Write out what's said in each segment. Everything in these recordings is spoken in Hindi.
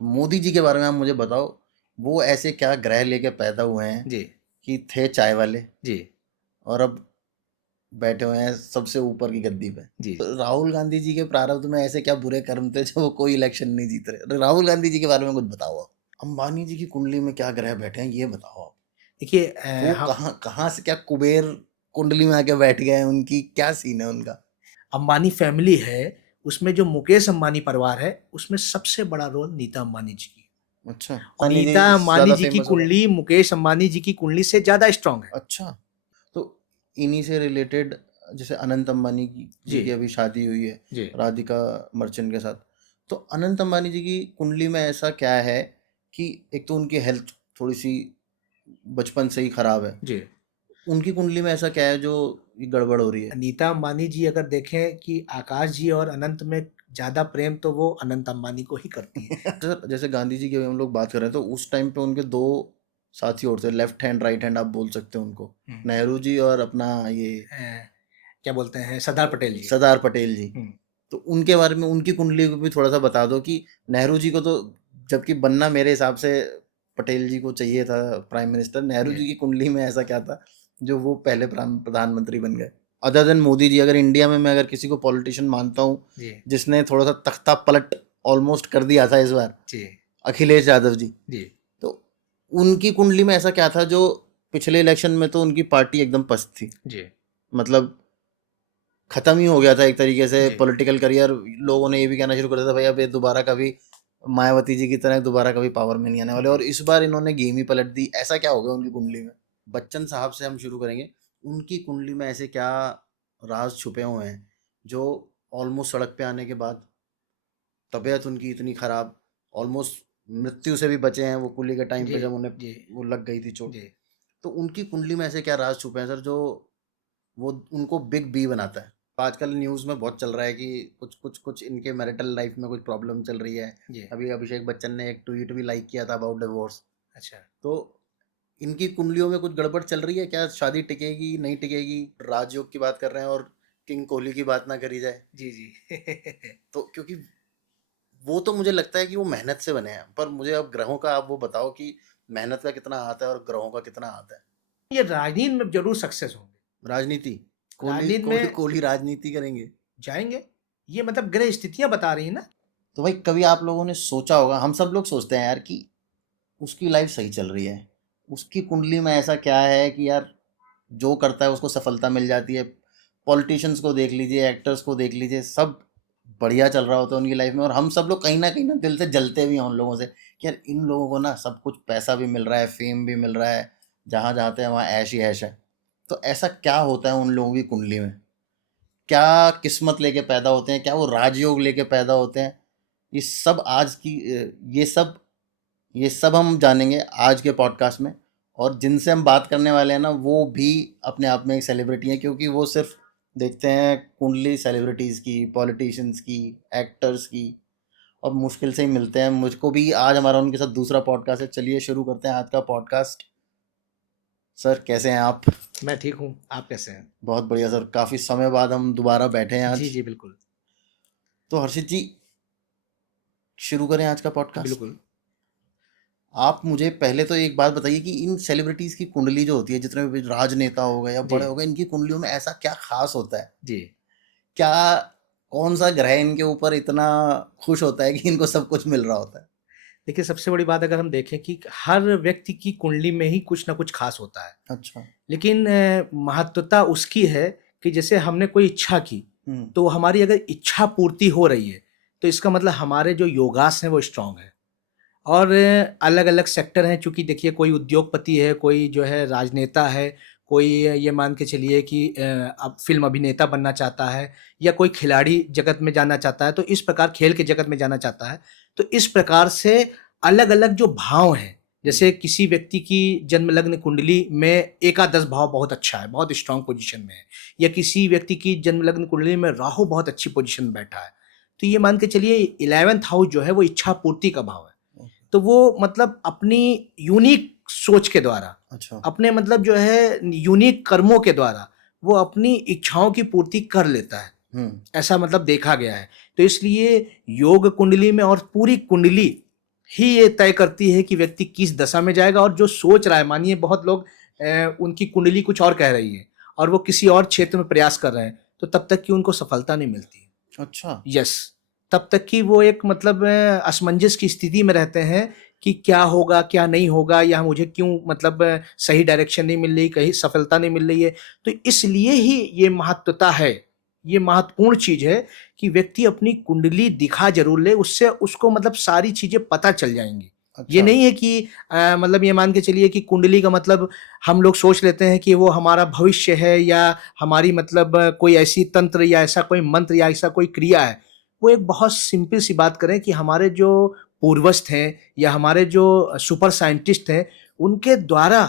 तो मोदी जी के बारे में आप मुझे बताओ, वो ऐसे क्या ग्रह लेके पैदा हुए हैं जी कि थे चाय वाले जी और अब बैठे हुए हैं सबसे ऊपर की गद्दी पे। जी तो राहुल गांधी जी के प्रारब्ध में ऐसे क्या बुरे कर्म थे जो वो कोई इलेक्शन नहीं जीत रहे? राहुल गांधी जी के बारे में कुछ बताओ आप। अंबानी जी की कुंडली में क्या ग्रह बैठे हैं ये बताओ आप। देखिए वो हम कहाँ कहाँ से क्या कुबेर कुंडली में आके बैठ गए हैं? उनकी क्या सीन है उनका? अंबानी फैमिली है, उसमें जो मुकेश अंबानी परिवार है, उसमें सबसे बड़ा रोल नीता अंबानी जी की। अच्छा, और अंबानी जी नीता अंबानी ज्यादा जी की फेमस हो गए। कुंडली मुकेश अंबानी जी की कुंडली से ज़्यादा स्ट्रांग है। अच्छा, तो इन्हीं से रिलेटेड जैसे अनंत अंबानी जी जी की अभी शादी हुई है जी राधिका मर्चेंट के साथ। तो अनंत अंबानी जी की कुंडली में ऐसा क्या है कि एक तो उनकी हेल्थ थोड़ी सी बचपन से ही खराब है। जी। उनकी कुंडली में ऐसा क्या है जो ये गड़बड़ हो रही है? नीता अंबानी जी अगर देखें कि आकाश जी और अनंत में ज़्यादा प्रेम तो वो अनंत अंबानी को ही करती हैं। सर जैसे गांधी जी की हम लोग बात कर रहे हैं तो उस टाइम पे उनके दो साथी और थे, लेफ्ट हैंड राइट हैंड आप बोल सकते हैं उनको, हम्म, नेहरू जी और अपना ये अ, क्या बोलते हैं, सरदार पटेल जी। सरदार पटेल जी। हम्म, तो उनके बारे में उनकी कुंडली को भी थोड़ा सा बता दो कि नेहरू जी को तो, जबकि बनना मेरे हिसाब से पटेल जी को चाहिए था प्राइम मिनिस्टर, नेहरू जी जी की कुंडली में ऐसा क्या था जो वो पहले प्रधानमंत्री बन गए? अदर देन मोदी जी, अगर इंडिया में मैं अगर किसी को पॉलिटिशियन मानता हूँ जी जिसने थोड़ा सा तख्ता पलट ऑलमोस्ट कर दिया था इस बार, जी अखिलेश यादव जी। जी तो उनकी कुंडली में ऐसा क्या था जो पिछले इलेक्शन में तो उनकी पार्टी एकदम पस्त थी, जी मतलब खत्म ही हो गया था एक तरीके से जी पॉलिटिकल करियर। लोगों ने ये भी कहना शुरू कर दिया था भाई अब ये दोबारा कभी मायावती जी की तरह दोबारा कभी पावर में नहीं आने वाले, और जी इस बार इन्होंने गेम ही पलट दी। ऐसा क्या हो गया उनकी कुंडली में? बच्चन साहब से हम शुरू करेंगे। उनकी कुंडली में ऐसे क्या राज छुपे हुए हैं जो ऑलमोस्ट सड़क पे आने के बाद तबीयत उनकी इतनी खराब, ऑलमोस्ट मृत्यु से भी बचे हैं वो कुली के टाइम जी पे जब उन्हें जी वो लग गई थी चोट। जी। तो उनकी कुंडली में ऐसे क्या राज छुपे हैं सर जो वो उनको बिग बी बनाता है? आजकल न्यूज़ में बहुत चल रहा है कि कुछ कुछ कुछ इनके मैरिटल लाइफ में कुछ प्रॉब्लम चल रही है। जी अभी अभिषेक बच्चन ने एक ट्वीट भी लाइक किया था अबाउट डिवोर्स। अच्छा। तो इनकी कुंडलियों में कुछ गड़बड़ चल रही है क्या? शादी टिकेगी नहीं टिकेगी? राजयोग की बात कर रहे हैं और किंग कोहली की बात ना करी जाए जी जी तो, क्योंकि वो तो मुझे लगता है कि वो मेहनत से बने हैं, पर मुझे अब ग्रहों का आप वो बताओ कि मेहनत का कितना हाथ है और ग्रहों का कितना हाथ है? ये राजनीति में जरूर सक्सेस होंगे। राजनीति, कोहली राजनीति कोहली में कोहली राजनीति करेंगे? जाएंगे, ये मतलब ग्रह स्थितियां बता रही है ना। तो भाई कभी आप लोगों ने सोचा होगा, हम सब लोग सोचते हैं यार कि उसकी लाइफ सही चल रही है, उसकी कुंडली में ऐसा क्या है कि यार जो करता है उसको सफलता मिल जाती है। पॉलिटिशियंस को देख लीजिए, एक्टर्स को देख लीजिए, सब बढ़िया चल रहा होता है उनकी लाइफ में, और हम सब लोग कहीं ना दिल से जलते भी हैं उन लोगों से कि यार इन लोगों को ना सब कुछ पैसा भी मिल रहा है, फेम भी मिल रहा है, जहाँ जाते हैं वहाँ ऐश ही ऐश है। तो ऐसा क्या होता है उन लोगों की कुंडली में? क्या किस्मत लेके पैदा होते हैं? क्या वो राजयोग लेके पैदा होते हैं? ये सब आज की ये सब हम जानेंगे आज के पॉडकास्ट में। और जिनसे हम बात करने वाले हैं ना वो भी अपने आप में एक सेलिब्रिटी हैं, क्योंकि वो सिर्फ देखते हैं कुंडली सेलिब्रिटीज़ की, पॉलिटिशियंस की, एक्टर्स की, और मुश्किल से ही मिलते हैं। मुझको भी आज हमारा उनके साथ दूसरा पॉडकास्ट है। चलिए शुरू करते हैं आज का पॉडकास्ट। सर कैसे हैं आप? मैं ठीक हूँ, आप कैसे हैं? बहुत बढ़िया सर, काफ़ी समय बाद हम दोबारा बैठे हैं जी आज। जी बिल्कुल। तो हर्षित जी, शुरू करें आज का पॉडकास्ट। बिल्कुल। आप मुझे पहले तो एक बात बताइए कि इन सेलिब्रिटीज की कुंडली जो होती है, जितने भी राजनेता हो गए या जी बड़े हो गए, इनकी कुंडलियों में ऐसा क्या खास होता है? जी। क्या कौन सा ग्रह इनके ऊपर इतना खुश होता है कि इनको सब कुछ मिल रहा होता है? देखिए, सबसे बड़ी बात अगर हम देखें कि हर व्यक्ति की कुंडली में ही कुछ ना कुछ खास होता है। अच्छा। लेकिन महत्वता उसकी है कि जैसे हमने कोई इच्छा की, हम्म। तो हमारी अगर इच्छा पूर्ति हो रही है, तो इसका मतलब हमारे जो योगास हैं वो स्ट्रॉन्ग है। और अलग-अलग सेक्टर हैं, चूँकि देखिए कोई उद्योगपति है, कोई जो है राजनेता है, कोई ये मान के चलिए कि अब फ़िल्म अभिनेता बनना चाहता है, या कोई खिलाड़ी जगत में जाना चाहता है, तो इस प्रकार खेल के जगत में जाना चाहता है। तो इस प्रकार से अलग-अलग जो भाव हैं, जैसे किसी व्यक्ति की जन्म लग्न कुंडली में एकादश भाव बहुत अच्छा है, बहुत स्ट्रॉन्ग पोज़ीशन में है, या किसी व्यक्ति की जन्म लग्न कुंडली में राहु बहुत अच्छी पोज़ीशन में बैठा है। तो ये मान के चलिए 11th हाउस जो है वो इच्छा पूर्ति का भाव है। तो वो मतलब अपनी यूनिक सोच के द्वारा, अच्छा। अपने मतलब जो है यूनिक कर्मों के द्वारा वो अपनी इच्छाओं की पूर्ति कर लेता है। हम्म। ऐसा मतलब देखा गया है। तो इसलिए योग कुंडली में और पूरी कुंडली ही ये तय करती है कि व्यक्ति किस दशा में जाएगा। और जो सोच रहा है, मानिए बहुत लोग उनकी कुंडली कुछ और कह रही है और वो किसी और क्षेत्र में प्रयास कर रहे हैं, तो तब तक कि उनको सफलता नहीं मिलती। अच्छा। यस, तब तक कि वो एक मतलब असमंजस की स्थिति में रहते हैं कि क्या होगा क्या नहीं होगा, या मुझे क्यों मतलब सही डायरेक्शन नहीं मिल रही, कहीं सफलता नहीं मिल रही है। तो इसलिए ही ये महत्वता है, ये महत्वपूर्ण चीज है कि व्यक्ति अपनी कुंडली दिखा जरूर ले, उससे उसको मतलब सारी चीजें पता चल जाएंगी। ये अच्छा। नहीं है कि मतलब ये मान के चलिए कि कुंडली का मतलब हम लोग सोच लेते हैं कि वो हमारा भविष्य है, या हमारी मतलब कोई ऐसी तंत्र या ऐसा कोई मंत्र या ऐसा कोई क्रिया है। वो एक बहुत सिंपल सी बात करें कि हमारे जो पूर्वज थे या हमारे जो सुपर साइंटिस्ट हैं, उनके द्वारा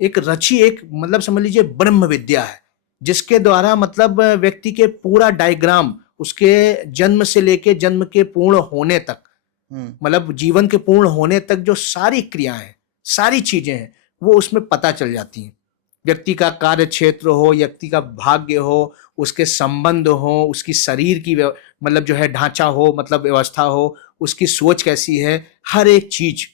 एक रची एक मतलब समझ लीजिए ब्रह्म विद्या है, जिसके द्वारा मतलब व्यक्ति के पूरा डायग्राम उसके जन्म से लेके जन्म के पूर्ण होने तक, हम्म। मतलब जीवन के पूर्ण होने तक जो सारी क्रियाएं हैं, सारी चीजें हैं, वो उसमें पता चल जाती हैं। व्यक्ति का कार्य क्षेत्र हो, व्यक्ति का भाग्य हो, उसके संबंध हो, उसकी शरीर की मतलब जो है ढांचा हो, मतलब व्यवस्था हो, उसकी सोच कैसी है, हर एक चीज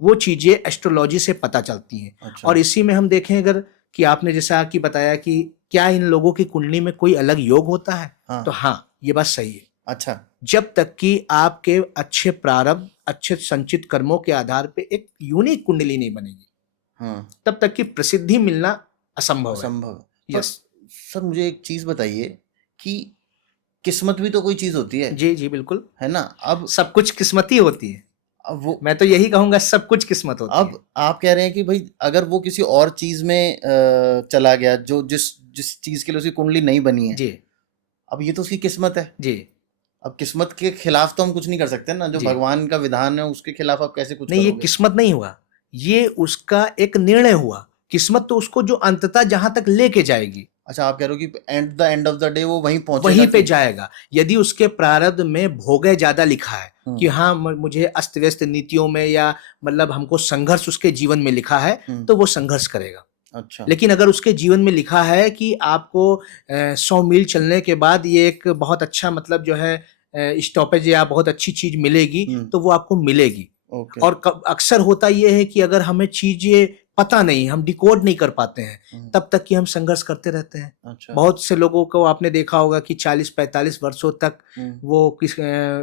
वो चीजें एस्ट्रोलॉजी से पता चलती हैं। अच्छा। और इसी में हम देखें अगर कि आपने जैसा कि बताया कि क्या इन लोगों की कुंडली में कोई अलग योग होता है, तो हाँ। हाँ, ये बात सही है। अच्छा। जब तक कि आपके अच्छे प्रारब्ध, अच्छे संचित कर्मों के आधार पे एक यूनिक कुंडली नहीं बनेगी, हाँ। तब तक कि प्रसिद्धि मिलना असंभव है। असंभव है। पर यस। सर मुझे एक चीज बताइए कि किस्मत भी तो कोई चीज होती जी जी बिल्कुल। है ना? अब सब कुछ किस्मत ही होती है। अब वो मैं तो यही कहूंगा, सब कुछ किस्मत होती है। अब आप कह रहे हैं कि भाई अगर वो किसी और चीज में चला गया, जो जिस जिस चीज के लिए उसकी कुंडली नहीं बनी है, जी अब ये तो उसकी किस्मत है। जी अब किस्मत के खिलाफ तो हम कुछ नहीं कर सकते ना, जो जी। भगवान का विधान है उसके खिलाफ आप कैसे कुछ नहीं, ये करोगे? किस्मत नहीं हुआ, ये उसका एक निर्णय हुआ। किस्मत तो उसको जो अंततः जहां तक लेके जाएगी, अच्छा, आप कह रहे हो कि एंड ऑफ द डे वो वहीं पहुंचेगा वहीं पे कि जाएगा। यदि उसके प्रारब्ध में भोगे ज्यादा लिखा है कि हम्म। हाँ मुझे अस्त व्यस्त नीतियों में या मतलब हमको संघर्ष उसके जीवन में लिखा है, हम्म। तो वो संघर्ष करेगा। अच्छा। लेकिन अगर उसके जीवन में लिखा है कि आपको 100 मील चलने के बाद ये एक बहुत अच्छा मतलब जो है स्टॉपेज या बहुत अच्छी चीज मिलेगी, हम्म। तो वो आपको मिलेगी। ओके। और अक्सर होता ये है कि अगर हमें चीजें पता नहीं, हम डिकोड नहीं कर पाते हैं, हम्म। तब तक कि हम संघर्ष करते रहते हैं। अच्छा। बहुत से लोगों को आपने देखा होगा कि 40-45 वर्षों तक हम्म। वो किस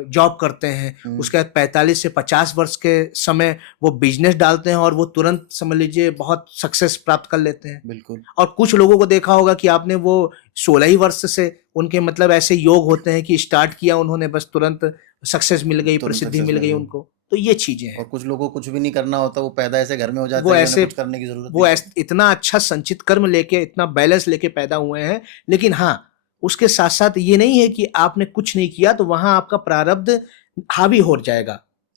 जॉब करते हैं, हम्म। उसके बाद 45 से 50 वर्ष के समय वो बिजनेस डालते हैं और वो तुरंत समझ लीजिए बहुत सक्सेस प्राप्त कर लेते हैं। बिल्कुल। और कुछ लोगों को देखा होगा कि आपने वो 16 ही वर्ष से उनके मतलब ऐसे योग होते हैं कि स्टार्ट किया उन्होंने, बस तुरंत सक्सेस मिल गई, तुरंत प्रसिद्धि सक्सेस मिल मिल गई गई। उनको। तो ये चीजें और हैं। कुछ लोगों को कुछ भी नहीं करना होता, वो पैदा ऐसे घर में हो जाता वो है कि उन्हें ऐसे कुछ करने की जरूरत वो नहीं ऐस, इतना अच्छा संचित कर्म लेके, इतना बैलेंस लेके पैदा हुए हैं। लेकिन हाँ, उसके साथ साथ ये नहीं है कि आपने कुछ नहीं किया तो वहां आपका प्रारब्ध हावी हो जाएगा।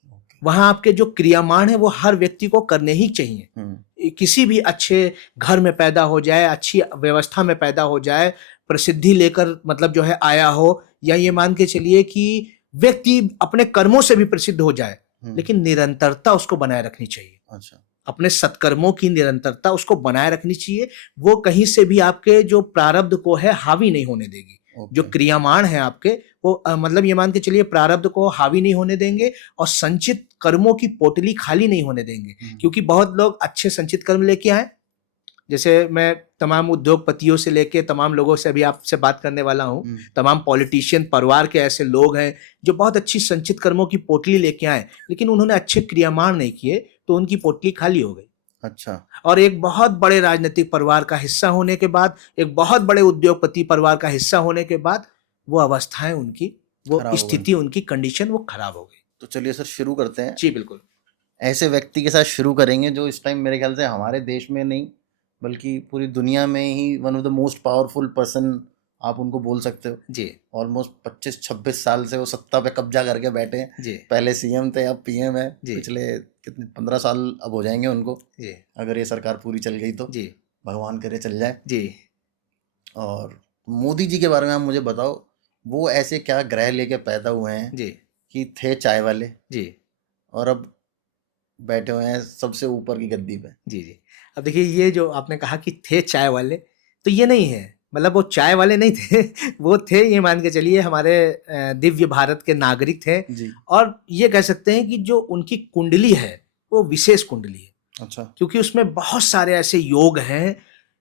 ओके। वहां आपके जो क्रियामान है वो हर व्यक्ति को करने ही चाहिए। किसी भी अच्छे घर में पैदा हो जाए, अच्छी व्यवस्था में पैदा हो जाए, प्रसिद्धि लेकर मतलब जो है आया हो, या ये मान के चलिए कि व्यक्ति अपने कर्मों से भी प्रसिद्ध हो जाए, हम्म। लेकिन निरंतरता उसको बनाए रखनी चाहिए। अच्छा। अपने सत्कर्मों की निरंतरता उसको बनाए रखनी चाहिए। वो कहीं से भी आपके जो प्रारब्ध को है हावी नहीं होने देगी। जो ओके। क्रियामाण है आपके, वो मतलब ये मान के चलिए प्रारब्ध को हावी नहीं होने देंगे, और संचित कर्मों की पोटली खाली नहीं होने देंगे। क्योंकि बहुत लोग अच्छे संचित कर्म लेके आए, जैसे मैं तमाम उद्योगपतियों से लेके तमाम लोगों से अभी आपसे बात करने वाला हूँ, तमाम पॉलिटिशियन परिवार के ऐसे लोग हैं जो बहुत अच्छी संचित कर्मों की पोटली लेके आए, लेकिन उन्होंने अच्छे क्रियामाण नहीं किए, तो उनकी पोटली खाली हो गई। अच्छा। और एक बहुत बड़े राजनीतिक परिवार का हिस्सा होने के बाद, एक बहुत बड़े उद्योगपति परिवार का हिस्सा होने के बाद, वो अवस्थाएं उनकी, वो खराब हो गए। स्थिति उनकी, कंडीशन वो खराब हो गई। तो चलिए सर शुरू करते हैं। जी बिल्कुल। ऐसे व्यक्ति के साथ शुरू करेंगे जो इस टाइम मेरे ख्याल से हमारे देश में नहीं बल्कि पूरी दुनिया में ही one of the most powerful person आप उनको बोल सकते हो। जी ऑलमोस्ट 25-26 साल से वो सत्ता पे कब्जा करके बैठे हैं। जी पहले सीएम थे, अब पीएम है। जी पिछले कितने 15 साल अब हो जाएंगे उनको, जी अगर ये सरकार पूरी चल गई तो। जी भगवान करे चल जाए। जी और मोदी जी के बारे में आप मुझे बताओ, वो ऐसे क्या ग्रह लेके पैदा हुए हैं जी कि थे चाय वाले जी और अब बैठे हुए हैं सबसे ऊपर की गद्दी पे? जी। अब देखिए, ये जो आपने कहा कि थे चाय वाले, तो ये नहीं है। मतलब वो चाय वाले नहीं थे वो थे, ये मान के चलिए, हमारे दिव्य भारत के नागरिक थे। जी। और ये कह सकते हैं कि जो उनकी कुंडली है वो विशेष कुंडली है, अच्छा। क्योंकि उसमें बहुत सारे ऐसे योग हैं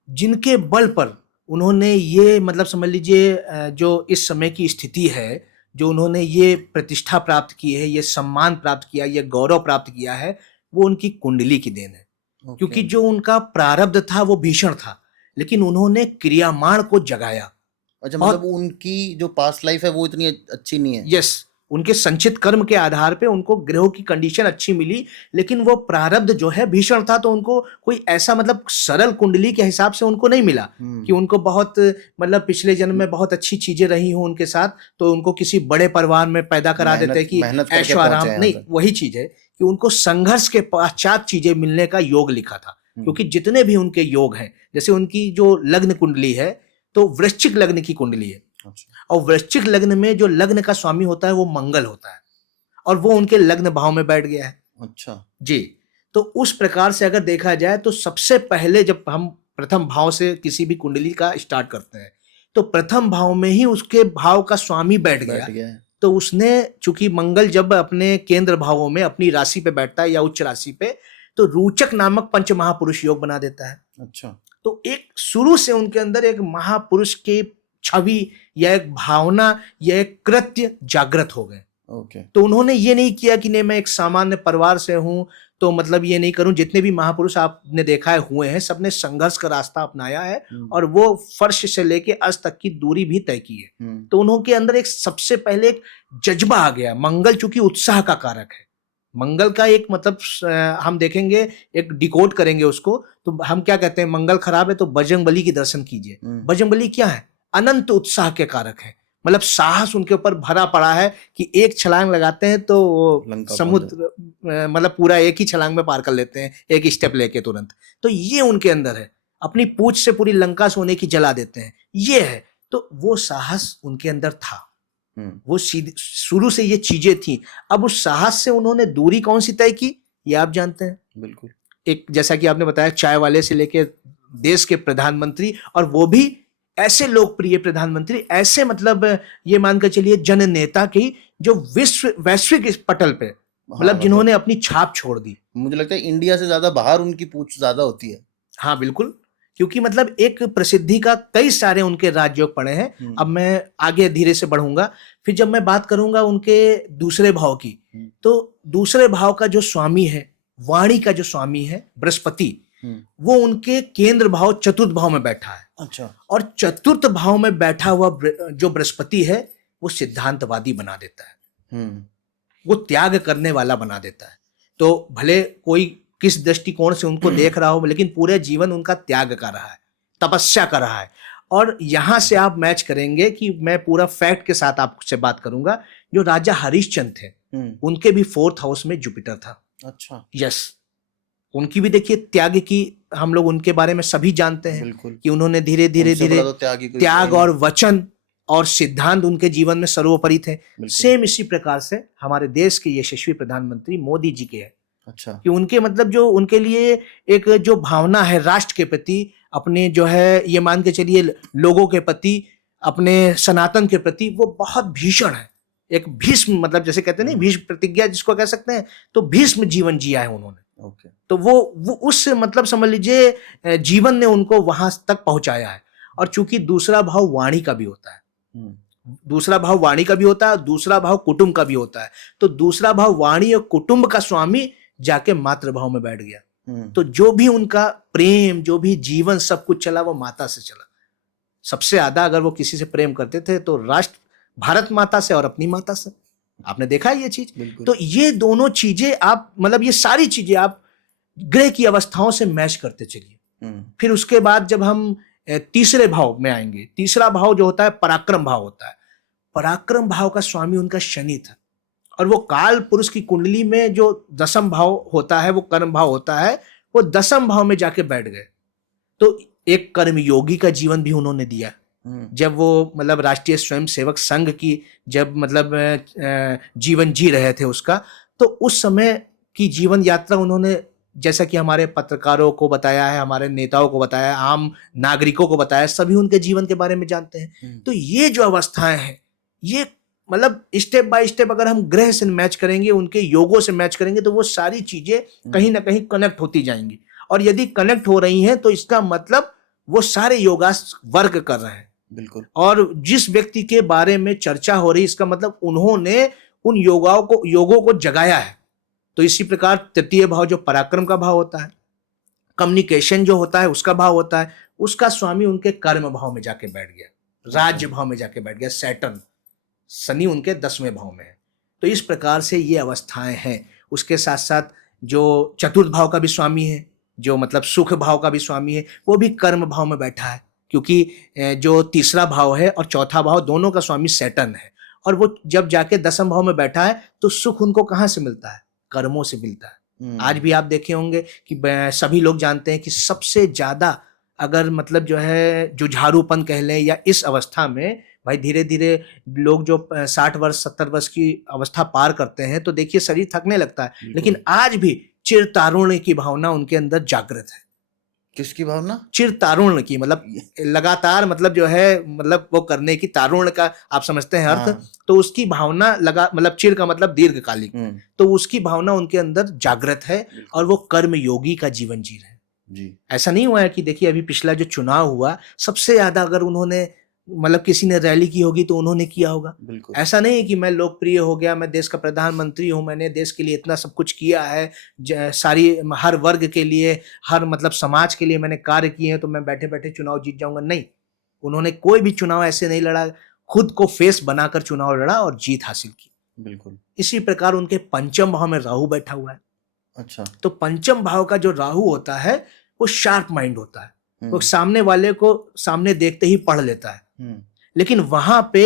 जिनके बल पर उन्होंने ये मतलब समझ लीजिए जो इस समय की स्थिति है, जो उन्होंने ये प्रतिष्ठा प्राप्त की है, ये सम्मान प्राप्त किया, ये गौरव प्राप्त किया है, वो उनकी कुंडली की देन है। क्योंकि ओके। जो उनका प्रारब्ध था वो भीषण था, लेकिन उन्होंने क्रियामाण को जगाया। अच्छा, और मतलब उनकी जो पास्ट लाइफ है वो इतनी अच्छी नहीं है। यस, उनके संचित कर्म के आधार पे उनको ग्रहों की कंडीशन अच्छी मिली, लेकिन वो प्रारब्ध जो है भीषण था, तो उनको कोई ऐसा मतलब सरल कुंडली के हिसाब से उनको नहीं मिला कि उनको बहुत मतलब पिछले जन्म में बहुत अच्छी चीजें रही हों उनके साथ, तो उनको किसी बड़े परिवार में पैदा करा देते कि मेहनत करके ऐशो आराम। पहुंचे हैं नहीं, यहाँ तक। वही चीज है कि उनको संघर्ष के पश्चात चीजें मिलने का योग लिखा था। क्योंकि जितने भी उनके योग हैं, जैसे उनकी जो लग्न कुंडली है तो वृश्चिक लग्न की कुंडली है, और वृश्चिक लग्न में जो लग्न का स्वामी होता है वो मंगल होता है, और वो उनके लग्न भाव में बैठ गया है। अच्छा जी, तो उस प्रकार से अगर देखा जाए तो सबसे पहले जब हम प्रथम भाव से किसी भी कुंडली का स्टार्ट करते हैं तो प्रथम भाव में ही उसके भाव का स्वामी बैठ गया है। तो उसने, चूंकि मंगल जब अपने केंद्र भावों में अपनी राशि पे बैठता है या उच्च राशि पे, तो रोचक नामक पंच महापुरुष योग बना देता है। अच्छा। तो एक शुरू से उनके अंदर एक महापुरुष की छवि या एक भावना या एक कृत्य जागृत हो गए। ओके। तो उन्होंने ये नहीं किया कि नहीं मैं एक सामान्य परिवार से हूं तो मतलब ये नहीं करूं। जितने भी महापुरुष आपने देखा है हुए हैं, सबने संघर्ष का रास्ता अपनाया है और वो फर्श से लेके अर्श तक की दूरी भी तय की है। तो उन्होंने अंदर एक सबसे पहले एक जज्बा आ गया। मंगल चूंकि उत्साह का कारक है, मंगल का एक मतलब हम देखेंगे, एक डिकोड करेंगे उसको, तो हम क्या कहते हैं, मंगल खराब है तो बजरंगबली की दर्शन कीजिए। बजरंगबली क्या है? अनंत उत्साह के कारक है। मतलब साहस उनके ऊपर भरा पड़ा है कि एक छलांग लगाते हैं तो समुद्र मतलब पूरा एक ही छलांग में पार कर लेते हैं, एक स्टेप लेके तुरंत। तो ये उनके अंदर है, अपनी पूंछ से पूरी लंका सोने की जला देते हैं, ये है। तो वो साहस उनके अंदर था, वो शुरू से ये चीजें थी। अब उस साहस से उन्होंने दूरी कौन सी तय की, ये आप जानते हैं। बिल्कुल। एक जैसा कि आपने बताया, चाय वाले से लेके देश के प्रधानमंत्री, और वो भी ऐसे लोकप्रिय प्रधानमंत्री, ऐसे मतलब ये मानकर चलिए जन नेता की जो वैश्विक पटल पे मतलब जिन्होंने अपनी छाप छोड़ दी। मुझे लगता है इंडिया से ज्यादा बाहर उनकी पूछ ज्यादा होती है। हाँ बिल्कुल, क्योंकि मतलब एक प्रसिद्धि का कई सारे उनके राजयोग पड़े हैं। अब मैं आगे धीरे से बढ़ूंगा, फिर जब मैं बात करूंगा उनके दूसरे भाव की, तो दूसरे भाव का जो स्वामी है, वाणी का जो स्वामी है बृहस्पति, वो उनके केंद्र भाव चतुर्थ भाव में बैठा है। अच्छा। और चतुर्थ भाव में बैठा हुआ जो बृहस्पति है वो सिद्धांतवादी बना देता है, वो त्याग करने वाला बना देता है। तो भले कोई किस दृष्टिकोण से उनको देख रहा हो, लेकिन पूरे जीवन उनका त्याग कर रहा है, तपस्या कर रहा है। और यहां से आप मैच करेंगे कि मैं पूरा फैक्ट के साथ आपसे बात करूंगा, जो राजा हरिश्चंद्र थे उनके भी 4th हाउस में जुपिटर था। अच्छा। यस, उनकी भी देखिए त्याग की, हम लोग उनके बारे में सभी जानते हैं कि उन्होंने धीरे धीरे त्याग और वचन और सिद्धांत उनके जीवन में सर्वोपरि थे। सेम इसी प्रकार से हमारे देश के यशस्वी प्रधानमंत्री मोदी जी के है। अच्छा। कि उनके मतलब जो उनके लिए एक जो भावना है राष्ट्र के प्रति, अपने जो है ये मान के चलिए लोगों के प्रति, अपने सनातन के प्रति, वो बहुत भीषण है। एक भीष्म, मतलब जैसे कहते हैं ना भीष्म प्रतिज्ञा जिसको कह सकते हैं, तो भीष्म जीवन जिया है उन्होंने। ओके। तो वो उस मतलब समझ लीजिए जीवन ने उनको वहां तक पहुंचाया है। और चूंकि दूसरा भाव वाणी का भी होता है, दूसरा भाव वाणी का भी होता है, दूसरा भाव कुटुंब का भी होता है। तो दूसरा भाव वाणी और कुटुंब का स्वामी जाके मातृ भाव में बैठ गया। तो जो भी उनका प्रेम, जो भी जीवन, सब कुछ चला वो माता से चला। सबसे ज्यादा अगर वो किसी से प्रेम करते थे तो राष्ट्र भारत माता से और अपनी माता से। आपने देखा है ये चीज। तो ये दोनों चीजें आप मतलब ये सारी चीजें आप ग्रह की अवस्थाओं से मैच करते चलिए। फिर उसके बाद जब हम तीसरे भाव में आएंगे, तीसरा भाव जो होता है पराक्रम भाव होता है। पराक्रम भाव का स्वामी उनका शनि था, और वो काल पुरुष की कुंडली में जो दशम भाव होता है, वो कर्म भाव होता है, वो दशम भाव में जाके बैठ गए। तो एक कर्म योगी का जीवन भी उन्होंने दिया। जब वो मतलब राष्ट्रीय स्वयं सेवक संघ की जब मतलब जीवन जी रहे थे उसका, तो उस समय की जीवन यात्रा उन्होंने जैसा कि हमारे पत्रकारों को बताया है, हमारे नेताओं को बताया है, आम नागरिकों को बताया है, सभी उनके जीवन के बारे में जानते हैं। तो ये जो अवस्थाएं हैं, ये मतलब स्टेप बाय स्टेप अगर हम ग्रह से मैच करेंगे, उनके योगों से मैच करेंगे, तो वो सारी चीजें कहीं ना कहीं कनेक्ट होती जाएंगी। और यदि कनेक्ट हो रही हैं तो इसका मतलब वो सारे योगास वर्क कर रहे हैं। बिल्कुल। और जिस व्यक्ति के बारे में चर्चा हो रही, इसका मतलब उन्होंने उन योगों को जगाया है। तो इसी प्रकार तृतीय भाव जो पराक्रम का भाव होता है, कम्युनिकेशन जो होता है उसका भाव होता है, उसका स्वामी उनके कर्म भाव में जाके बैठ गया, राज्य भाव में जाके बैठ गया सैटर्न, शनि उनके 10वें भाव में है। तो इस प्रकार से ये अवस्थाएं हैं। उसके साथ साथ जो चतुर्थ भाव का भी स्वामी है, जो मतलब सुख भाव का भी स्वामी है, वो भी कर्म भाव में बैठा है, क्योंकि जो तीसरा भाव है और चौथा भाव दोनों का स्वामी सैटर्न है। और वो जब जाके 10वें भाव में बैठा है तो सुख उनको कहाँ से मिलता है? कर्मों से मिलता है। आज भी आप देखे होंगे कि सभी लोग जानते हैं कि सबसे ज्यादा अगर मतलब जो है जुझारूपन कह लें, या इस अवस्था में भाई धीरे धीरे लोग जो 60 वर्ष 70 वर्ष की अवस्था पार करते हैं, तो देखिए शरीर थकने लगता है, लेकिन आज भी चिरतारुण्य की भावना उनके अंदर जागृत है। किसकी भावना? चिरतारुण्य की, मतलब लगातार, मतलब जो है मतलब वो करने की, तारुण्य का आप समझते हैं अर्थ। तो उसकी भावना मतलब चिर का मतलब दीर्घकालिक, तो उसकी भावना उनके अंदर जागृत है और वो कर्म योगी का जीवन जी रहे हैं। जी। ऐसा नहीं हुआ है कि देखिए अभी पिछला जो चुनाव हुआ, सबसे ज्यादा अगर उन्होंने मतलब किसी ने रैली की होगी तो उन्होंने किया होगा। बिल्कुल। ऐसा नहीं है कि मैं लोकप्रिय हो गया, मैं देश का प्रधानमंत्री हूं, मैंने देश के लिए इतना सब कुछ किया है, सारी हर वर्ग के लिए, हर मतलब समाज के लिए मैंने कार्य किए हैं, तो मैं बैठे बैठे चुनाव जीत जाऊंगा। नहीं, उन्होंने कोई भी चुनाव ऐसे नहीं लड़ा, खुद को फेस बनाकर चुनाव लड़ा और जीत हासिल की। बिल्कुल। इसी प्रकार उनके पंचम भाव में राहु बैठा हुआ है। अच्छा। तो पंचम भाव का जो राहु होता है वो शार्प माइंड होता है, वो सामने वाले को सामने देखते ही पढ़ लेता है। लेकिन वहां पे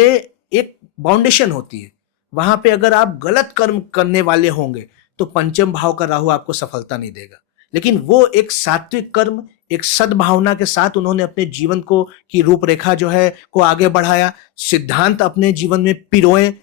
एक बाउंडेशन होती है, वहां पे अगर आप गलत कर्म करने वाले होंगे तो पंचम भाव का राहु आपको सफलता नहीं देगा। लेकिन वो एक सात्विक कर्म, एक सद्भावना के साथ उन्होंने अपने जीवन को की रूपरेखा जो है को आगे बढ़ाया, सिद्धांत अपने जीवन में पिरोए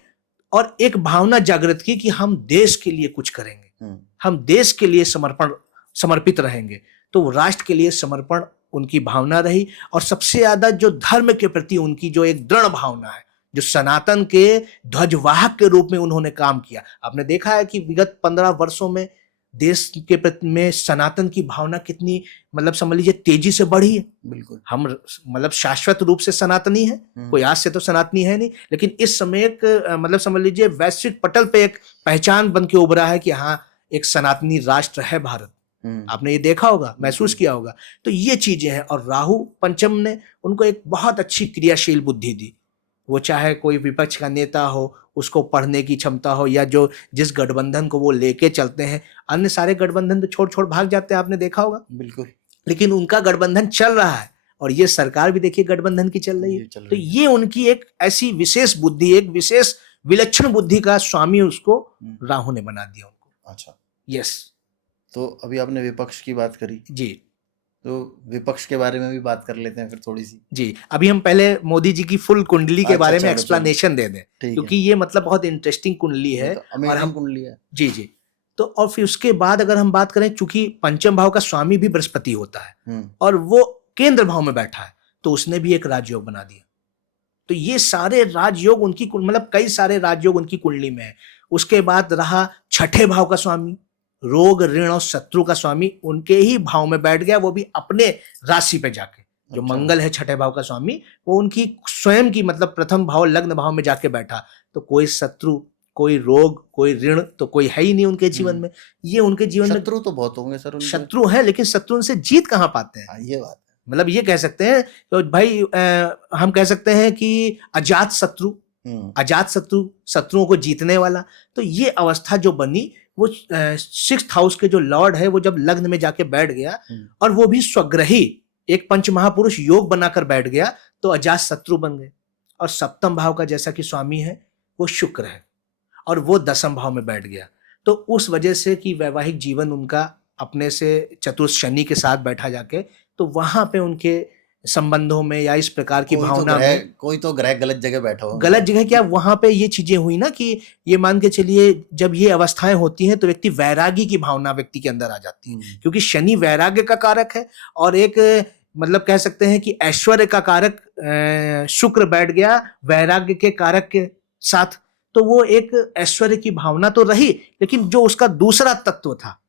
और एक भावना जागृत की कि हम देश के लिए कुछ करेंगे, हम देश के लिए समर्पित रहेंगे। तो राष्ट्र के लिए समर्पण उनकी भावना रही। और सबसे ज्यादा जो धर्म के प्रति उनकी जो एक दृढ़ भावना है, जो सनातन के ध्वजवाहक के रूप में उन्होंने काम किया। आपने देखा है कि विगत 15 वर्षों में देश के प्रति में सनातन की भावना कितनी मतलब समझ लीजिए तेजी से बढ़ी है। बिल्कुल। हम मतलब शाश्वत रूप से सनातनी है, कोई आज से तो सनातनी है नहीं, लेकिन इस समय एक मतलब समझ लीजिए वैश्विक पटल पे एक पहचान बन के उभरा है कि हाँ, एक सनातनी राष्ट्र है भारत। आपने ये देखा होगा, महसूस किया होगा। तो ये चीजें हैं। और राहु पंचम ने उनको एक बहुत अच्छी क्रियाशील बुद्धि दी। वो चाहे कोई विपक्ष का नेता हो, उसको पढ़ने की क्षमता हो, या जो जिस गठबंधन को वो लेके चलते हैं, अन्य सारे गठबंधन तो छोड़ छोड़ भाग जाते हैं, आपने देखा होगा। बिल्कुल। लेकिन उनका गठबंधन चल रहा है, और ये सरकार भी देखिए गठबंधन की चल रही है। तो ये उनकी एक ऐसी विशेष बुद्धि, एक विशेष विलक्षण बुद्धि का स्वामी उसको राहु ने बना दिया उनको। अच्छा। यस। तो अभी आपने विपक्ष की बात करी जी, तो विपक्ष के बारे में भी बात कर लेते हैं फिर थोड़ी सी। जी, अभी हम पहले मोदी जी की फुल कुंडली के बारे में एक्सप्लेनेशन दे दें, क्योंकि ये मतलब बहुत इंटरेस्टिंग कुंडली है, अमेजिंग कुंडली है। जी जी। तो और फिर उसके बाद अगर हम बात करें, चूंकि पंचम भाव का स्वामी भी बृहस्पति होता है और वो केंद्र भाव में बैठा है, तो उसने भी एक राजयोग बना दिया। तो ये सारे राजयोग उनकी मतलब कई सारे राजयोग उनकी कुंडली में है। उसके बाद रहा छठे भाव का स्वामी, रोग ऋण और शत्रु का स्वामी उनके ही भाव में बैठ गया, वो भी अपने राशि पे जाके। जो मंगल है छठे भाव का स्वामी, वो उनकी स्वयं की मतलब प्रथम भाव लग्न भाव में जाके बैठा। तो कोई शत्रु, कोई रोग, कोई ऋण तो कोई है ही नहीं उनके जीवन में। ये उनके जीवन में शत्रु तो बहुत होंगे सर, शत्रु है, लेकिन शत्रु से जीत कहाँ पाते हैं? ये बात है। मतलब ये कह सकते हैं तो भाई हम कह सकते हैं कि अजात शत्रु, अजात शत्रु, शत्रुओं को जीतने वाला। तो ये अवस्था जो बनी, वो 6th हाउस के जो लॉर्ड है वो जब लग्न में जाके बैठ गया, और वो भी स्वग्रही एक पंच महापुरुष योग बनाकर बैठ गया, तो अजात शत्रु बन गए। और सप्तम भाव का जैसा कि स्वामी है वो शुक्र है, और वो 10वें भाव में बैठ गया। तो उस वजह से कि वैवाहिक जीवन उनका अपने से चतुर्थ शनि के साथ बैठा जाके, तो वहां पे उनके संबंधों में या इस प्रकार की कोई तो भावना ग्रह में। कोई तो ग्रह गलत जगह बैठा होगा। गलत जगह क्या, वहां पे ये चीजें हुई ना कि ये मान के चलिए जब ये अवस्थाएं होती हैं तो व्यक्ति वैरागी की भावना व्यक्ति के अंदर आ जाती है, क्योंकि शनि वैराग्य का कारक है और एक मतलब कह सकते हैं कि ऐश्वर्य का कारक शुक्र बैठ गया वैराग्य के कारक के साथ, तो वो एक ऐश्वर्य की भावना तो रही, लेकिन जो उसका दूसरा तत्व था,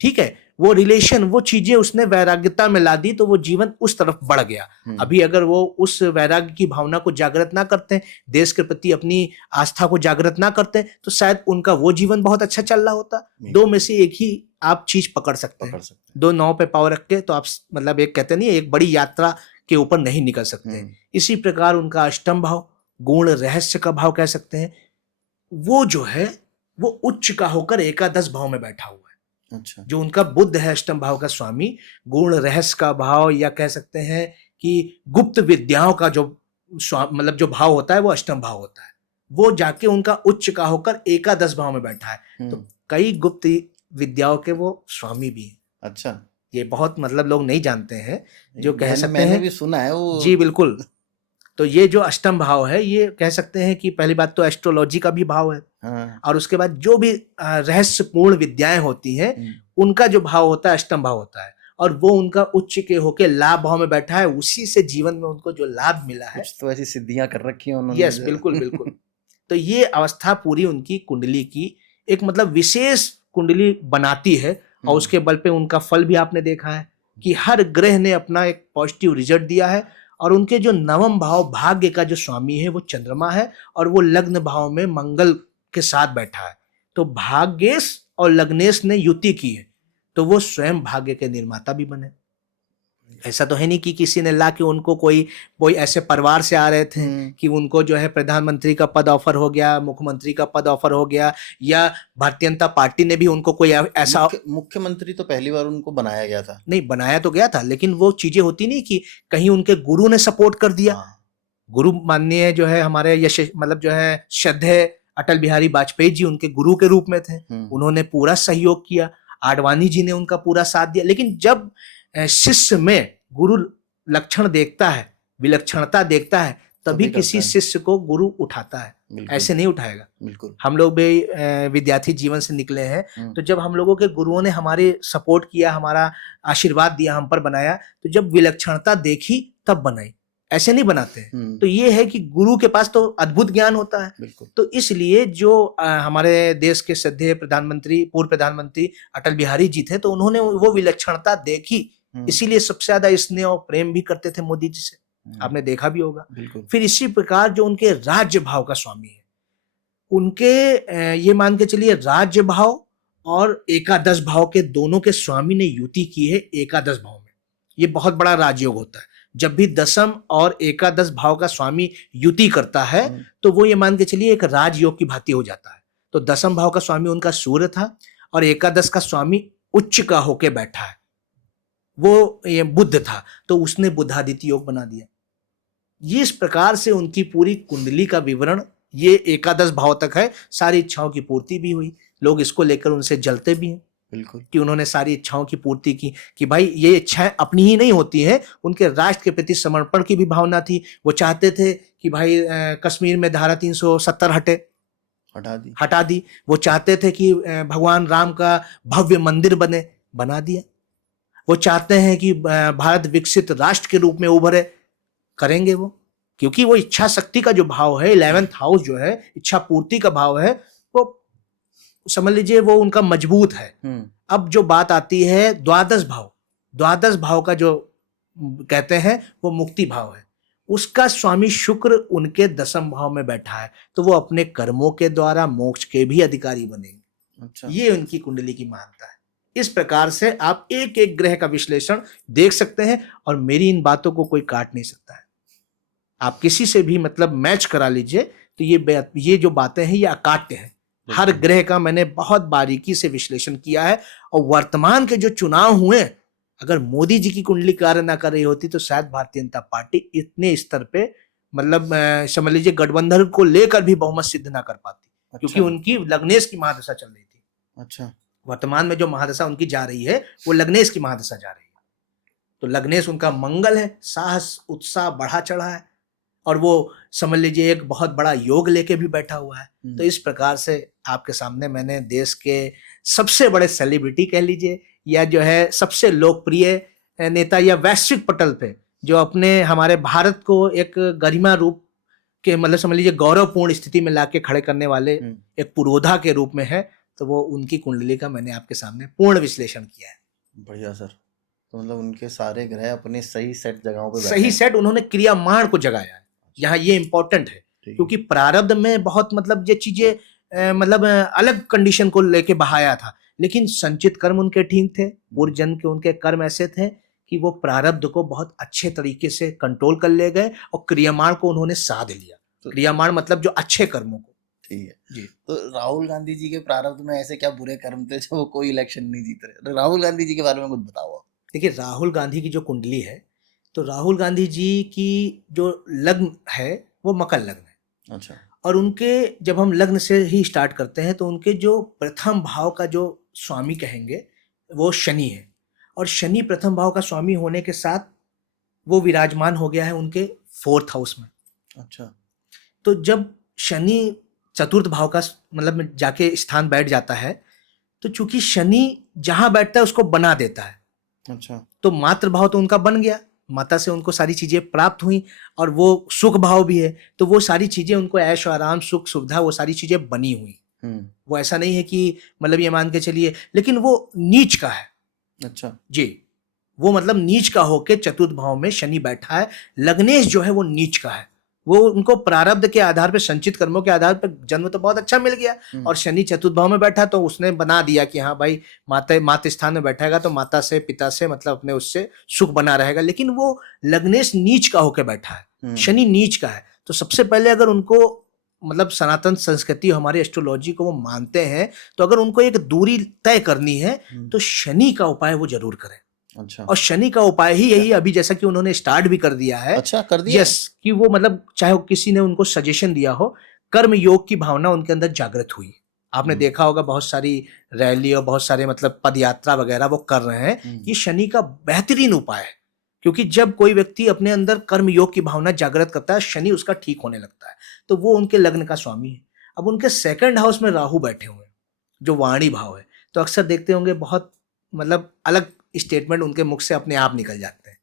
ठीक है, वो रिलेशन, वो चीजें उसने वैराग्यता में ला दी, तो वो जीवन उस तरफ बढ़ गया। अभी अगर वो उस वैराग्य की भावना को जागृत ना करते, देश के प्रति अपनी आस्था को जागृत ना करते, तो शायद उनका वो जीवन बहुत अच्छा चल रहा होता। दो में से एक ही आप चीज पकड़ सकते हैं। दो नाव पे पाँव रख के तो आप मतलब एक कहते नहीं, एक बड़ी यात्रा के ऊपर नहीं निकल सकते। इसी प्रकार उनका अष्टम भाव गुण रहस्य का भाव कह सकते हैं, वो जो है वो उच्च का होकर एकादश भाव में बैठा हुआ है। अच्छा। जो उनका बुध है अष्टम भाव का स्वामी, गुण रहस्य का भाव या कह सकते हैं कि गुप्त विद्याओं का जो मतलब जो भाव होता है वो अष्टम भाव होता है, वो जाके उनका उच्च का होकर एकादश भाव में बैठा है। तो कई गुप्त विद्याओं के वो स्वामी भी हैं। अच्छा, ये बहुत मतलब लोग नहीं जानते हैं, जो कह सकते मैंने हैं। भी सुना है वो। जी बिल्कुल। तो ये जो अष्टम भाव है, ये कह सकते हैं कि पहली बात तो एस्ट्रोलॉजी का भी भाव है। हाँ। और उसके बाद जो भी रहस्यपूर्ण विद्याएं होती हैं, उनका जो भाव होता है अष्टम भाव होता है, और वो उनका उच्च के होके लाभ भाव में बैठा है। उसी से जीवन में उनको जो लाभ मिला है, कुछ तो ऐसी सिद्धियां कर रखी हैं उन्होंने। यस बिल्कुल बिल्कुल। तो ये अवस्था पूरी उनकी कुंडली की एक मतलब विशेष कुंडली बनाती है, और उसके बल पे उनका फल भी आपने देखा है कि हर ग्रह ने अपना एक पॉजिटिव रिजल्ट दिया है। और उनके जो नवम भाव भाग्य का जो स्वामी है वो चंद्रमा है, और वो लग्न भाव में मंगल के साथ बैठा है। तो भाग्येश और लग्नेश ने युति की है, तो वो स्वयं भाग्य के निर्माता भी बने। ऐसा तो है नहीं कि किसी ने ला के उनको कोई ऐसे परिवार से आ रहे थे कि उनको जो है प्रधानमंत्री का पद ऑफर हो गया, मुख्यमंत्री का पद ऑफर हो गया, या भारतीय जनता पार्टी ने भी उनको कोई ऐसा मुख्यमंत्री तो पहली बार उनको बनाया गया था। नहीं, बनाया तो गया था, लेकिन वो चीजें होती नहीं कि कहीं उनके गुरु ने सपोर्ट कर दिया। गुरु माननीय जो है हमारे यश मतलब जो है श्रद्धेय अटल बिहारी वाजपेयी जी उनके गुरु के रूप में थे, उन्होंने पूरा सहयोग किया, आडवाणी जी ने उनका पूरा साथ दिया। लेकिन जब शिष्य में गुरु लक्षण देखता है, विलक्षणता देखता है, तभी किसी शिष्य को गुरु उठाता है, ऐसे नहीं उठाएगा। बिल्कुल। हम लोग भी विद्यार्थी जीवन से निकले हैं, तो जब हम लोगों के गुरुओं ने हमारे सपोर्ट किया, हमारा आशीर्वाद दिया, हम पर बनाया, तो जब विलक्षणता देखी तब बनाई, ऐसे नहीं बनाते हैं। तो ये है कि गुरु के पास तो अद्भुत ज्ञान होता है। तो इसलिए जो हमारे देश के श्रद्धेय प्रधानमंत्री, पूर्व प्रधानमंत्री अटल बिहारी जी थे, तो उन्होंने वो विलक्षणता देखी, इसीलिए सबसे ज्यादा स्नेह और प्रेम भी करते थे मोदी जी से, आपने देखा भी होगा। फिर इसी प्रकार जो उनके राज्य भाव का स्वामी है, उनके ये मान के चलिए राज्य भाव और एकादश भाव के दोनों के स्वामी ने युति की है एकादश भाव में। ये बहुत बड़ा राजयोग होता है। जब भी दशम और एकादश भाव का स्वामी युति करता है, तो वो ये मान के चलिए एक राजयोग की भांति हो जाता है। तो दशम भाव का स्वामी उनका सूर्य था, और एकादश का स्वामी उच्च का होके बैठा है, वो ये बुध था, तो उसने बुधादित्य योग बना दिया। ये इस प्रकार से उनकी पूरी कुंडली का विवरण ये एकादश भाव तक है। सारी इच्छाओं की पूर्ति भी हुई, लोग इसको लेकर उनसे जलते भी हैं बिल्कुल कि उन्होंने सारी इच्छाओं की पूर्ति की, कि भाई ये इच्छाएं अपनी ही नहीं होती हैं, उनके राष्ट्र के प्रति समर्पण की भी भावना थी। वो चाहते थे कि भाई कश्मीर में धारा 370 हटा दी। वो चाहते थे कि भगवान राम का भव्य मंदिर बने, बना दिया। वो चाहते हैं कि भारत विकसित राष्ट्र के रूप में उभरे, करेंगे वो, क्योंकि वो इच्छा शक्ति का जो भाव है, 11th हाउस जो है इच्छा पूर्ति का भाव है, वो समझ लीजिए वो उनका मजबूत है। अब जो बात आती है द्वादश भाव का जो कहते हैं वो मुक्ति भाव है, उसका स्वामी शुक्र उनके दशम भाव में बैठा है, तो वो अपने कर्मों के द्वारा मोक्ष के भी अधिकारी बनेंगे। अच्छा। ये उनकी कुंडली की मान्यता है। इस प्रकार से आप एक एक ग्रह का विश्लेषण देख सकते हैं, और मेरी इन बातों को कोई काट नहीं सकता है। आप किसी से भी मतलब मैच करा लीजिए, तो ये जो बातें हैं ये अकाट्य है। हर ग्रह का मैंने बहुत बारीकी से विश्लेषण किया है, और वर्तमान के जो चुनाव हुए, अगर मोदी जी की कुंडली कार्य ना कर रही होती, तो शायद भारतीय जनता पार्टी इतने स्तर पे मतलब समझ लीजिए गठबंधन को लेकर भी बहुमत सिद्ध ना कर पाती। अच्छा। क्योंकि उनकी लग्नेश की महादशा चल रही थी। अच्छा। वर्तमान में जो महादशा उनकी जा रही है वो लग्नेश की महादशा जा रही है। तो लग्नेश उनका मंगल है, साहस उत्साह बढ़ा चढ़ा है, और वो समझ लीजिए एक बहुत बड़ा योग लेके भी बैठा हुआ है। तो इस प्रकार से आपके सामने मैंने देश के सबसे बड़े सेलिब्रिटी कह लीजिए, या जो है सबसे लोकप्रिय नेता, या वैश्विक पटल पे जो अपने हमारे भारत को एक गरिमा रूप के मतलब समझ लीजिए गौरवपूर्ण स्थिति में लाके खड़े करने वाले एक पुरोधा के रूप में है, तो वो उनकी कुंडली का मैंने आपके सामने पूर्ण विश्लेषण किया है। बढ़िया सर। तो मतलब उनके सारे ग्रह अपने सही सेट जगहों पे बैठे सही हैं। सेट उन्होंने क्रियामाण को जगाया है, यहाँ ये इंपॉर्टेंट है, क्योंकि प्रारब्ध में बहुत मतलब ये चीजें मतलब अलग कंडीशन को लेके बहाया था, लेकिन संचित कर्म उनके ठीक थे, पूर्व जन्म के उनके कर्म ऐसे थे कि वो प्रारब्ध को बहुत अच्छे तरीके से कंट्रोल कर ले गए और क्रियामाण को उन्होंने साध लिया। क्रियामाण मतलब जो अच्छे कर्मों को। ठीक है जी। तो राहुल गांधी जी के प्रारब्ध में ऐसे क्या बुरे कर्म थे जो वो कोई इलेक्शन नहीं जीत रहे? तो राहुल गांधी जी के बारे में कुछ बताओ। देखिए, राहुल गांधी की जो कुंडली है, तो राहुल गांधी जी की जो लग्न है वो मकर लग्न है। अच्छा। और उनके जब हम लग्न से ही स्टार्ट करते हैं तो उनके जो प्रथम भाव का जो स्वामी कहेंगे वो शनि है, और शनि प्रथम भाव का स्वामी होने के साथ वो विराजमान हो गया है उनके 4th हाउस में। अच्छा। तो जब शनि चतुर्थ भाव का मतलब में जाके स्थान बैठ जाता है, तो चूंकि शनि जहां बैठता है उसको बना देता है। अच्छा। तो मातृ भाव तो उनका बन गया, माता से उनको सारी चीजें प्राप्त हुई, और वो सुख भाव भी है, तो वो सारी चीजें उनको ऐश आराम सुख सुविधा वो सारी चीजें बनी हुई। वो ऐसा नहीं है कि मतलब ये मान के चलिए, लेकिन वो नीच का है। अच्छा जी, वो मतलब नीच का होके चतुर्थ भाव में शनि बैठा है। लग्नेश जो है वो नीच का है, वो उनको प्रारब्ध के आधार पे संचित कर्मों के आधार पर जन्म तो बहुत अच्छा मिल गया, और शनि चतुर्थ भाव में बैठा तो उसने बना दिया कि हाँ भाई माता स्थान में बैठेगा तो माता से पिता से मतलब अपने उससे सुख बना रहेगा। लेकिन वो लग्नेश नीच का होके बैठा है, शनि नीच का है। तो सबसे पहले अगर उनको मतलब सनातन संस्कृति हमारी एस्ट्रोलॉजी को वो मानते हैं, तो अगर उनको एक दूरी तय करनी है तो शनि का उपाय वो जरूर करें। अच्छा। और शनि का उपाय ही यही अभी जैसा कि उन्होंने स्टार्ट भी कर दिया है। अच्छा कर दिया। यस, कि वो मतलब चाहे किसी ने उनको सजेशन दिया हो, कर्म योग की भावना उनके अंदर जागृत हुई। आपने देखा होगा बहुत सारी रैली और बहुत सारे मतलब पद यात्रा वगैरह वो कर रहे हैं। ये शनि का बेहतरीन उपाय है, क्योंकि जब कोई व्यक्ति अपने अंदर कर्म योग की भावना जागृत करता है, शनि उसका ठीक होने लगता है। तो वो उनके लग्न का स्वामी है। अब उनके 2nd हाउस में राहु बैठे हुए हैं जो वाणी भाव है, तो अक्सर देखते होंगे बहुत मतलब अलग स्टेटमेंट उनके मुख से अपने आप निकल जाते हैं।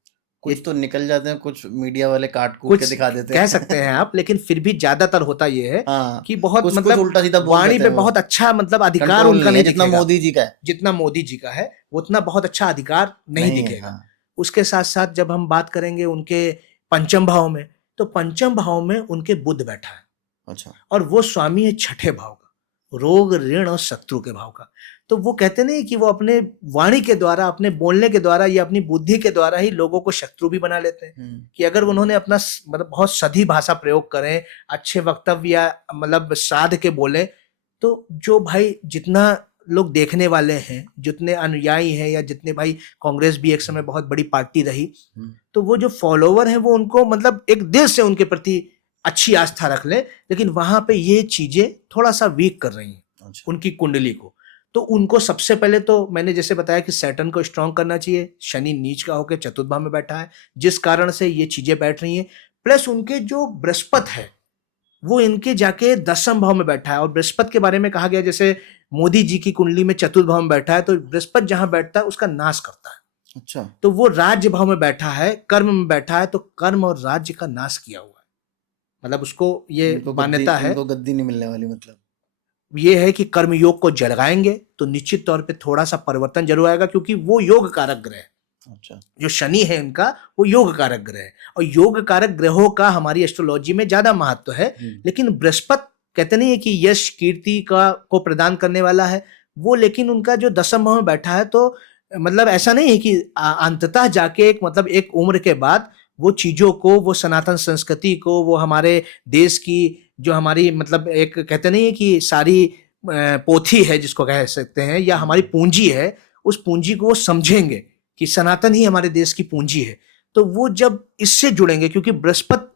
कुछ तो निकल जाते हैं, कुछ मीडिया वाले काट कूट के दिखा देते हैं, कह सकते हैं आप, लेकिन फिर भी ज्यादातर होता ये है कि बहुत कुछ मतलब उल्टा सीधा बोल वाणी देते पे हैं वो। बहुत अच्छा मतलब अधिकार कंट्रोल उनका नहीं है नहीं जितना दिखेगा। मोदी जी का है। जितना मोदी जी का है उतना बहुत अच्छा अधिकार नहीं दिखेगा। उसके साथ साथ जब हम बात करेंगे उनके पंचम भाव में, तो पंचम भाव में उनके बुध बैठा है। अच्छा। और वो स्वामी है 6ठे भाव का, रोग ऋण और शत्रु के भाव का। तो वो कहते नहीं कि वो अपने वाणी के द्वारा, अपने बोलने के द्वारा या अपनी बुद्धि के द्वारा ही लोगों को शत्रु भी बना लेते हैं। कि अगर उन्होंने अपना मतलब बहुत सधी भाषा प्रयोग करें, अच्छे वक्तव्य या मतलब साध के बोले, तो जो भाई जितना लोग देखने वाले हैं, जितने अनुयायी हैं, या जितने भाई कांग्रेस भी एक समय बहुत बड़ी पार्टी रही, तो वो जो फॉलोवर हैं वो उनको मतलब एक दिल से उनके प्रति अच्छी आस्था रख लें, लेकिन वहां पे ये चीजें थोड़ा सा वीक कर रही हैं उनकी कुंडली को। तो उनको सबसे पहले तो मैंने जैसे बताया कि सैटर्न को स्ट्रांग करना चाहिए। शनि नीच का होकर चतुर्थ भाव में बैठा है, जिस कारण से ये चीजें बैठ रही हैं। प्लस उनके जो बृहस्पति है वो इनके जाके 10th भाव में बैठा है, और बृहस्पति के बारे में कहा गया जैसे मोदी जी की कुंडली में चतुर्थ भाव में बैठा है, तो बृहस्पति जहां बैठता है उसका नाश करता है। अच्छा। तो वो राज्य भाव में बैठा है, कर्म में बैठा है, तो कर्म और राज्य का नाश किया हुआ है। मतलब उसको ये मान्यता है, इनको गद्दी नहीं मिलने वाली। मतलब ये है कि कर्म योग को जगाएंगे तो निश्चित तौर पे थोड़ा सा परिवर्तन जरूर आएगा, क्योंकि वो योग कारक ग्रह है। अच्छा। जो शनि है इनका वो योग कारक ग्रह है, और योग कारक ग्रहों का हमारी एस्ट्रोलॉजी में ज्यादा महत्व है। लेकिन बृहस्पति कहते नहीं है कि यश कीर्ति को प्रदान करने वाला है वो, लेकिन उनका जो 10th भाव में बैठा है, तो मतलब ऐसा नहीं है कि अंततः जाके एक मतलब एक उम्र के बाद वो चीजों को, वो सनातन संस्कृति को, वो हमारे देश की जो हमारी मतलब एक कहते नहीं है कि सारी पोथी है जिसको कह सकते हैं, या हमारी पूंजी है, उस पूंजी को वो समझेंगे कि सनातन ही हमारे देश की पूंजी है। तो वो जब इससे जुड़ेंगे, क्योंकि बृहस्पति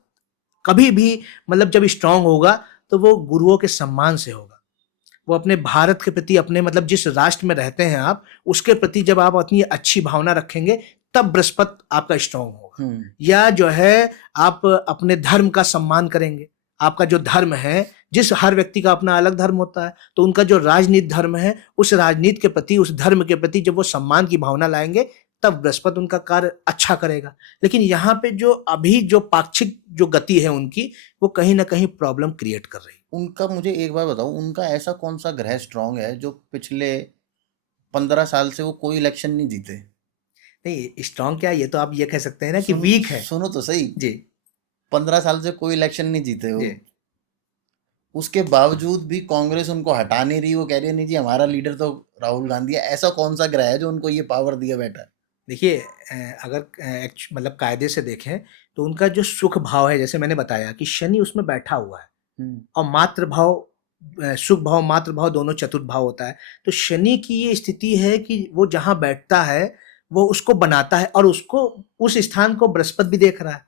कभी भी मतलब जब स्ट्रांग होगा तो वो गुरुओं के सम्मान से होगा। वो अपने भारत के प्रति, अपने मतलब जिस राष्ट्र में रहते हैं आप, उसके प्रति जब आप अपनी अच्छी भावना रखेंगे, तब बृहस्पति आपका स्ट्रांग होगा। या जो है आप अपने धर्म का सम्मान करेंगे, आपका जो धर्म है, जिस हर व्यक्ति का अपना अलग धर्म होता है, तो उनका जो राजनीति धर्म है, उस राजनीति के प्रति, उस धर्म के प्रति जब वो सम्मान की भावना लाएंगे, तब बृहस्पति उनका कार्य अच्छा करेगा। लेकिन यहाँ पे जो अभी जो पाक्षिक जो गति है उनकी, वो कहीं ना कहीं प्रॉब्लम क्रिएट कर रही है। उनका मुझे एक बार बताओ, उनका ऐसा कौन सा ग्रह स्ट्रांग है जो पिछले 15 साल से वो कोई इलेक्शन नहीं जीते? नहीं, स्ट्रांग क्या, ये तो आप ये कह सकते हैं ना कि सुन, वीक है। सुनो तो सही जी 15 साल से कोई इलेक्शन नहीं जीते हो, जी। उसके बावजूद भी कांग्रेस उनको हटा नहीं रही। वो कह रही है नहीं जी हमारा लीडर तो राहुल गांधी है। ऐसा कौन सा ग्रह है जो उनको ये पावर दिया बैठा है? देखिए, अगर मतलब कायदे से देखें तो उनका जो सुख भाव है, जैसे मैंने बताया कि शनि उसमें बैठा हुआ है, और मातृ भाव, सुख भाव मातृ भाव दोनों चतुर्थ भाव होता है। तो शनि की ये स्थिति है कि वो जहां बैठता है वो उसको बनाता है, और उसको उस स्थान को बृहस्पति भी देख रहा है।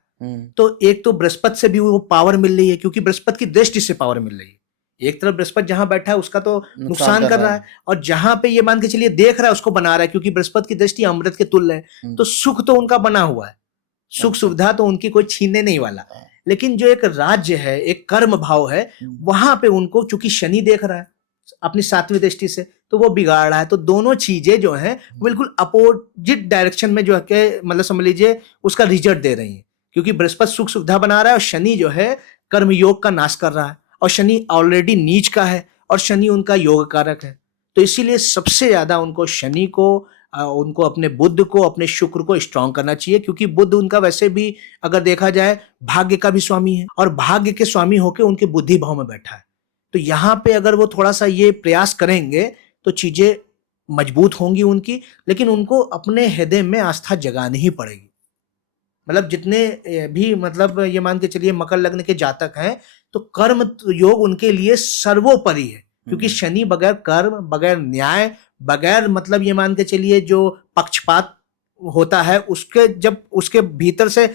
तो एक तो बृहस्पति से भी वो पावर मिल रही है, क्योंकि बृहस्पति की दृष्टि से पावर मिल रही है। एक तरफ बृहस्पति जहां बैठा है उसका तो नुकसान कर रहा है, और जहां पे ये मान के चलिए देख रहा है उसको बना रहा है, क्योंकि बृहस्पति की दृष्टि अमृत के तुल्य है। तो सुख तो उनका बना हुआ है, सुख सुविधा तो उनकी कोई छीनने नहीं वाला। लेकिन जो एक राज्य है, एक कर्म भाव है, वहां पे उनको चूंकि शनि देख रहा है अपनी 7वीं दृष्टि से, तो वो बिगाड़ रहा है। तो दोनों चीजें जो हैं बिल्कुल अपोजिट डायरेक्शन में जो है, मतलब समझ लीजिए उसका रिजल्ट दे रही है। क्योंकि बृहस्पति सुख सुविधा बना रहा है और शनि जो है कर्मयोग का नाश कर रहा है, और शनि ऑलरेडी नीच का है, और शनि उनका योग कारक है। तो इसीलिए सबसे ज्यादा उनको शनि को, उनको अपने बुध को, अपने शुक्र को स्ट्रांग करना चाहिए, क्योंकि बुध उनका वैसे भी अगर देखा जाए भाग्य का भी स्वामी है, और भाग्य के स्वामी होकर उनके बुद्धि भाव में बैठा है। तो यहाँ पे अगर वो थोड़ा सा ये प्रयास करेंगे तो चीजें मजबूत होंगी उनकी। लेकिन उनको अपने हृदय में आस्था जगानी ही पड़ेगी। मतलब जितने भी, मतलब ये मान के चलिए मकर लग्न के जातक हैं, तो कर्म योग उनके लिए सर्वोपरि है। क्योंकि शनि बगैर कर्म, बगैर न्याय, बगैर मतलब ये मान के चलिए जो पक्षपात होता है, उसके जब उसके भीतर से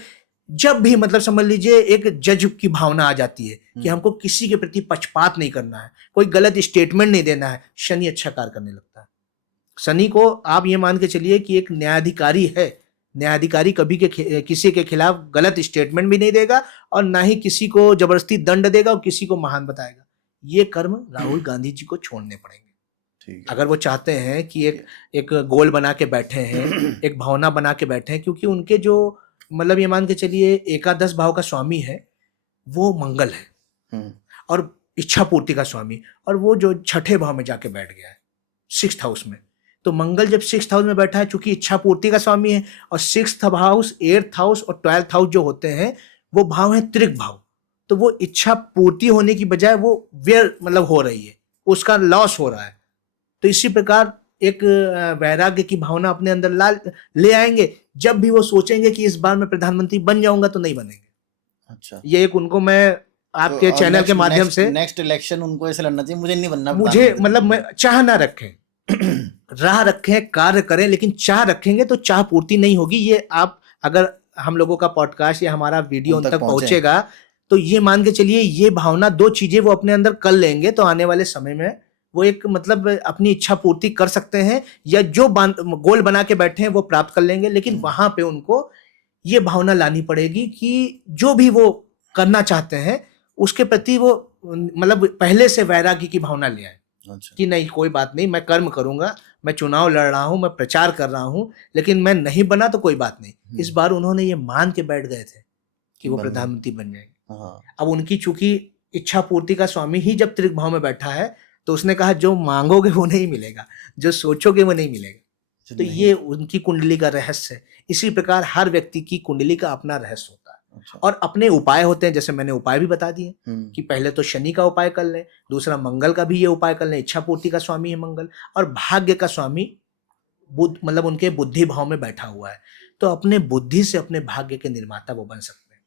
जब भी मतलब समझ लीजिए एक जज की भावना आ जाती है कि हमको किसी के प्रति पक्षपात नहीं करना है, कोई गलत स्टेटमेंट नहीं देना है, शनि अच्छा कार्य करने लगता है। शनि को आप ये मान के चलिए कि एक न्यायाधिकारी है। न्यायाधिकारी कभी किसी के खिलाफ गलत स्टेटमेंट भी नहीं देगा, और ना ही किसी को जबरदस्ती दंड देगा और किसी को महान बताएगा। ये कर्म राहुल गांधी जी को छोड़ने पड़ेंगे अगर वो चाहते हैं कि एक गोल बना के बैठे हैं, एक भावना बना के बैठे हैं। क्योंकि उनके जो मतलब ये मान के चलिए एकादश भाव का स्वामी है वो मंगल है, और इच्छा पूर्ति का स्वामी, और वो जो छठे भाव में जाके बैठ गया है 6th हाउस में। तो मंगल जब 6th हाउस में बैठा है, चूंकि इच्छा पूर्ति का स्वामी है, और 6th हाउस, 8th हाउस और 12th हाउस जो होते हैं वो भाव है त्रिक भाव। तो वो इच्छा पूर्ति होने की बजाय वो व्यय मतलब हो रही है, उसका लॉस हो रहा है। तो इसी प्रकार एक वैराग्य की भावना अपने अंदर ले आएंगे। जब भी वो सोचेंगे कि इस बार मैं प्रधानमंत्री बन जाऊंगा, तो नहीं बनेंगे। अच्छा, ये एक उनको मैं आपके तो चैनल के माध्यम से, नेक्स्ट इलेक्शन उनको ऐसे लड़ना चाहिए, मुझे नहीं बनना, मुझे मतलब मैं चाह ना रखें राह रखें, कार्य करें, लेकिन चाह रखेंगे तो चाह पूर्ति नहीं होगी। ये आप अगर हम लोगों का पॉडकास्ट या हमारा वीडियो उन तक पहुंचेगा, तो ये मान के चलिए ये भावना, 2 चीजें वो अपने अंदर कर लेंगे, तो आने वाले समय में वो एक मतलब अपनी इच्छा पूर्ति कर सकते हैं, या जो गोल बना के बैठे हैं वो प्राप्त कर लेंगे। लेकिन वहां पे उनको ये भावना लानी पड़ेगी कि जो भी वो करना चाहते हैं उसके प्रति वो मतलब पहले से वैराग्य की भावना ले आए। अच्छा। कि नहीं कोई बात नहीं, मैं कर्म करूंगा, मैं चुनाव लड़ रहा हूं, मैं प्रचार कर रहा हूं, लेकिन मैं नहीं बना तो कोई बात नहीं। इस बार उन्होंने ये मान के बैठ गए थे कि वो प्रधानमंत्री बन जाएंगे। अब उनकी चूंकि इच्छा पूर्ति का स्वामी ही जब त्रिक भाव में बैठा है, तो उसने कहा जो मांगोगे वो नहीं मिलेगा, जो सोचोगे वो नहीं मिलेगा। तो ये उनकी कुंडली का रहस्य है। इसी प्रकार हर व्यक्ति की कुंडली का अपना रहस्य होता है। अच्छा। और अपने उपाय होते हैं, जैसे मैंने उपाय भी बता दिए कि पहले तो शनि का उपाय कर लें, दूसरा मंगल का भी ये उपाय कर लें, इच्छा पूर्ति का स्वामी है मंगल, और भाग्य का स्वामी बुध मतलब उनके बुद्धि भाव में बैठा हुआ है। तो अपने बुद्धि से अपने भाग्य के निर्माता वो बन सकते हैं,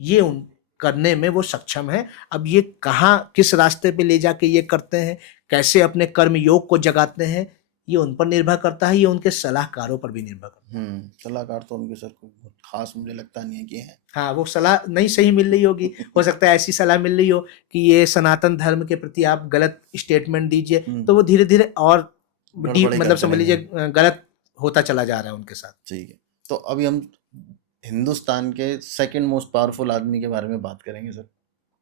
ये उन करने में वो सक्षम है। अब ये कहाँ किस रास्ते पे ले जाके ये करते हैं, कैसे अपने कर्म योग को जगाते हैं, ये उन पर निर्भर करता है, ये उनके सलाहकारों पर भी निर्भर करता है। सलाहकार तो उनके सर को बहुत खास मुझे लगता नहीं है कि है। हाँ, वो सलाह नहीं सही मिल रही होगी, हो सकता है ऐसी सलाह मिल रही हो कि ये सनातन धर्म के प्रति आप गलत स्टेटमेंट दीजिए, तो वो धीरे धीरे और डीप मतलब समझ लीजिए गलत होता चला जा रहा है उनके साथ। ठीक है। तो अभी हम हिंदुस्तान के सेकंड मोस्ट पावरफुल आदमी के बारे में बात करेंगे सर,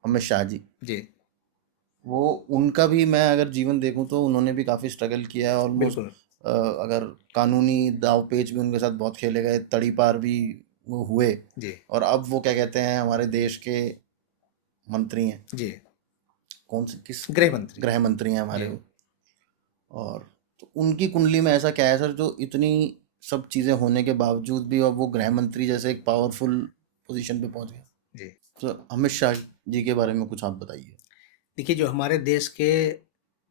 अमित शाह जी। जी। वो उनका भी मैं अगर जीवन देखूं तो उन्होंने भी काफ़ी स्ट्रगल किया है ऑलमोस्ट। बिल्कुल। अगर कानूनी दाव पेच भी उनके साथ बहुत खेले गए, तड़ी पार भी वो हुए। जी। और अब वो क्या कहते हैं, हमारे देश के मंत्री हैं। जी। कौन से, किस, गृह मंत्री। गृह मंत्री हैं हमारे जी। वो। और तो उनकी कुंडली में ऐसा क्या है सर, जो इतनी सब चीज़ें होने के बावजूद भी अब वो गृह मंत्री जैसे एक पावरफुल पोजीशन पे पहुंच गए। जी। तो अमित शाह जी के बारे में कुछ आप बताइए। देखिए, जो हमारे देश के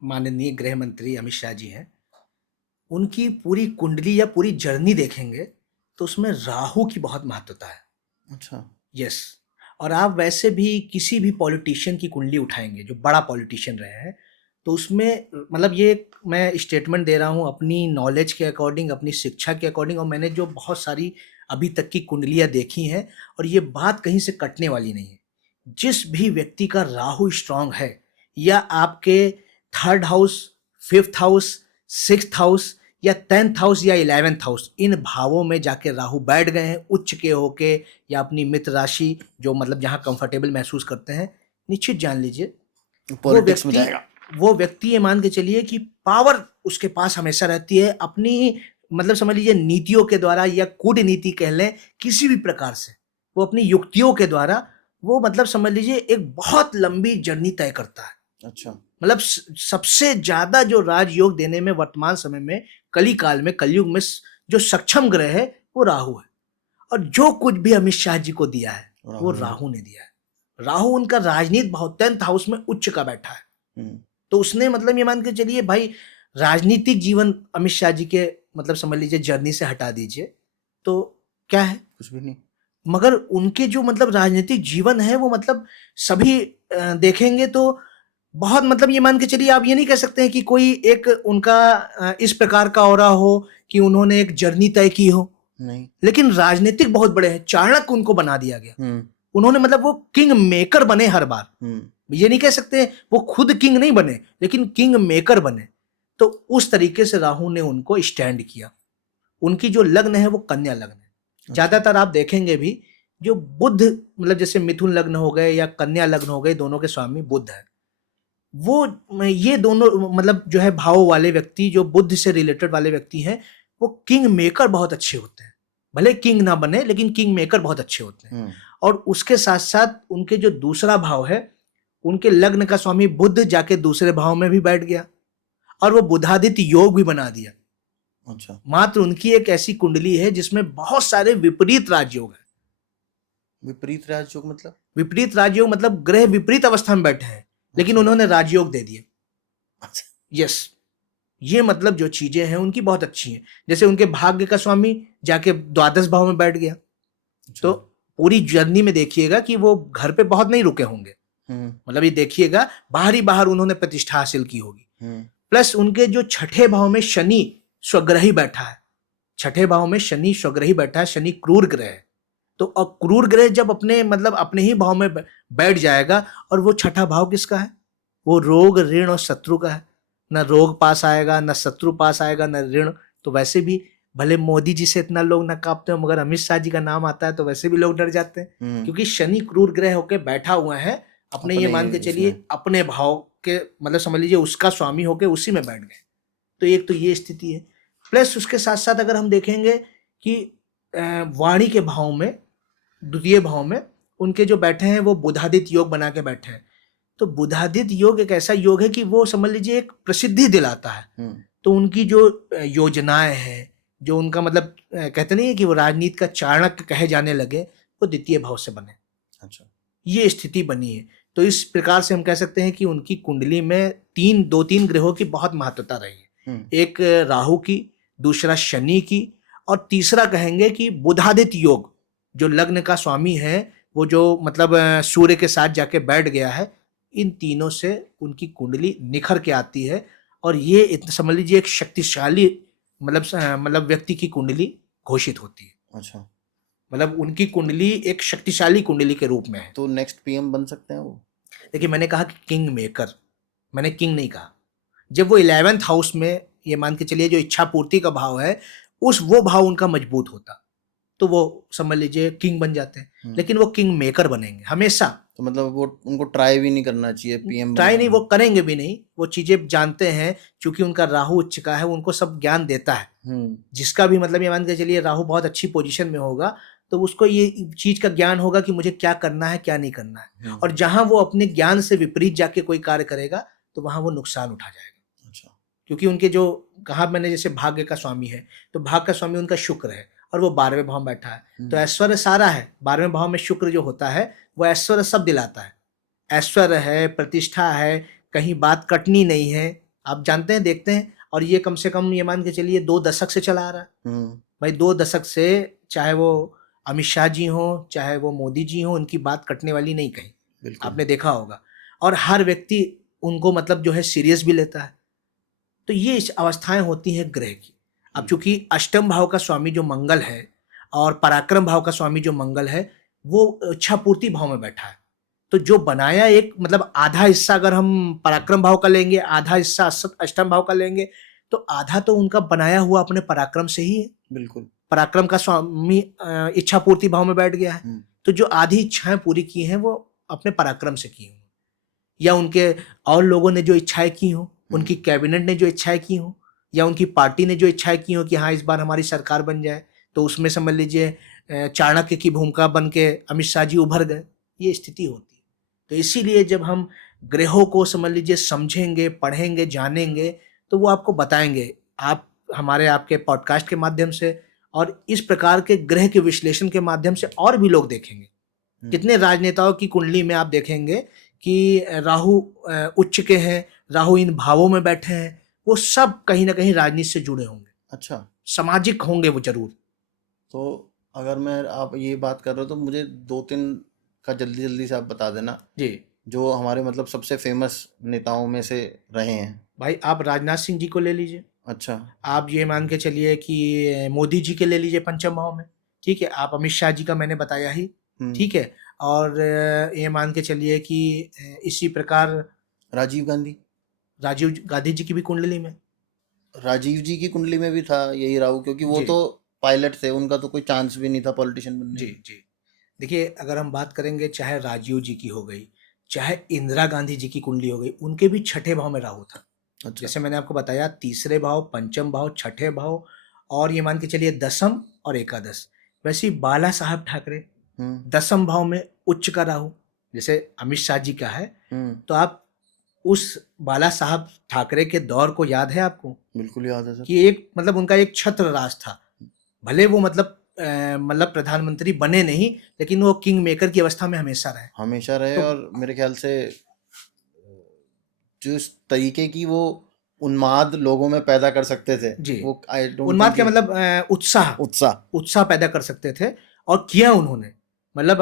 माननीय गृह मंत्री अमित शाह जी हैं, उनकी पूरी कुंडली या पूरी जर्नी देखेंगे तो उसमें राहु की बहुत महत्वता है। अच्छा। यस। और आप वैसे भी किसी भी पॉलिटिशियन की कुंडली उठाएंगे जो बड़ा पॉलिटिशियन रहे हैं, तो उसमें मतलब ये मैं स्टेटमेंट दे रहा हूँ अपनी नॉलेज के अकॉर्डिंग, अपनी शिक्षा के अकॉर्डिंग, और मैंने जो बहुत सारी अभी तक की कुंडलियाँ देखी हैं, और ये बात कहीं से कटने वाली नहीं है। जिस भी व्यक्ति का राहु स्ट्रांग है, या आपके third house, fifth house, sixth house, या 10th हाउस या 11th हाउस, इन भावों में जाके राहु बैठ गए हैं उच्च के होके, या अपनी मित्र राशि जो मतलब जहाँ कंफर्टेबल महसूस करते हैं, निश्चित जान लीजिए वो पॉलिटिक्स में व्यक्ति जाएगा। वो व्यक्ति ये मान के चलिए कि पावर उसके पास हमेशा रहती है अपनी, मतलब समझ लीजिए नीतियों के द्वारा या कूटनीति कह लें, किसी भी प्रकार से वो अपनी युक्तियों के द्वारा वो मतलब समझ लीजिए एक बहुत लंबी जर्नी तय करता है। अच्छा। मतलब सबसे ज्यादा जो राजयोग देने में वर्तमान समय में, कली काल में, कलयुग में जो सक्षम ग्रह है वो राहु है। और जो कुछ भी अमित शाह जी को दिया है वो राहु ने राहु ने दिया है। राहु उनका राजनीति बहुत 10th हाउस में उच्च का बैठा है। हम्म, तो उसने मतलब ये मान के चलिए भाई, राजनीतिक जीवन अमित शाह जी के मतलब समझ लीजिए जर्नी से हटा दीजिए तो क्या है, कुछ भी नहीं। मगर उनके जो मतलब राजनीतिक जीवन है वो मतलब सभी देखेंगे तो बहुत मतलब ये मान के चलिए, आप ये नहीं कह सकते हैं कि कोई एक उनका इस प्रकार का ऑरा हो कि उन्होंने एक जर्नी तय की हो, नहीं। लेकिन राजनीतिक बहुत बड़े हैं, चाणक्य उनको बना दिया गया। हम्म। उन्होंने मतलब वो किंग मेकर बने हर बार। ये नहीं कह सकते वो खुद किंग नहीं बने, लेकिन किंग मेकर बने। तो उस तरीके से राहु ने उनको स्टैंड किया। उनकी जो लग्न है वो कन्या लग्न है। ज्यादातर आप देखेंगे भी जो बुध मतलब जैसे मिथुन लग्न हो गए या कन्या लग्न हो गए, दोनों के स्वामी बुध है। वो ये दोनों मतलब जो है भाव वाले व्यक्ति, जो बुद्ध से रिलेटेड वाले व्यक्ति हैं, वो किंग मेकर बहुत अच्छे होते हैं। भले किंग ना बने लेकिन किंग मेकर बहुत अच्छे होते हैं। और उसके साथ साथ उनके जो दूसरा भाव है, उनके लग्न का स्वामी बुध जाके दूसरे भाव में भी बैठ गया और वो बुधादित्य योग भी बना दिया। अच्छा। मात्र उनकी एक ऐसी कुंडली है जिसमें बहुत सारे विपरीत राजयोग है। विपरीत राजयोग मतलब? विपरीत राजयोग मतलब ग्रह विपरीत अवस्था में बैठे हैं, लेकिन अच्छा। उन्होंने राजयोग दे दिए। अच्छा। यस। ये मतलब जो चीजें हैं उनकी बहुत अच्छी हैं। जैसे उनके भाग्य का स्वामी जाके द्वादश भाव में बैठ गया। अच्छा। तो पूरी जर्नी में देखिएगा कि वो घर पे बहुत नहीं रुके होंगे। मतलब ये देखिएगा बाहर उन्होंने प्रतिष्ठा हासिल की होगी। प्लस उनके जो छठे भाव में शनि स्वग्रही बैठा है। छठे भाव में शनि स्वग्रही बैठा है। शनि क्रूर ग्रह है। तो अब क्रूर ग्रह जब अपने मतलब अपने ही भाव में बैठ जाएगा, और वो छठा भाव किसका है? वो रोग, ऋण और शत्रु का है। न रोग पास आएगा, न शत्रु पास आएगा, न ऋण। तो वैसे भी भले मोदी जी से इतना लोग न कांपते हो, मगर अमित शाह जी का नाम आता है तो वैसे भी लोग डर जाते हैं, क्योंकि शनि क्रूर ग्रह होके बैठा हुआ है अपने ये मान के चलिए अपने भाव के, मतलब समझ लीजिए उसका स्वामी होके उसी में बैठ गए। तो एक तो ये स्थिति है। प्लस उसके साथ साथ अगर हम देखेंगे कि वाणी के भाव में, द्वितीय भाव में उनके जो बैठे हैं वो बुधादित्य योग बना के बैठे हैं। तो बुधादित्य योग एक ऐसा योग है कि वो समझ लीजिए एक प्रसिद्धि दिलाता है। तो उनकी जो योजनाएं हैं, जो उनका मतलब कहते नहीं है कि वो राजनीति का चाणक्य कहे जाने लगे, वो द्वितीय भाव से बने। अच्छा। ये स्थिति बनी है। तो इस प्रकार से हम कह सकते हैं कि उनकी कुंडली में दो तीन ग्रहों की बहुत महत्वता रही है। एक राहु की, दूसरा शनि की, और तीसरा कहेंगे कि बुधादित्य योग, जो लग्न का स्वामी है, वो जो मतलब सूर्य के साथ जाके बैठ गया है। इन तीनों से उनकी कुंडली निखर के आती है, और ये समझ लीजिए एक शक्तिशाली मतलब व्यक्ति की कुंडली घोषित होती है। अच्छा। मतलब उनकी कुंडली एक शक्तिशाली कुंडली के रूप में है। तो नेक्स्ट पीएम बन सकते हैं वो? देखिए, मैंने कहा कि किंग मेकर, मैंने किंग नहीं कहा। जब वो 11th हाउस में, ये मान के चलिए जो इच्छा पूर्ति का भाव है, वो भाव उनका मजबूत होता, तो वो समझ लीजिए किंग बन जाते हैं, लेकिन वो किंग मेकर बनेंगे हमेशा। तो मतलब वो उनको ट्राई भी नहीं करना चाहिए पीएम ट्राई नहीं, बनना। वो करेंगे भी नहीं, वो चीजें जानते हैं, क्योंकि उनका राहु उच्च का है, उनको सब ज्ञान देता है। जिसका भी मतलब ये मान के चलिए राहु बहुत अच्छी पोजीशन में होगा, तो उसको ये चीज का ज्ञान होगा कि मुझे क्या करना है क्या नहीं करना है। और जहां वो अपने ज्ञान से विपरीत जाके कोई कार्य करेगा तो वहां वो नुकसान उठा जाएगा। अच्छा। क्योंकि उनके जो कहा मैंने, जैसे भाग्य का स्वामी है, तो भाग्य का स्वामी उनका शुक्र है और वो 12वें भाव में बैठा है, तो ऐश्वर्य सारा है। 12वें भाव में शुक्र जो होता है वो ऐश्वर्य सब दिलाता है। ऐश्वर्य है, प्रतिष्ठा है, कहीं बात कटनी नहीं है, आप जानते हैं, देखते हैं। और ये कम से कम ये मान के चलिए 2 दशक से चला आ रहा है भाई। 2 दशक से, चाहे वो अमित शाह जी हो, चाहे वो मोदी जी हो, उनकी बात कटने वाली नहीं कहीं, आपने देखा होगा। और हर व्यक्ति उनको मतलब जो है सीरियस भी लेता है। तो ये अवस्थाएं होती हैं ग्रह की। अब चूंकि अष्टम भाव का स्वामी जो मंगल है और पराक्रम भाव का स्वामी जो मंगल है, वो इच्छा पूर्ति भाव में बैठा है। तो जो बनाया एक मतलब आधा हिस्सा अगर हम पराक्रम भाव का लेंगे, आधा हिस्सा अष्टम भाव का लेंगे, तो आधा तो उनका बनाया हुआ अपने पराक्रम से ही है। बिल्कुल। पराक्रम का स्वामी इच्छा पूर्ति भाव में बैठ गया है, तो जो आधी इच्छाएं पूरी की हैं वो अपने पराक्रम से की हों, या उनके और लोगों ने जो इच्छाएं की हों, उनकी कैबिनेट ने जो इच्छाएं की हों, या उनकी पार्टी ने जो इच्छाएं की हों कि हाँ इस बार हमारी सरकार बन जाए, तो उसमें समझ लीजिए चाणक्य की भूमिका बन के अमित शाह जी उभर गए, ये स्थिति होती है। तो इसीलिए जब हम ग्रहों को समझ लीजिए समझेंगे, पढ़ेंगे, जानेंगे, तो वो आपको बताएंगे, आप हमारे आपके पॉडकास्ट के माध्यम से और इस प्रकार के ग्रह के विश्लेषण के माध्यम से और भी लोग देखेंगे। कितने राजनेताओं की कुंडली में आप देखेंगे कि राहु उच्च के हैं, राहु इन भावों में बैठे हैं, वो सब कहीं ना कहीं राजनीति से जुड़े होंगे। अच्छा। सामाजिक होंगे वो जरूर। तो अगर मैं, आप ये बात कर रहे हो तो मुझे 2-3 का जल्दी जल्दी से आप बता देना जी। जो हमारे मतलब सबसे फेमस नेताओं में से रहे हैं। भाई आप राजनाथ सिंह जी को ले लीजिए। अच्छा। आप ये मान के चलिए कि मोदी जी के ले लीजिए पंचम भाव में, ठीक है। आप अमित शाह जी का मैंने बताया ही, ठीक है। और ये मान के चलिए कि इसी प्रकार राजीव गांधी जी की भी कुंडली में, राजीव जी की कुंडली में भी था यही राहु, क्योंकि वो जी तो पायलट थे, उनका तो कोई चांस भी नहीं था पॉलिटिशियन बनने जी की। जी। देखिए अगर हम बात करेंगे, चाहे राजीव जी की हो गई, चाहे इंदिरा गांधी जी की कुंडली हो गई, उनके भी छठे भाव में राहु था। अच्छा। जैसे मैंने आपको बताया, तीसरे भाव, पंचम भाव, छठे भाव, और ये मान के चलिए दसम और एकादश। वैसे ही बाला साहब ठाकरे दसम भाव में उच्च का राहु, जैसे अमित शाह जी का है, तो आप उस बाला साहब ठाकरे के दौर को याद है आपको? बिल्कुल याद है सर। कि एक मतलब उनका एक छत्र राज था, भले वो मतलब प्रधानमंत्री बने नहीं, लेकिन वो किंग मेकर की अवस्था में हमेशा रहे। तो और मेरे ख्याल से जिस तरीके की वो उन्माद लोगों में पैदा कर सकते थे, जी, वो आई डोंट उन्माद थिंक के मतलब उत्साह पैदा कर सकते थे, और किया उन्होंने। मतलब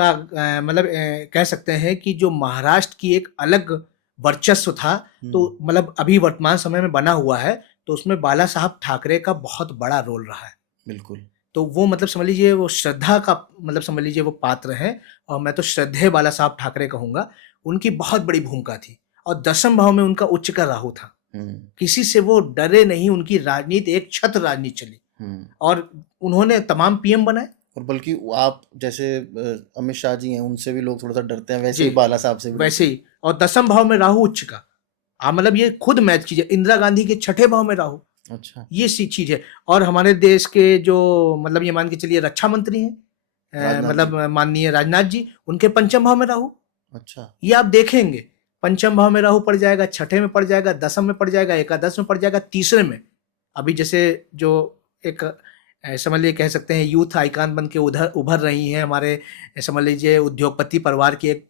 कह सकते हैं कि जो महाराष्ट्र की एक अलग वर्चस्व था, तो मतलब अभी वर्तमान समय में बना हुआ है, तो उसमें बाला साहब ठाकरे का बहुत बड़ा रोल रहा है। बिल्कुल। तो वो मतलब समझ लीजिए वो श्रद्धा का मतलब समझ लीजिए वो पात्र हैं, और मैं तो श्रद्धेय बाला साहब ठाकरे कहूंगा। उनकी बहुत बड़ी भूमिका थी, और दसम भाव में उनका उच्च का राहु था। किसी से वो डरे नहीं, उनकी राजनीति एक छत्र राजनीति चली, और उन्होंने तमाम पीएम बनाए। और बल्कि आप जैसे अमित शाह जी हैं, उनसे भी लोग थोड़ा सा डरते हैं, वैसे ही बाला साहब से भी वैसे ही। और दसम भाव में राहु उच्च का, आप मतलब ये खुद मैच कीजिए, इंदिरा गांधी के छठे भाव में राहु। अच्छा। ये सी चीज है। और हमारे देश के जो मतलब ये मान के चलिए रक्षा मंत्री हैं, मतलब माननीय राजनाथ जी, उनके पंचम भाव में राहु। अच्छा। ये आप देखेंगे, पंचम भाव में राहु पड़ जाएगा, छठे में पड़ जाएगा, दसम में पड़ जाएगा, एकादश में पड़ जाएगा, तीसरे में अभी जैसे जो एक समझ लीजिए कह सकते हैं यूथ आइकॉन बन के उभर रही हैं हमारे, समझ लीजिए उद्योगपति परिवार की एक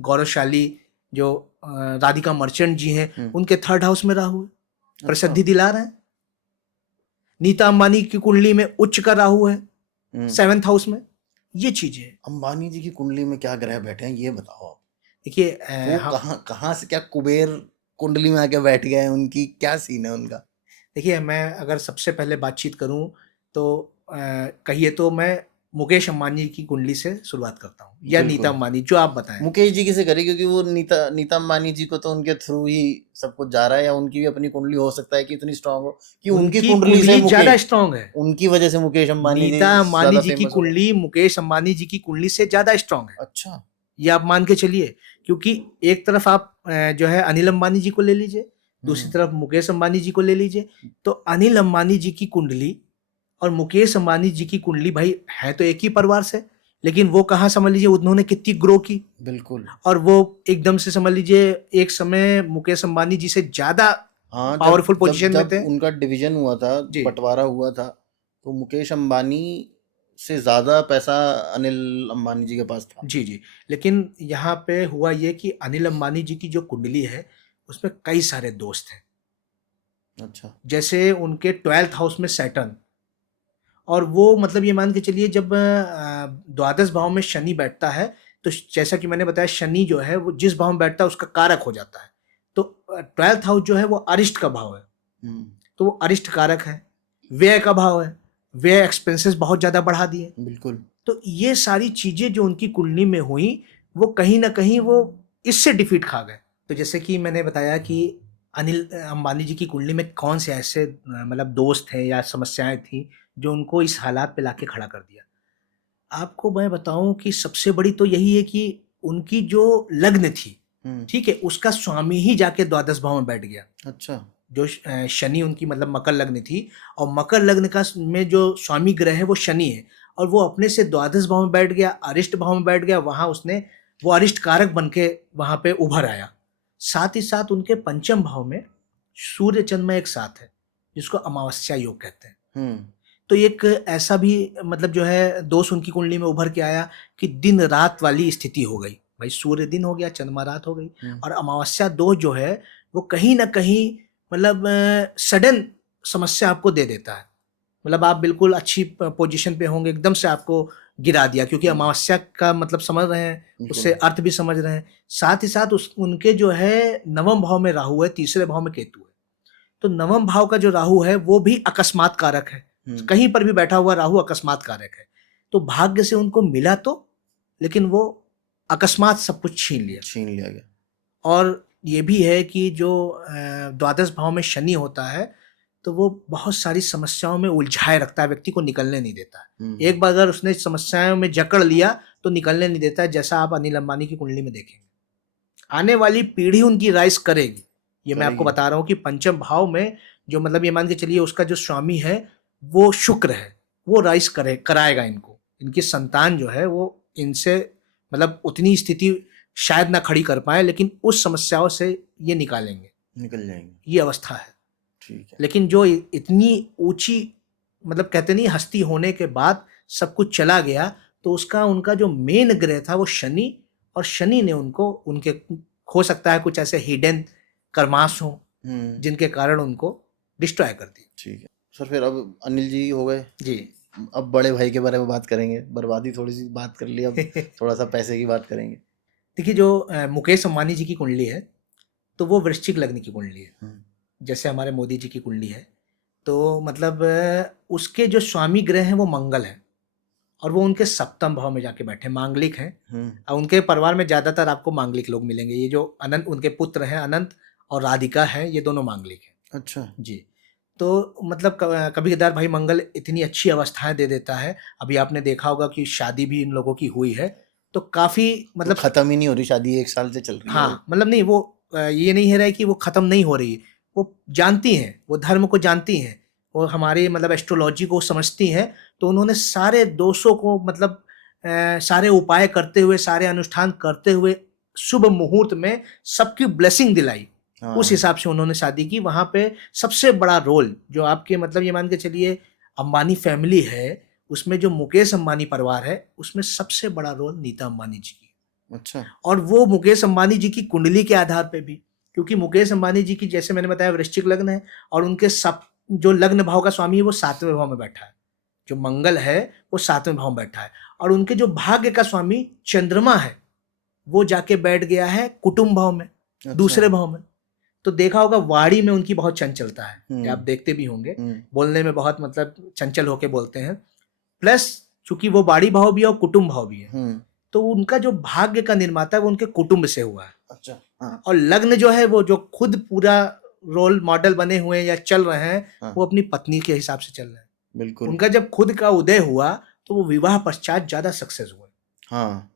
गौरवशाली जो राधिका मर्चेंट जी हैं, उनके थर्ड हाउस में राहु है, प्रसिद्धि दिला रहे हैं। नीता अंबानी की कुंडली में उच्च का राहु है 7th हाउस में। ये चीजें अंबानी जी की कुंडली में क्या ग्रह बैठे हैं, ये बताओ आप। देखिए वो कहाँ से क्या कुबेर कुंडली में आके बैठ गए हैं, उनकी क्या सीन है उनका? देखिए मैं अगर सबसे पहले बातचीत करूं तो कहिए तो मैं मुकेश अंबानी की कुंडली से शुरुआत करता हूँ, या नीता बिल्कुल। अंबानी, जो आप बताएं। मुकेश जी की से करें, क्योंकि वो नीता अंबानी जी को तो उनके थ्रू ही सब कुछ जा रहा है, या उनकी भी अपनी कुंडली हो सकता है कि इतनी स्ट्रांग हो कि उनकी उनकी कुंडली से कुंडली ज्यादा मुकेश, स्ट्रांग है। उनकी वजह से मुकेश अंबानी जी नीता अंबानी ज्यादा जी की फेमस हो गए। कुंडली मुकेश अंबानी जी की कुंडली से ज्यादा स्ट्रांग है, अच्छा। ये आप मान के चलिए। क्योंकि एक तरफ आप जो है अनिल अंबानी जी को ले लीजिए, दूसरी हम्म। तरफ मुकेश अंबानी जी को ले लीजिए। तो अनिल अंबानी जी की कुंडली और मुकेश अंबानी जी की कुंडली भाई है तो एक ही परिवार से, लेकिन वो कहाँ समझ लीजिए उन्होंने कितनी ग्रो की, बिल्कुल। और वो एकदम से समझ लीजिए एक समय मुकेश अंबानी जी से ज्यादा हाँ, जब पावरफुल जब पोजीशन में जब थे। उनका डिवीजन हुआ था, जी बंटवारा हुआ था, तो मुकेश अंबानी से ज्यादा पैसा अनिल अंबानी जी के पास था। जी जी। लेकिन यहाँ पे हुआ ये कि अनिल अंबानी जी की जो कुंडली है उसमें कई सारे दोस्त हैं। अच्छा। जैसे उनके 12th हाउस में सैटर्न, और वो मतलब ये मान के चलिए जब द्वादश भाव में शनि बैठता है, तो जैसा कि मैंने बताया शनि जो है वो जिस भाव में बैठता है उसका कारक हो जाता है। तो 12th हाउस जो है वो अरिष्ट का भाव है, हम्म। तो वो अरिष्ट कारक है। व्यय का भाव है, व्यय एक्सपेंसेस बहुत ज्यादा बढ़ा दिए। बिल्कुल। तो ये सारी चीजें जो उनकी कुंडली में हुई, वो कहीं ना कहीं वो इससे डिफीट खा गए। तो जैसे कि मैंने बताया कि अनिल अंबानी जी की कुंडली में कौन से ऐसे मतलब दोस्त हैं या समस्याएं थी जो उनको इस हालात पे लाके खड़ा कर दिया। आपको मैं बताऊं कि सबसे बड़ी तो यही है कि उनकी जो लग्न थी, हम्म। ठीक है, उसका स्वामी ही जाके द्वादश भाव में बैठ गया। अच्छा। जो शनि उनकी मतलब मकर लग्न थी, और मकर लग्न का में जो स्वामी ग्रह है वो शनि है, और वो अपने से द्वादश भाव में बैठ गया, अरिष्ट भाव में बैठ गया। वहां उसने वो अरिष्ट कारक बन के वहां पे उभर आया। साथ ही साथ उनके पंचम भाव में सूर्य चंद्रमा एक साथ है, जिसको अमावस्या योग कहते हैं। हम्म। तो एक ऐसा भी मतलब जो है दोष उनकी कुंडली में उभर के आया कि दिन रात वाली स्थिति हो गई। भाई सूर्य दिन हो गया, चंद्रमा रात हो गई, हम्म। और अमावस्या दोष जो है वो कहीं ना कहीं मतलब सडन समस्या आपको दे देता है। मतलब आप बिल्कुल अच्छी पोजीशन पे होंगे, एकदम से आपको गिरा दिया, क्योंकि हम्म। अमावस्या का मतलब समझ रहे हैं, उससे बिल्कुल। अर्थ भी समझ रहे हैं। साथ ही साथ उस उनके जो है नवम भाव में राहु है, तीसरे भाव में केतु है। तो नवम भाव का जो राहु है वो भी अकस्मात कारक है। हम्म। कहीं पर भी बैठा हुआ राहु अकस्मात कारक है। तो भाग्य से उनको मिला तो, लेकिन वो अकस्मात सब कुछ छीन लिया। छीन लिया गया। और ये भी है कि जो द्वादश भाव में शनि होता है, तो वो बहुत सारी समस्याओं में उलझाए रखता है, व्यक्ति को निकलने नहीं देता है। हम्म। एक बार अगर उसने समस्याओं में जकड़ लिया तो निकलने नहीं देता है, जैसा आप अनिल अंबानी की कुंडली में देखेंगे। आने वाली पीढ़ी उनकी राइज करेगी, ये मैं आपको करेगी। बता रहा हूँ कि पंचम भाव में जो मतलब ये मान के चलिए उसका जो स्वामी है वो शुक्र है, वो राइज कराएगा इनको। इनकी संतान जो है वो इनसे मतलब उतनी स्थिति शायद ना खड़ी कर पाए, लेकिन उस समस्याओं से ये निकालेंगे, निकल जाएंगे। ये अवस्था है। ठीक है। लेकिन जो इतनी ऊंची मतलब कहते नहीं हस्ती होने के बाद सब कुछ चला गया, तो उसका उनका जो मेन ग्रह था वो शनि, और शनि ने उनको उनके हो सकता है कुछ ऐसे हिडन कर्माश हो हम्म। जिनके कारण उनको डिस्ट्रॉय कर दी। ठीक है सर, फिर अब अनिल जी हो गए, जी अब बड़े भाई के बारे में बात करेंगे। बर्बादी थोड़ी सी बात कर ली, अब थोड़ा सा पैसे की बात करेंगे। देखिए जो मुकेश अंबानी जी की कुंडली है, तो वो वृश्चिक लग्न की कुंडली है, जैसे हमारे मोदी जी की कुंडली है। तो मतलब उसके जो स्वामी ग्रह हैं वो मंगल है, और वो उनके सप्तम भाव में जाके बैठे मांगलिक हैं। और उनके परिवार में ज्यादातर आपको मांगलिक लोग मिलेंगे। ये जो अनंत उनके पुत्र हैं, अनंत और राधिका हैं, ये दोनों मांगलिक हैं। अच्छा। जी। तो मतलब कभी कदार भाई मंगल इतनी अच्छी अवस्थाएं दे देता है। अभी आपने देखा होगा कि शादी भी इन लोगों की हुई है, तो काफी तो मतलब खत्म ही नहीं हो रही शादी, 1 साल से चल रही है वो। हाँ मतलब नहीं वो ये नहीं है रहा है कि वो खत्म नहीं हो रही है। वो जानती हैं, वो धर्म को जानती हैं, वो हमारी मतलब एस्ट्रोलॉजी को समझती हैं। तो उन्होंने सारे दोषों को मतलब सारे उपाय करते हुए, सारे अनुष्ठान करते हुए, शुभ मुहूर्त में सबकी ब्लेसिंग दिलाई। उस हाँ। हिसाब से उन्होंने शादी की। वहां पे सबसे बड़ा रोल जो आपके मतलब ये मान के चलिए अंबानी फैमिली है, उसमें जो मुकेश अंबानी परिवार है, उसमें सबसे बड़ा रोल नीता अंबानी जी की। अच्छा। और वो मुकेश अंबानी जी की कुंडली के आधार पे भी, क्योंकि मुकेश अंबानी जी की जैसे मैंने बताया वृश्चिक लग्न है, और उनके सब जो लग्न भाव का स्वामी है वो 7वें भाव में बैठा है। जो मंगल है वो 7वें भाव में बैठा है, और उनके जो भाग्य का स्वामी चंद्रमा है वो जाके बैठ गया है कुटुंब भाव में, अच्छा। दूसरे भाव में। तो देखा होगा वाणी में उनकी बहुत चंचलता है, ये आप हम्म। देखते भी होंगे। हम्म। बोलने में बहुत मतलब चंचल होके बोलते हैं। प्लस चूंकि वो बाड़ी भाव भी है और कुटुंब भाव भी है, हम्म। तो उनका जो भाग्य का निर्माता है वो उनके कुटुंब से हुआ है। अच्छा। हाँ। और लग्न जो है वो जो खुद पूरा रोल मॉडल बने हुए हैं या चल रहे हैं, हाँ। वो अपनी पत्नी के हिसाब से चल रहे हैं। बिल्कुल। उनका जब खुद का उदय हुआ तो वो विवाह पश्चात ज्यादा सक्सेस हुए। हाँ।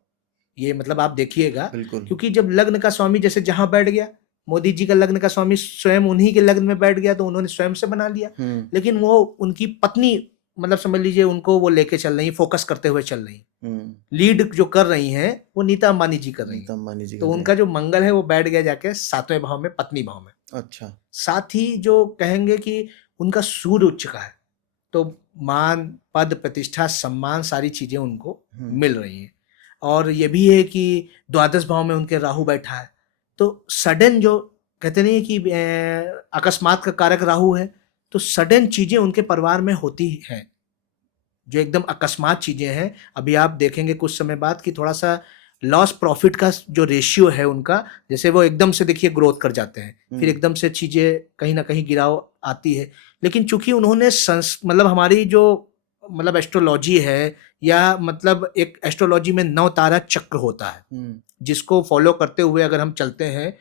ये मतलब आप देखिएगा, बिल्कुल। क्योंकि जब लग्न का स्वामी जैसे जहां बैठ गया, मोदी जी का लग्न का स्वामी स्वयं उन्हीं के लग्न में बैठ गया तो उन्होंने स्वयं से बना लिया। लेकिन वो उनकी पत्नी मतलब समझ लीजिए उनको वो लेके चल रही, फोकस करते हुए चल रही, लीड जो कर रही हैं वो नीता अंबानी जी कर रही नीता हैं। अंबानी जी तो कर रहे उनका हैं। जो मंगल है वो बैठ गया जाके 7वें भाव में, पत्नी भाव में। अच्छा। साथ ही जो कहेंगे कि उनका सूर्य उच्च का है, तो मान पद प्रतिष्ठा सम्मान सारी चीजें उनको मिल रही हैं। और ये भी है कि द्वादश भाव में उनके राहु बैठा है, तो सडन जो कहते नहीं है कि अकस्मात का कारक राहु है, तो सडन चीजें उनके परिवार में होती हैं जो एकदम अकस्मात चीजें हैं। अभी आप देखेंगे कुछ समय बाद कि थोड़ा सा लॉस प्रॉफिट का जो रेशियो है उनका, जैसे वो एकदम से देखिए ग्रोथ कर जाते हैं, फिर एकदम से चीजें कहीं ना कहीं गिराव आती है। लेकिन चूंकि उन्होंने मतलब हमारी जो मतलब एस्ट्रोलॉजी है, या मतलब एक एस्ट्रोलॉजी में 9 तारा चक्र होता है जिसको फॉलो करते हुए अगर हम चलते हैं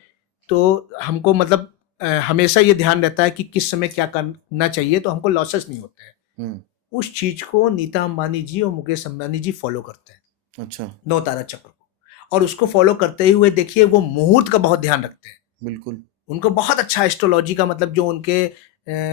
तो हमको मतलब हमेशा ये ध्यान रहता है कि किस समय क्या करना चाहिए, तो हमको लॉसेस नहीं होते हैं। उस चीज को नीता अंबानी जी और मुकेश अंबानी जी फॉलो करते हैं। अच्छा। 9 तारा चक्र को, और उसको फॉलो करते हुए देखिए वो मुहूर्त का बहुत ध्यान रखते हैं। बिल्कुल। उनको बहुत अच्छा एस्ट्रोलॉजी का मतलब जो उनके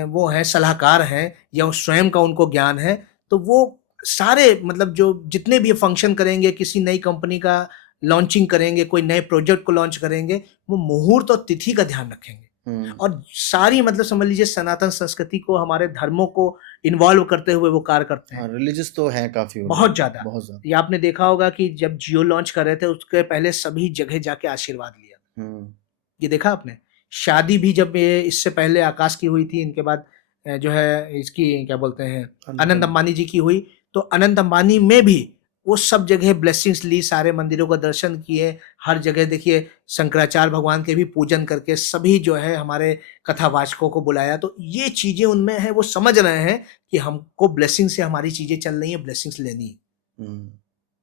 वो हैं सलाहकार हैं या स्वयं का उनको ज्ञान है, तो वो सारे मतलब जो जितने भी फंक्शन करेंगे, किसी नई कंपनी का लॉन्चिंग करेंगे, कोई नए प्रोजेक्ट को लॉन्च करेंगे, वो मुहूर्त और तिथि का ध्यान रखेंगे। और सारी मतलब समझ लीजिए सनातन संस्कृति को, हमारे धर्मों को इन्वॉल्व करते हुए वो कार्य करते हैं। रिलीजियस तो है काफी वो लोग, बहुत ज्यादा। बहुत ज्यादा। ये आपने देखा होगा कि जब जियो लॉन्च कर रहे थे उसके पहले सभी जगह जाके आशीर्वाद लिया। ये देखा आपने? शादी भी जब ये इससे पहले आकाश की हुई थी, इनके बाद जो है इसकी क्या बोलते हैं अनंत अंबानी जी की हुई, तो अनंत अंबानी में भी वो सब जगह ब्लेसिंग्स ली, सारे मंदिरों का दर्शन किए, हर जगह देखिए शंकराचार्य भगवान के भी पूजन करके सभी जो है हमारे कथावाचकों को बुलाया। तो ये चीजें उनमें है, वो समझ रहे हैं कि हमको ब्लेसिंग से हमारी चीजें चल रही है, ब्लेसिंग्स लेनी है।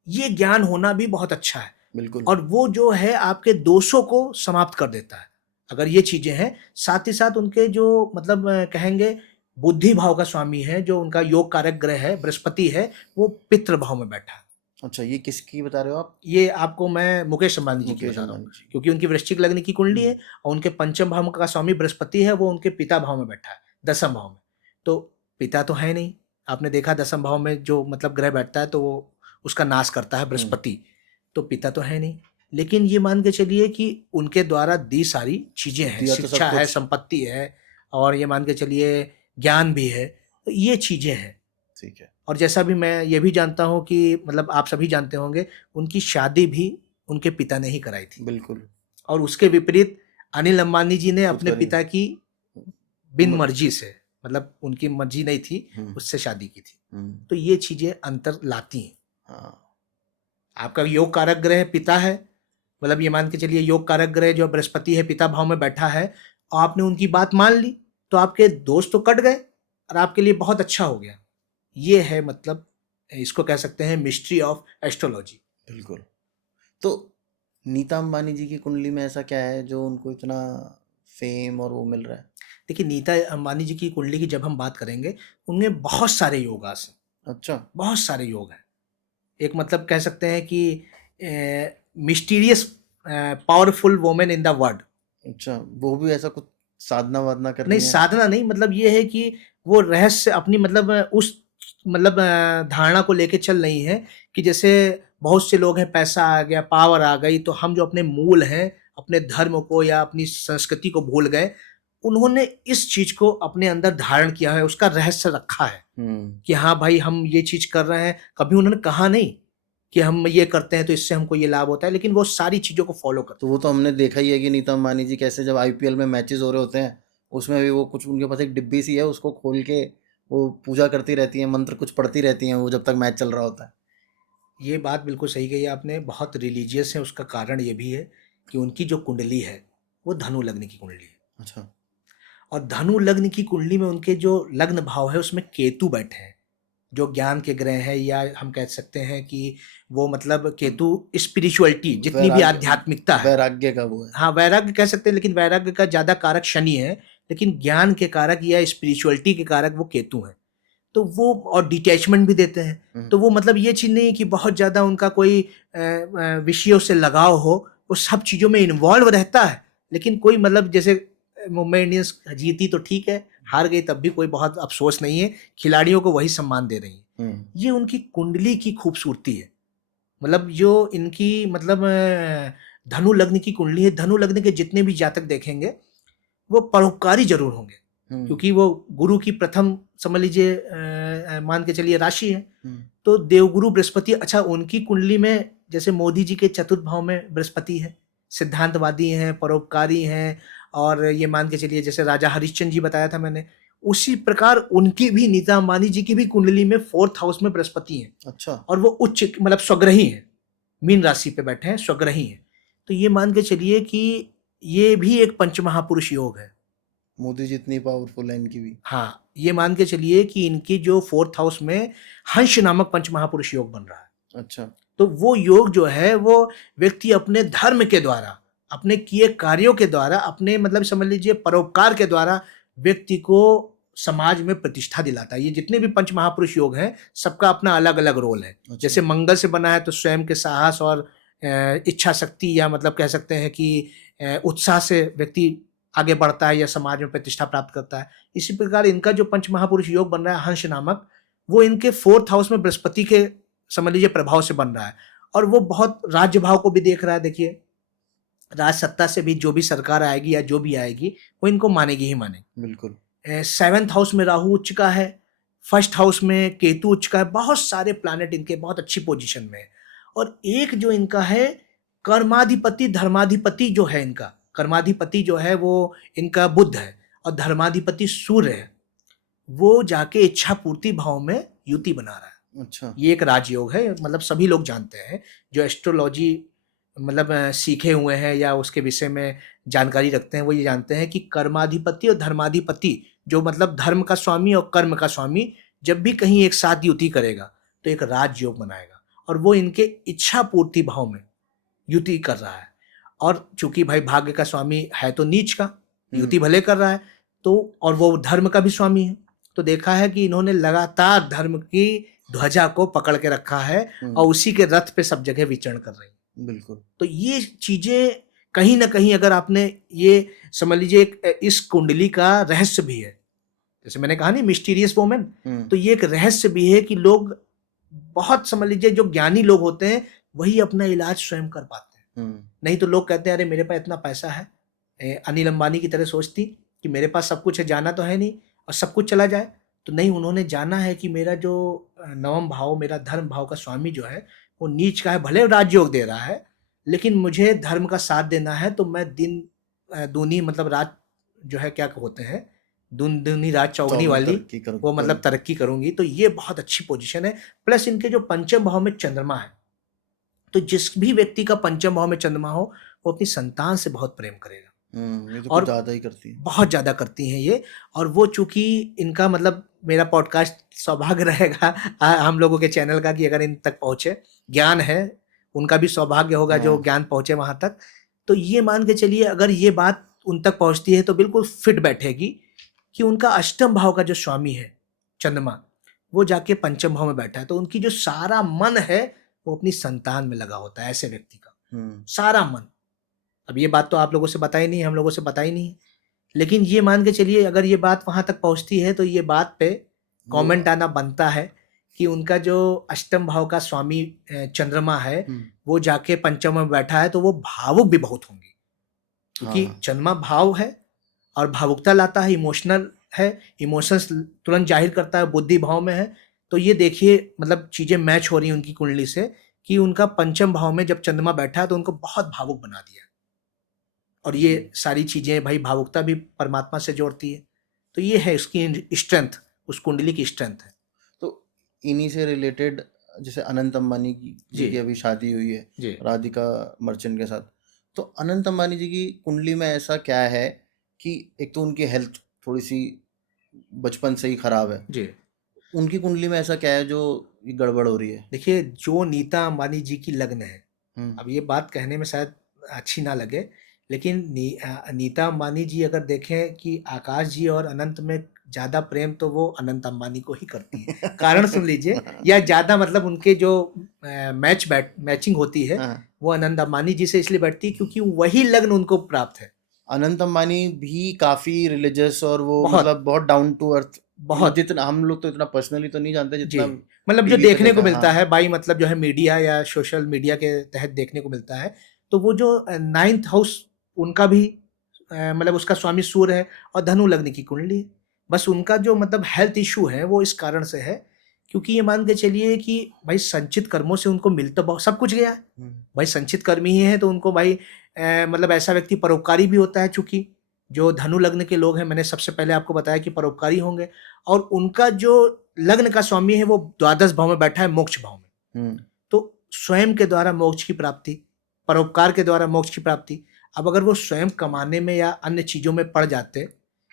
ये ज्ञान होना भी बहुत अच्छा है। बिल्कुल। और वो जो है आपके दोषों को समाप्त कर देता है अगर ये चीजें हैं। साथ ही साथ उनके जो मतलब कहेंगे बुद्धि भाव का स्वामी है, जो उनका योग कारक ग्रह है बृहस्पति है, वो पितृ भाव में बैठा है। अच्छा, ये किसकी बता रहे हो आप? ये आपको मैं मुकेश अंबानी जी की मुकेश बता रहा हूँ, अंबानी जी। क्योंकि उनकी वृश्चिक लग्न की कुंडली है और उनके पंचम भाव का स्वामी बृहस्पति है, वो उनके पिता भाव में बैठा है, दसम भाव में। तो पिता तो है नहीं, आपने देखा दसम भाव में जो मतलब ग्रह बैठता है तो वो उसका नाश करता है बृहस्पति, तो पिता तो है नहीं। लेकिन ये मान के चलिए कि उनके द्वारा दी सारी चीजें हैं, दिया तो सब शिक्षा है, कुछ। संपत्ति है, और ये मान के चलिए ज्ञान भी है, तो ये चीजें हैं। ठीक है। और जैसा भी मैं ये भी जानता हूँ कि मतलब आप सभी जानते होंगे, उनकी शादी भी उनके पिता ने ही कराई थी। बिल्कुल। और उसके विपरीत अनिल अंबानी जी ने खुद अपने करी। पिता की बिन उम्र- मर्जी से, मतलब उनकी मर्जी नहीं थी, उससे शादी की थी। हम्म। तो ये चीजें अंतर लाती हैं। हाँ। आपका योग कारक ग्रह पिता है, मतलब ये मान के चलिए योग कारक ग्रह जो बृहस्पति है पिता भाव में बैठा है, और आपने उनकी बात मान ली तो आपके दोस्त तो कट गए और आपके लिए बहुत अच्छा हो गया। ये है मतलब इसको कह सकते हैं मिस्ट्री ऑफ एस्ट्रोलॉजी। बिल्कुल। तो नीता अंबानी जी की कुंडली में ऐसा क्या है जो उनको इतना फेम और वो मिल रहा है? देखिए नीता अंबानी जी की कुंडली की जब हम बात करेंगे, उनमें बहुत सारे योगास हैं। अच्छा। बहुत सारे योग हैं। एक मतलब कह सकते हैं कि mysterious powerful women in the world. अच्छा, वो भी ऐसा कुछ साधना वादना कर नहीं रही हैं? साधना नहीं, मतलब ये है कि वो रहस्य अपनी मतलब उस मतलब धारणा को लेके चल रही है कि जैसे बहुत से लोग हैं, पैसा आ गया, पावर आ गई, तो हम जो अपने मूल हैं, अपने धर्म को या अपनी संस्कृति को भूल गए। उन्होंने इस चीज को अपने अंदर धारण किया है, उसका रहस्य रखा है कि हाँ भाई हम ये चीज कर रहे हैं। कभी उन्होंने कहा नहीं कि हम ये करते हैं तो इससे हमको ये लाभ होता है, लेकिन वो सारी चीजों को फॉलो करते तो वो तो हमने देखा ही है कि नीता अंबानी जी कैसे जब आईपीएल में मैचेस हो रहे होते हैं उसमें भी वो कुछ उनके पास एक डिब्बी सी है, उसको खोल के वो पूजा करती रहती हैं, मंत्र कुछ पढ़ती रहती हैं वो जब तक मैच चल रहा होता है। हैं। ये बात बिल्कुल सही कही आपने, बहुत रिलीजियस है। उसका कारण ये भी है कि उनकी जो कुंडली है वो धनु लग्न की कुंडली है, अच्छा। और धनु लग्न की कुंडली में उनके जो लग्न भाव है उसमें केतु बैठे हैं। जो ज्ञान के ग्रह है, या हम कह सकते हैं कि वो मतलब केतु स्पिरिचुअलिटी, जितनी भी वैराग्य, आध्यात्मिकता है, वैराग्य का वो है। हाँ वैराग्य कह सकते हैं, लेकिन वैराग्य का ज्यादा कारक शनि है, लेकिन ज्ञान के कारक या स्पिरिचुअलिटी के कारक वो केतु है। तो वो और डिटैचमेंट भी देते हैं। तो वो मतलब ये चीज नहीं है कि बहुत ज्यादा उनका कोई विषयों से लगाव हो, वो सब चीजों में इन्वॉल्व रहता है, लेकिन कोई मतलब जैसे मुंबई इंडियंस जीती तो ठीक है, हार गई तब भी कोई बहुत अफसोस नहीं है, खिलाड़ियों को वही सम्मान दे रही है। ये उनकी कुंडली की खूबसूरती है। मतलब जो इनकी मतलब धनु लग्न की कुंडली है, धनु लग्न के जितने भी जातक देखेंगे वो परोपकारी जरूर होंगे, क्योंकि वो गुरु की प्रथम समझ लीजिए मान के चलिए राशि है। तो देवगुरु बृहस्पति, अच्छा उनकी कुंडली में जैसे मोदी जी के चतुर्थ भाव में बृहस्पति है, सिद्धांतवादी हैं, परोपकारी हैं, और ये मान के चलिए जैसे राजा हरिश्चंद्र जी बताया था मैंने, उसी प्रकार उनकी भी, नीता अंबानी जी की भी कुंडली में 4th हाउस में बृहस्पति है। अच्छा। और वो उच्च मतलब स्वग्रही है, मीन राशि पे बैठे हैं, स्वग्रही है। तो ये मान के चलिए कि ये भी एक पंचमहापुरुष योग है। मोदी जी इतनी पावरफुल है इनकी भी। हाँ, ये मान के चलिए कि इनकी जो 4th हाउस में हंस नामक पंचमहापुरुष योग बन रहा है। अच्छा। तो वो योग जो है वो व्यक्ति अपने धर्म के द्वारा, अपने किए कार्यों के द्वारा, अपने मतलब समझ लीजिए परोपकार के द्वारा व्यक्ति को समाज में प्रतिष्ठा दिलाता है। ये जितने भी पंच महापुरुष योग हैं, सबका अपना अलग अलग रोल है। अच्छा। जैसे मंगल से बना है तो स्वयं के साहस और इच्छा शक्ति, या मतलब कह सकते हैं कि उत्साह से व्यक्ति आगे बढ़ता है या समाज में प्रतिष्ठा प्राप्त करता है। इसी प्रकार इनका जो पंच महापुरुष योग बन रहा है हंस नामक, वो इनके 4th हाउस में बृहस्पति के समझ लीजिए प्रभाव से बन रहा है, और वो बहुत राज्य भाव को भी देख रहा है। देखिए राज सत्ता से भी जो भी सरकार आएगी या जो भी आएगी वो इनको मानेगी ही मानेगी। बिल्कुल। 7th हाउस में राहु उच्च का है, 1st हाउस में केतु उच्च का है, बहुत सारे प्लैनेट इनके बहुत अच्छी पोजीशन में है। और एक जो इनका है कर्माधिपति धर्माधिपति जो है, इनका कर्माधिपति जो है वो इनका बुध है, और धर्माधिपति सूर्य है, वो जाके इच्छा पूर्ति भाव में युति बना रहा है। अच्छा। ये एक राजयोग है, मतलब सभी लोग जानते हैं जो एस्ट्रोलॉजी मतलब सीखे हुए हैं या उसके विषय में जानकारी रखते हैं, वो ये जानते हैं कि कर्माधिपति और धर्माधिपति, जो मतलब धर्म का स्वामी और कर्म का स्वामी, जब भी कहीं एक साथ युति करेगा तो एक राजयोग बनाएगा, और वो इनके इच्छा पूर्ति भाव में युति कर रहा है। और चूंकि भाई भाग्य का स्वामी है तो नीच का, युति भले कर रहा है तो, और वो धर्म का भी स्वामी है, तो देखा है कि इन्होंने लगातार धर्म की ध्वजा को पकड़ के रखा है और उसी के रथ पे सब जगह विचरण कर रही है। बिल्कुल। तो ये चीजें कहीं ना कहीं अगर आपने ये समझ लीजिए, इस कुंडली का रहस्य भी है, जैसे मैंने कहा नहीं मिस्टीरियस वोमेन, तो ये एक रहस्य भी है कि लोग बहुत समझ लीजिए जो ज्ञानी लोग होते हैं वही अपना इलाज स्वयं कर पाते हैं। नहीं तो लोग कहते हैं अरे मेरे पास इतना पैसा है, अनिल अंबानी की तरह सोचती कि मेरे पास सब कुछ है, जाना तो है नहीं और सब कुछ चला जाए। तो नहीं, उन्होंने जाना है कि मेरा जो नवम भाव, मेरा धर्म भाव का स्वामी जो है वो नीच का है, भले राजयोग दे रहा है, लेकिन मुझे धर्म का साथ देना है, तो मैं दिन दूनी मतलब रात जो है क्या होते हैं, दूनी रात चौगनी वाली, वो मतलब तरक्की करूंगी। तो ये बहुत अच्छी पोजीशन है। प्लस इनके जो पंचम भाव में चंद्रमा है, तो जिस भी व्यक्ति का पंचम भाव में चंद्रमा हो वो अपनी संतान से बहुत प्रेम करेगा। ये तो और ज्यादा ही करती है, बहुत ज्यादा करती हैं ये। और वो चूंकि इनका मतलब मेरा पॉडकास्ट सौभाग्य रहेगा हम लोगों के चैनल का कि अगर इन तक पहुंचे, ज्ञान है उनका भी सौभाग्य होगा जो ज्ञान पहुंचे वहां तक। तो ये मान के चलिए अगर ये बात उन तक पहुंचती है तो बिल्कुल फिट बैठेगी कि उनका अष्टम भाव का जो स्वामी है चंद्रमा, वो जाके पंचम भाव में बैठा है, तो उनकी जो सारा मन है वो अपनी संतान में लगा होता है। ऐसे व्यक्ति का सारा मन, अब ये बात तो आप लोगों से बताई नहीं, हम लोगों से बताई नहीं, लेकिन ये मान के चलिए अगर ये बात वहां तक पहुंचती है तो ये बात पे कमेंट आना बनता है कि उनका जो अष्टम भाव का स्वामी चंद्रमा है वो जाके पंचम में बैठा है, तो वो भावुक भी बहुत होंगे, क्योंकि चंद्रमा भाव है और भावुकता लाता है, इमोशनल है, इमोशंस तुरंत जाहिर करता है, बुद्धि भाव में है। तो ये देखिए मतलब चीजें मैच हो रही हैं उनकी कुंडली से कि उनका पंचम भाव में जब चंद्रमा बैठा है तो उनको बहुत भावुक बना दिया। और ये सारी चीजें भाई भावुकता भी परमात्मा से जोड़ती है, तो ये है उसकी स्ट्रेंथ, उस कुंडली की स्ट्रेंथ है। तो इन्हीं से रिलेटेड जैसे अनंत अंबानी जी की अभी शादी हुई है राधिका मर्चेंट के साथ, तो अनंत अंबानी जी की कुंडली में ऐसा क्या है कि एक तो उनकी हेल्थ थोड़ी सी बचपन से ही खराब है जी, उनकी कुंडली में ऐसा क्या है जो ये गड़बड़ हो रही है? देखिए, जो नीता अंबानी जी की लग्न है, हम्म। अब ये बात कहने में शायद अच्छी ना लगे, लेकिन नीता अंबानी जी अगर देखें कि आकाश जी और अनंत में ज़्यादा प्रेम तो वो अनंत अंबानी को ही करती है। कारण सुन लीजिए, या ज़्यादा मतलब उनके जो मैचिंग होती है, हाँ, वो अनंत अंबानी जी से इसलिए बैठती है क्योंकि वही लग्न उनको प्राप्त है। अनंत अंबानी भी काफी रिलीजियस और वो बहुत, मतलब बहुत डाउन टू अर्थ, मतलब बहुत। जितना हम लोग तो इतना पर्सनली तो नहीं जानते जी, जितना मतलब जो टीवी पे देखने को देखा है। मिलता हाँ। है बाई मतलब जो है मीडिया या सोशल मीडिया के तहत देखने को मिलता है, तो वो जो 9th हाउस उनका भी मतलब उसका स्वामी सूर्य है और धनु लग्न की कुंडली है। बस उनका जो मतलब हेल्थ इश्यू है वो इस कारण से है, क्योंकि ये मान के चलिए कि भाई संचित कर्मों से उनको मिल तो बहुत सब कुछ गया है। हम्म। भाई संचित कर्मी ही है तो उनको भाई मतलब ऐसा व्यक्ति परोपकारी भी होता है, चूँकि जो धनु लग्न के लोग हैं, मैंने सबसे पहले आपको बताया कि परोपकारी होंगे, और उनका जो लग्न का स्वामी है वो द्वादश भाव में बैठा है, मोक्ष भाव में। हम्म। तो स्वयं के द्वारा मोक्ष की प्राप्ति, परोपकार के द्वारा मोक्ष की प्राप्ति। अब अगर वो स्वयं कमाने में या अन्य चीज़ों में पड़ जाते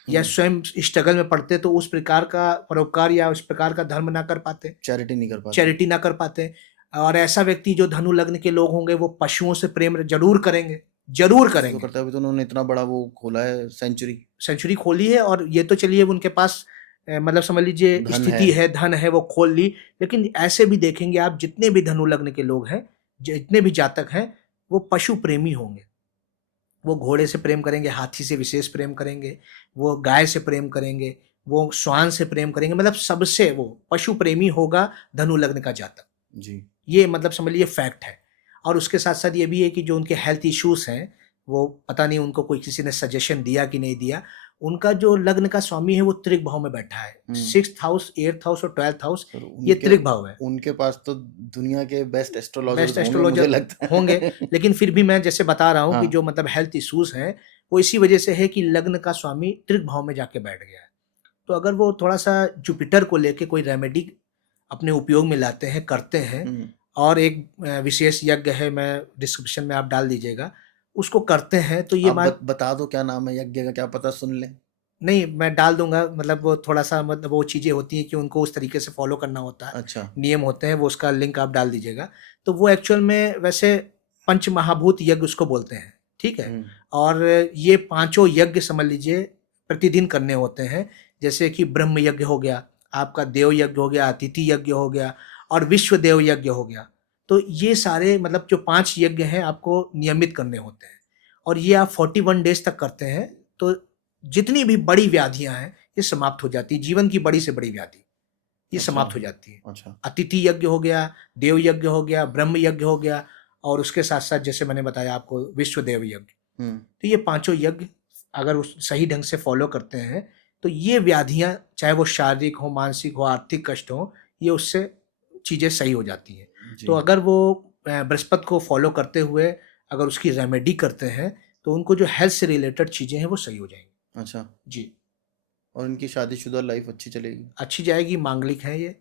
या स्वयं स्ट्रगल में पड़ते तो उस प्रकार का परोपकार या उस प्रकार का धर्म ना कर पाते, चैरिटी नहीं कर पाते। चैरिटी ना कर पाते। और ऐसा व्यक्ति जो धनु लग्न के लोग होंगे वो पशुओं से प्रेम जरूर करेंगे, जरूर तो करेंगे। करता है, अभी तो उन्होंने इतना बड़ा वो खोला है सेंचुरी, सेंचुरी खोली है, और ये तो चलिए उनके पास मतलब समझ लीजिए धन स्थिति है। है, धन है, वो खोल ली। लेकिन ऐसे भी देखेंगे आप, जितने भी धनु लग्न के लोग हैं, जितने भी जातक हैं, वो पशु प्रेमी होंगे। वो घोड़े से प्रेम करेंगे, हाथी से विशेष प्रेम करेंगे, वो गाय से प्रेम करेंगे, वो श्वान से प्रेम करेंगे, मतलब सबसे वो पशु प्रेमी होगा धनु लग्न का जातक। जी। ये मतलब समझ लीजिए फैक्ट है। और उसके साथ साथ ये भी है कि जो उनके हेल्थ इश्यूज हैं, वो पता नहीं उनको कोई किसी ने सजेशन दिया कि नहीं दिया, उनका जो लग्न का स्वामी है वो त्रिक भाव में बैठा है। 6th हाउस, 8th हाउस और 12th हाउस, और ये उनके त्रिक भाव है। उनके पास तो दुनिया के बेस्ट एस्ट्रोलॉजर्स बेस्ट होंगे मुझे एस्ट्रोलॉजर लगता होंगे, है। लेकिन फिर भी मैं जैसे बता रहा हूँ कि हाँ। जो मतलब हेल्थ इश्यूज हैं, वो इसी वजह से है कि लग्न का स्वामी त्रिक भाव में जाके बैठ गया है। तो अगर वो थोड़ा सा जुपिटर को लेके कोई रेमेडी अपने उपयोग में लाते हैं, करते हैं, और एक विशेष यज्ञ है, मैं डिस्क्रिप्शन में आप डाल दीजिएगा, उसको करते हैं तो ये आप मान बता दो क्या नाम है यज्ञ का, क्या पता सुन ले। नहीं, मैं डाल दूंगा, मतलब वो थोड़ा सा मतलब वो चीज़ें होती हैं कि उनको उस तरीके से फॉलो करना होता है, अच्छा। नियम होते हैं, वो उसका लिंक आप डाल दीजिएगा। तो वो एक्चुअल में वैसे पंच महाभूत यज्ञ उसको बोलते हैं, ठीक है। और ये पांचों यज्ञ समझ लीजिए प्रतिदिन करने होते हैं, जैसे कि ब्रह्म यज्ञ हो गया, आपका देव यज्ञ हो गया, अतिथि यज्ञ हो गया, और विश्व देव यज्ञ हो गया। तो ये सारे मतलब जो 5 यज्ञ हैं आपको नियमित करने होते हैं, और ये आप 41 डेज तक करते हैं, तो जितनी भी बड़ी व्याधियां हैं ये समाप्त हो जाती है। जीवन की बड़ी से बड़ी व्याधि ये अच्छा। समाप्त हो जाती है। अच्छा। अतिथि यज्ञ हो गया, देव यज्ञ हो गया, ब्रह्म यज्ञ हो गया, और उसके साथ साथ जैसे मैंने बताया आपको विश्व देव यज्ञ। तो ये पांचों यज्ञ अगर उस सही ढंग से फॉलो करते हैं तो ये व्याधियां, चाहे वो शारीरिक हो, मानसिक हो, आर्थिक कष्ट हो, ये उससे चीज़ें सही हो जाती हैं। तो अगर वो बृहस्पति को फॉलो करते हुए अगर उसकी रेमेडी करते हैं तो उनको जो हेल्थ से रिलेटेड चीज़ें हैं वो सही हो जाएंगी। अच्छा। जी, और इनकी शादीशुदा लाइफ अच्छी चलेगी? अच्छी जाएगी। मांगलिक हैं ये,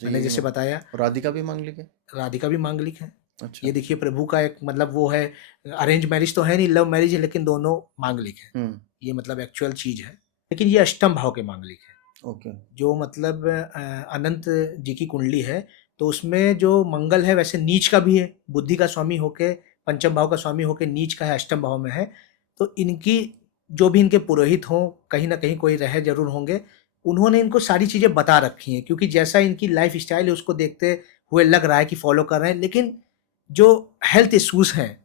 मैंने ये जैसे बताया। राधिका भी मांगलिक है? राधिका भी मांगलिक है। अच्छा। ये देखिए प्रभु का एक मतलब वो है, अरेंज मैरिज तो है नहीं, लव मैरिज है, लेकिन दोनों मांगलिक हैं। ये मतलब एक्चुअल चीज़ है, लेकिन ये अष्टम भाव के मांगलिक है। ओके। जो मतलब अनंत जी की कुंडली है, तो उसमें जो मंगल है वैसे नीच का भी है, बुद्धि का स्वामी होके, पंचम भाव का स्वामी होके नीच का है, अष्टम भाव में है। तो इनकी जो भी इनके पुरोहित हों, कहीं ना कहीं कोई रहे जरूर होंगे, उन्होंने इनको सारी चीज़ें बता रखी हैं, क्योंकि जैसा इनकी लाइफ स्टाइल है उसको देखते हुए लग रहा है कि फॉलो कर रहे हैं, लेकिन जो हेल्थ इश्यूज हैं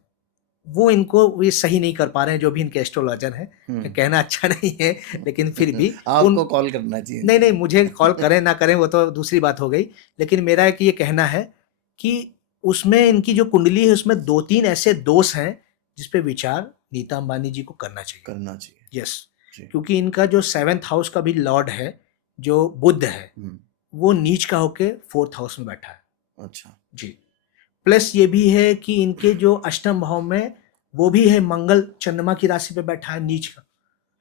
वो इनको ये सही नहीं कर पा रहे हैं, जो भी इनके एस्ट्रोलॉजर हैं। कहना अच्छा नहीं है, लेकिन फिर भी आपको कॉल करना चाहिए। नहीं नहीं, मुझे कॉल करें ना करें वो तो दूसरी बात हो गई, लेकिन मेरा एक ये कहना है कि उसमें इनकी जो कुंडली है उसमें 2-3 ऐसे दोष हैं जिस पे विचार नीता अंबानी जी को करना चाहिए। यस, क्योंकि इनका जो 7th हाउस का भी लॉर्ड है जो बुध है, वो नीच का होके 4th हाउस में बैठा है। अच्छा जी, प्लस ये भी है कि इनके जो अष्टम भाव में वो भी है मंगल, चंद्रमा की राशि पे बैठा है नीच का।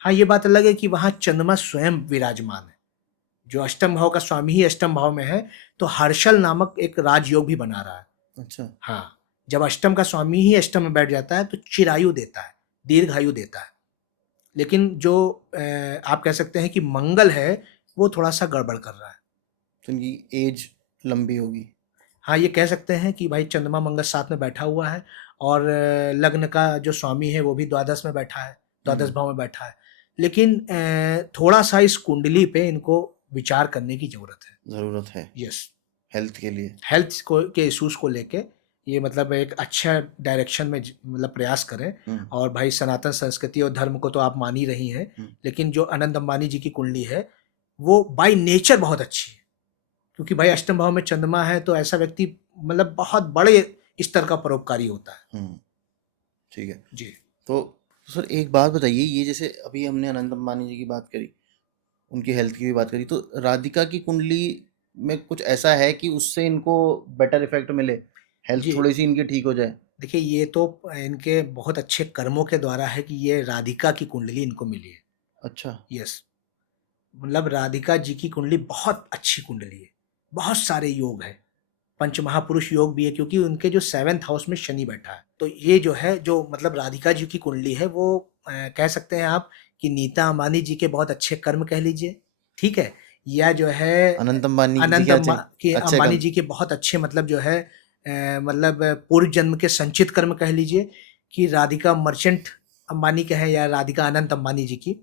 हाँ, ये बात अलग है कि वहाँ चंद्रमा स्वयं विराजमान है, जो अष्टम भाव का स्वामी ही अष्टम भाव में है, तो हर्षल नामक एक राजयोग भी बना रहा है। अच्छा। हाँ, जब अष्टम का स्वामी ही अष्टम में बैठ जाता है तो चिरायु देता है, दीर्घायु देता है। लेकिन जो आप कह सकते हैं कि मंगल है वो थोड़ा सा गड़बड़ कर रहा है, तो इनकी एज लंबी होगी। हाँ, ये कह सकते हैं कि भाई चंद्रमा मंगल साथ में बैठा हुआ है और लग्न का जो स्वामी है वो भी द्वादश में बैठा है, द्वादश भाव में बैठा है। लेकिन थोड़ा-सा इस कुंडली पे इनको विचार करने की ज़रूरत है। ज़रूरत है यस, हेल्थ के लिए। हेल्थ को के इश्यूज़ को लेके ये मतलब एक अच्छा डायरेक्शन में मतलब प्रयास करें। हुँ, और भाई सनातन संस्कृति और धर्म को तो आप मान ही रही हैं, हुँ। लेकिन जो अनंत अंबानी जी की कुंडली है, वो बाय नेचर बहुत अच्छी है। क्योंकि भाई अष्टम भाव में चंद्रमा है तो ऐसा व्यक्ति मतलब बहुत बड़े स्तर का परोपकारी होता है। हुँ, ठीक है। जी। तो सर एक बात बताइए, ये जैसे अभी हमने अनंत अंबानी जी की बात करी, उनकी हेल्थ की भी बात करी, तो राधिका की कुंडली में कुछ ऐसा है कि उससे इनको बेटर इफ़ेक्ट मिले, हेल्थ जी, थोड़ी-सी इनकी ठीक हो जाए? देखिए ये तो इनके बहुत अच्छे कर्मों के द्वारा है कि ये राधिका की कुंडली इनको मिली है। अच्छा। यस, मतलब राधिका जी की कुंडली बहुत अच्छी कुंडली है। बहुत सारे योग हैं। पंचमहापुरुष योग भी है क्योंकि उनके जो 7th हाउस में शनि बैठा है। तो ये जो है जो मतलब राधिका जी की कुंडली है वो कह सकते हैं आप कि नीता अंबानी जी के बहुत अच्छे कर्म कह लीजिए, ठीक है? या जो है अनंत अंबानी जी अनंत के अच्छे अच्छे अंबानी कर्म। जी के बहुत अच्छे मतलब जो है मतलब पूर्व जन्म के संचित कर्म कह लीजिए कि राधिका मर्चेंट अंबानी के हैं या राधिका अनंत अंबानी जी की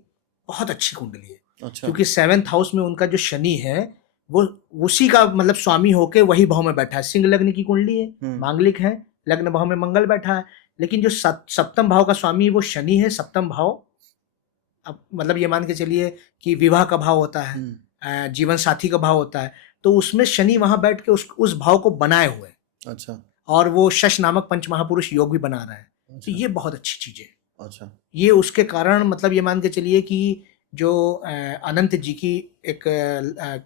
बहुत अच्छी कुंडली है। अच्छा। क्योंकि 7th हाउस में उनका जो शनि है वो उसी का मतलब स्वामी होके वही भाव में बैठा है। सिंह लग्न की कुंडली है, हुँ, मांगलिक है, लग्न भाव में मंगल बैठा है। लेकिन जो सप्तम भाव का स्वामी वो शनि है, सप्तम भाव अब मतलब ये मान के चलिए कि विवाह का भाव होता है, हुँ, जीवन साथी का भाव होता है, तो उसमें शनि वहाँ बैठ के उस भाव को बनाए हुए है अच्छा, और वो शश नामक पंचमहापुरुष योग भी बना रहा है। तो अच्छा, ये बहुत अच्छी चीज़ है। अच्छा। ये उसके कारण मतलब ये मान के चलिए कि जो अनंत जी की एक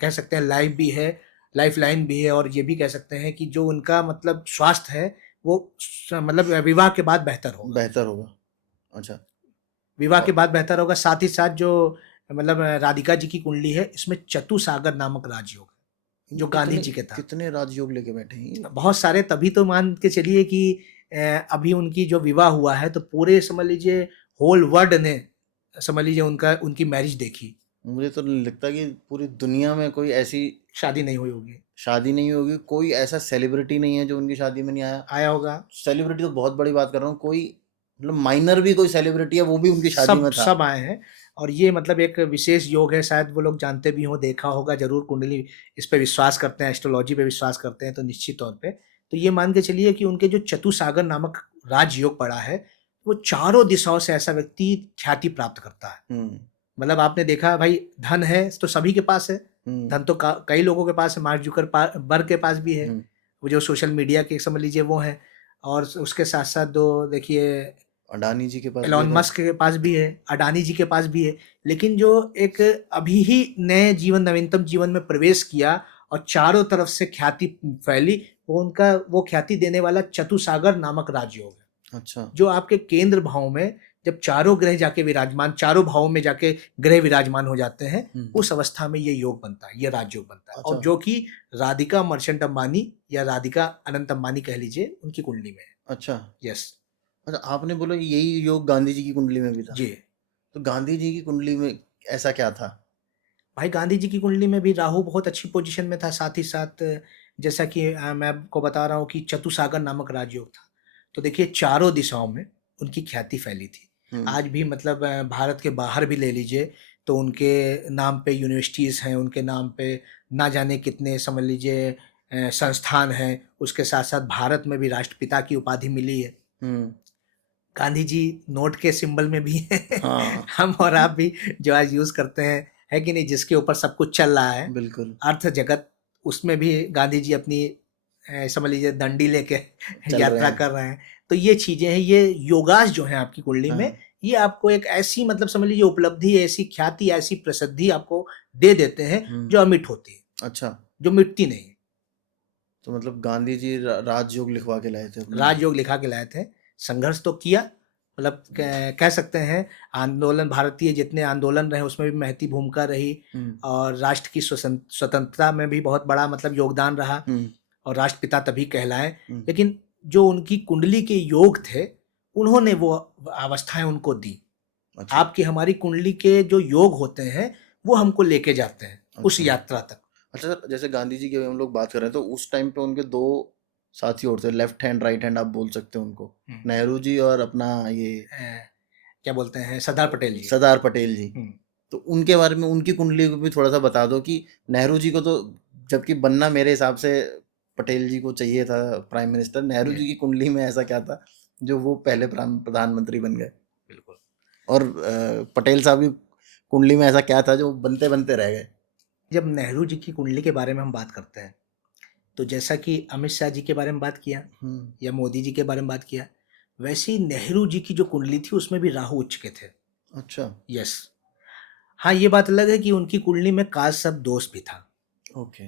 कह सकते हैं लाइफ भी है, लाइफ़लाइन भी है और ये भी कह सकते हैं कि जो उनका मतलब स्वास्थ्य है, वो मतलब विवाह के बाद बेहतर होगा। बेहतर होगा। अच्छा। विवाह औ के बाद बेहतर होगा, साथ ही साथ जो मतलब राधिका जी की कुंडली है, इसमें चतुसागर नामक राजयोग है, ये जो गांधी कितने जी के था। कितने राजयोग लेके बैठे हैं ये? बहुत सारे तभी तो मान के चलिए कि अभी उनकी जो विवाह हुआ है, तो पूरे समझ लीजिए होल वर्ल्ड ने समझ लीजिए उनका उनकी मैरिज देखी, मुझे तो नहीं लगता कि पूरी दुनिया में कोई ऐसी शादी नहीं हुई होगी। शादी नहीं होगी, कोई ऐसा सेलिब्रिटी नहीं है जो उनकी शादी में नहीं आया। आया होगा, सेलिब्रिटी तो बहुत बड़ी बात कर रहा हूँ, कोई मतलब माइनर भी कोई सेलिब्रिटी है वो भी उनकी शादी सब में था। सब आए हैं और ये मतलब एक विशेष योग है, शायद वो लोग जानते भी हों, देखा होगा ज़रूर कुंडली इस पे विश्वास करते हैं, एस्ट्रोलॉजी पे विश्वास करते हैं, तो निश्चित तौर पे। तो ये मान के चलिए कि उनके जो चतुसागर नामक राजयोग पड़ा है, वो चारों दिशाओं से ऐसा व्यक्ति ख्याति प्राप्त करता है। हुँ, मतलब आपने देखा भाई धन है तो सभी के पास है। हुँ, धन तो कई लोगों के पास है, मार्क जुकरबर्ग के पास भी है। हुँ। वो जो सोशल मीडिया के समझ लीजिए वो हैं और उसके साथ-साथ दो देखिए अडानी जी के पास भी एलन था। मस्क के पास भी है, अडानी जी के पास भी है। लेकिन जो एक अभी ही नए जीवन नवीनतम जीवन में प्रवेश किया और चारों तरफ से ख्याति फैली, वो उनका वो ख्याति देने वाला चतुसागर नामक राजयोग है। अच्छा। जो आपके केंद्र भाव में जब चारों ग्रह जाके विराजमान चारों भावों में जाके ग्रह विराजमान हो जाते हैं, हुँ, उस अवस्था में ये योग बनता है, ये राजयोग बनता है और अच्छा, जो कि राधिका मर्चेंट अंबानी या राधिका अनंत अंबानी कह लीजिए, उनकी कुंडली में है। अच्छा। यस, अच्छा, आपने बोला यही योग गांधी जी की कुंडली में भी था। जी। तो गांधी जी की कुंडली में ऐसा क्या था? भाई गांधी जी की कुंडली में भी राहु बहुत अच्छी पोजीशन में था, साथ ही साथ जैसा कि मैं आपको बता रहा हूँ कि चतुसागर नामक राजयोग था। तो देखिए चारों दिशाओं में उनकी ख्याति फैली थी। हुँ, आज भी मतलब भारत के बाहर भी ले लीजिए तो उनके नाम पे यूनिवर्सिटीज़ हैं, उनके नाम पे ना जाने कितने समझ लीजिए संस्थान हैं। उसके साथ-साथ भारत में भी राष्ट्रपिता की उपाधि मिली है। हुँ, गांधी जी नोट के सिंबल में भी हैं। हाँ, हम और आप भी जो आज यूज़ करते हैं, है कि नहीं? जिसके ऊपर सब कुछ चल रहा है, बिल्कुल, अर्थ जगत, उसमें भी गांधी जी अपनी समझ लीजिए डंडी लेके चल रहे यात्रा हैं। कर रहे हैं। तो ये चीज़ें हैं, ये योगास जो हैं आपकी कुंडली में, हाँ, ये आपको एक ऐसी मतलब समझ लीजिए उपलब्धि, ऐसी ख्याति, ऐसी प्रसिद्धि आपको दे देते हैं, हुँ, जो अमिट होती है, अच्छा। जो मिटती नहीं है। तो मतलब गांधी जी राजयोग लिखवा के लाए थे अपने लिए। राजयोग लिखा के लाए थे। संघर्ष तो किया, मतलब कह सकते हैं आंदोलन भारतीय जितने आंदोलन रहे उसमें भी महती भूमिका रही हुँ, और राष्ट्र की स्वतंत्रता में भी बहुत बड़ा मतलब योगदान रहा हुँ, और राष्ट्रपिता तभी कहलाए। हुँ, लेकिन जो उनकी कुंडली के योग थे, उन्होंने वो अवस्थाएँ उनको दी। अच्छा, आपकी हमारी कुंडली के जो योग होते हैं, वो हमको लेके जाते हैं उस अच्छा। यात्रा तक। अच्छा सर, जैसे गांधी जी की हम लोग बात कर रहे हैं तो उस टाइम पे उनके दो साथी और थे, लेफ्ट हैंड राइट हैंड आप बोल सकते हो उनको, नेहरू जी और अपना ये क्या बोलते हैं, सरदार पटेल जी। सरदार पटेल जी। हम्म, तो उनके बारे में, उनकी कुंडली को भी थोड़ा सा बता दो कि नेहरू जी को तो, जबकि बनना मेरे हिसाब से पटेल जी को चाहिए था प्राइम मिनिस्टर, नेहरू जी की कुंडली में ऐसा क्या था जो वो पहले प्रधानमंत्री बन गए, बिल्कुल। और पटेल साहब की कुंडली में ऐसा क्या था जो बनते बनते रह गए? जब नेहरू जी की कुंडली के बारे में हम बात करते हैं, तो जैसा कि अमित शाह जी के बारे में बात किया या मोदी जी के बारे में बात किया, वैसे ही नेहरू जी की जो कुंडली थी उसमें भी राहु उच्च के थे। अच्छा। यस। हाँ, ये बात अलग है कि उनकी कुंडली में काज सब दोष भी था, ओके।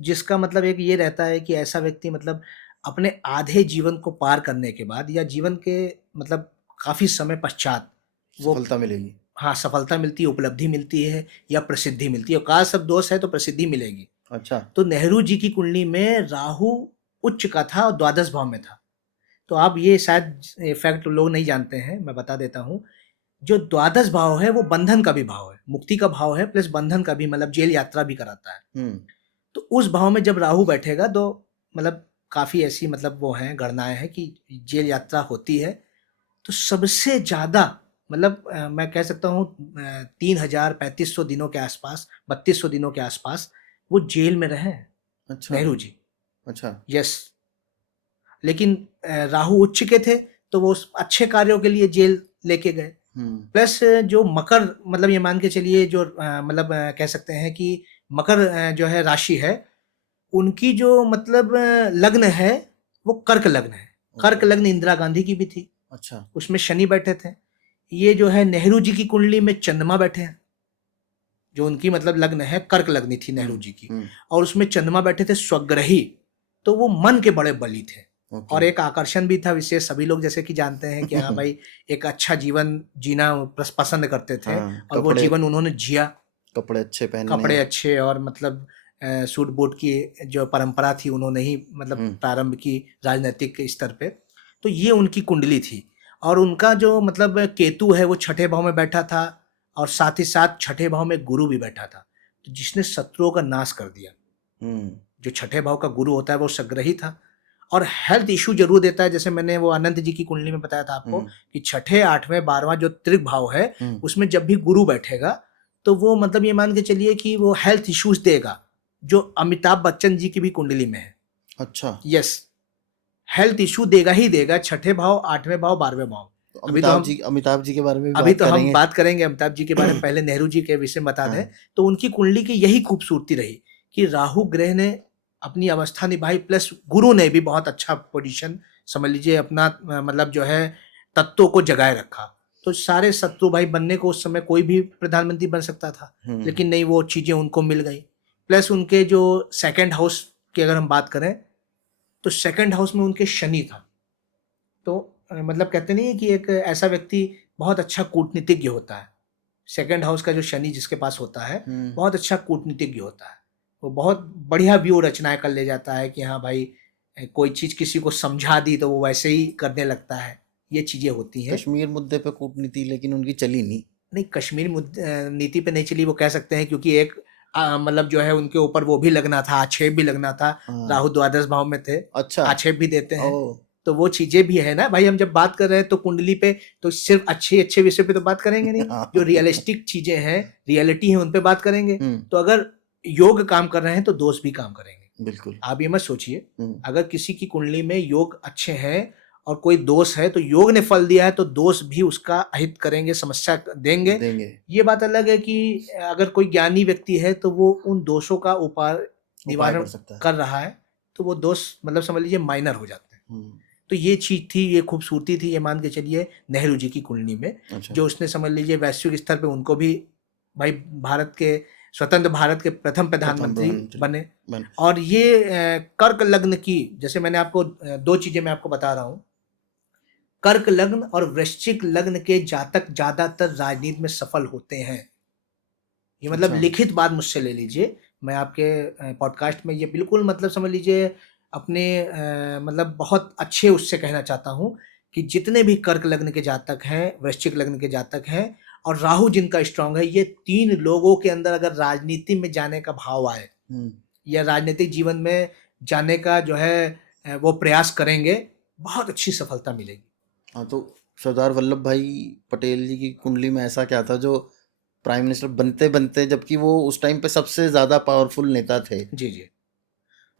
जिसका मतलब एक ये रहता है कि ऐसा व्यक्ति मतलब अपने आधे जीवन को पार करने के बाद या जीवन के मतलब काफी समय पश्चात वो, सफलता मिलेगी। हाँ, सफलता मिलती है, उपलब्धि मिलती है या प्रसिद्धि मिलती है, और काज सब दोष है तो प्रसिद्धि मिलेगी। अच्छा। तो नेहरू जी की कुंडली में राहु उच्च का था और द्वादश भाव में था। तो आप ये शायद फैक्ट लोग नहीं जानते हैं, मैं बता देता हूँ। जो द्वादश भाव है वो बंधन का भी भाव है, मुक्ति का भाव है प्लस बंधन का भी, मतलब जेल यात्रा भी कराता है। तो उस भाव में जब राहु बैठेगा तो मतलब काफी ऐसी मतलब वो हैं गणनाएं हैं कि जेल यात्रा होती है। तो सबसे ज्यादा मतलब मैं कह सकता हूँ 3,3500 दिनों के आसपास, 3200 दिनों के आसपास वो जेल में रहे हैं अच्छा। नेहरू जी। अच्छा। यस। लेकिन राहु उच्च के थे तो वो अच्छे कार्यों के लिए जेल लेके गए। प्लस जो मकर, मतलब ये मान के चलिए जो मतलब कह सकते हैं कि मकर जो है राशि है, उनकी जो मतलब लग्न है वो कर्क लग्न है। कर्क लग्न इंदिरा गांधी की भी थी। अच्छा। उसमें शनि बैठे थे। ये जो है नेहरू जी की कुंडली में चंद्रमा बैठे हैं। जो उनकी मतलब लग्न है, कर्क लग्न थी नेहरू जी की, और उसमें चंद्रमा बैठे थे स्वग्रही। तो वो मन के बड़े बली थे। और एक आकर्षण भी था विशेष, सभी लोग जैसे कि जानते हैं कि हाँ भाई एक अच्छा जीवन जीना पसंद करते थे। और वो जीवन उन्होंने जिया। कपड़े अच्छे पहनने, कपड़े अच्छे, और मतलब सूट बूट की जो परंपरा थी उन्होंने ही मतलब प्रारंभ की राजनीतिक स्तर पे। तो ये उनकी कुंडली थी। और उनका जो मतलब केतु है वो छठे भाव में बैठा था, और साथ ही साथ छठे भाव में गुरु भी बैठा था, तो जिसने शत्रुओं का नाश कर दिया। जो छठे भाव का गुरु होता है वो सग्रही था, और हेल्थ इशू जरूर देता है। जैसे मैंने वो अनंत जी की कुंडली में बताया था आपको कि छठे, आठवें, 12वां जो त्रिक भाव है उसमें जब भी गुरु बैठेगा तो वो मतलब ये मान के चलिए कि वो हेल्थ इश्यूज देगा, जो अमिताभ बच्चन जी की भी कुंडली में है। अच्छा। यस, हेल्थ इशू देगा ही देगा, छठे भाव, आठवें भाव, 12वें भाव। अमिताभ जी के बारे में अभी तो हम बात करेंगे अमिताभ जी के बारे में। पहले नेहरू जी के विषय में बता दें तो उनकी कुंडली की यही खूबसूरती रही कि राहु ग्रह ने अपनी अवस्था निभाई, प्लस गुरु ने भी बहुत अच्छा पोजीशन समझ लीजिए अपना मतलब जो है तत्वों को जगाए रखा। तो सारे शत्रु भाई बनने को उस समय कोई भी प्रधानमंत्री बन सकता था, लेकिन नहीं, वो चीजें उनको मिल गई। प्लस उनके जो सेकंड हाउस की अगर हम बात करें तो सेकंड हाउस में उनके शनि था। तो मतलब कहते नहीं है कि एक ऐसा व्यक्ति बहुत अच्छा कूटनीतिज्ञ होता है। सेकंड हाउस का जो शनि जिसके पास होता है बहुत अच्छा कूटनीतिज्ञ होता है। वो बहुत बढ़िया व्यू रचनाएं कर ले जाता है कि हाँ भाई कोई चीज किसी को समझा दी तो वो वैसे ही करने लगता है। ये चीजें होती हैं। कश्मीर मुद्दे पे कूटनीति लेकिन उनकी चली नहीं। नहीं, कश्मीर नीति पे नहीं चली, वो कह सकते हैं क्योंकि एक मतलब जो है उनके ऊपर वो भी लगना था, आक्षेप भी लगना था। राहु द्वादश भाव में थे। अच्छा। आक्षेप भी देते हैं। तो वो चीजें भी है ना भाई। हम जब बात कर रहे हैं तो कुंडली पे तो सिर्फ अच्छे अच्छे विषय पे तो बात करेंगे नहीं। जो रियलिस्टिक चीजें हैं, रियलिटी है, उन पे बात करेंगे। तो अगर योग काम कर रहे हैं तो दोष भी काम करेंगे। बिल्कुल। आप ये मत सोचिए अगर किसी की कुंडली में योग अच्छे हैं और कोई दोष है तो योग ने फल दिया है तो दोष भी उसका अहित करेंगे, समस्या देंगे। ये बात अलग है कि अगर कोई ज्ञानी व्यक्ति है तो वो उन दोषों का निवारण कर रहा है तो वो दोष मतलब समझ लीजिए माइनर हो जाते हैं। तो ये चीज थी, ये खूबसूरती थी, ये मान के चलिए नेहरू जी की कुंडली में। अच्छा। जो उसने समझ लीजिए वैश्विक स्तर पे उनको भी भाई भारत के स्वतंत्र भारत के प्रथम प्रधानमंत्री बने। और ये कर्क लग्न की, जैसे मैंने आपको दो चीजें मैं आपको बता रहा हूँ। कर्क लग्न और वृश्चिक लग्न के जातक ज्यादातर राजनीति में सफल होते हैं। ये मतलब लिखित बात मुझसे ले लीजिए। मैं आपके पॉडकास्ट में ये बिल्कुल मतलब समझ लीजिए अपने मतलब बहुत अच्छे उससे कहना चाहता हूँ कि जितने भी कर्क लग्न के जातक हैं, वृश्चिक लग्न के जातक हैं और राहु जिनका स्ट्रांग है, ये तीन लोगों के अंदर अगर राजनीति में जाने का भाव आए या राजनीतिक जीवन में जाने का जो है वो प्रयास करेंगे, बहुत अच्छी सफलता मिलेगी। हाँ, तो सरदार वल्लभ भाई पटेल जी की कुंडली में ऐसा क्या था जो प्राइम मिनिस्टर बनते बनते, जबकि वो उस टाइम पे सबसे ज़्यादा पावरफुल नेता थे, जी, जी।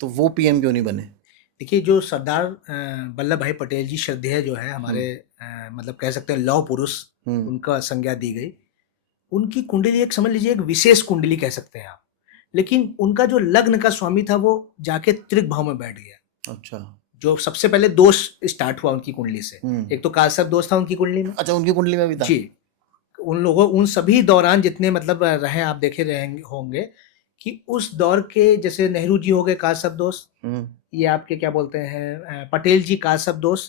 तो वो पीएम क्यों नहीं बने? देखिए, जो सरदार वल्लभ भाई पटेल जी श्रद्धेय जो है हमारे मतलब कह सकते हैं लौह पुरुष, हम्म उनका संज्ञा दी गई। उनकी कुंडली एक समझ लीजिए एक विशेष कुंडली कह सकते हैं आप। लेकिन उनका जो लग्न का स्वामी था वो जाके त्रिक भाव में बैठ गया। अच्छा। जो सबसे पहले दोष स्टार्ट हुआ उनकी कुंडली से। एक तो कालसर्प दोष था उनकी कुंडली में। अच्छा, उनकी कुंडली में भी था? जी। उन सभी दौरान जितने मतलब रहे, आप देखे रहेंगे होंगे कि उस दौर के जैसे नेहरू जी हो गए कालसर्प दोष, ये आपके क्या बोलते हैं पटेल जी कालसर्प दोष,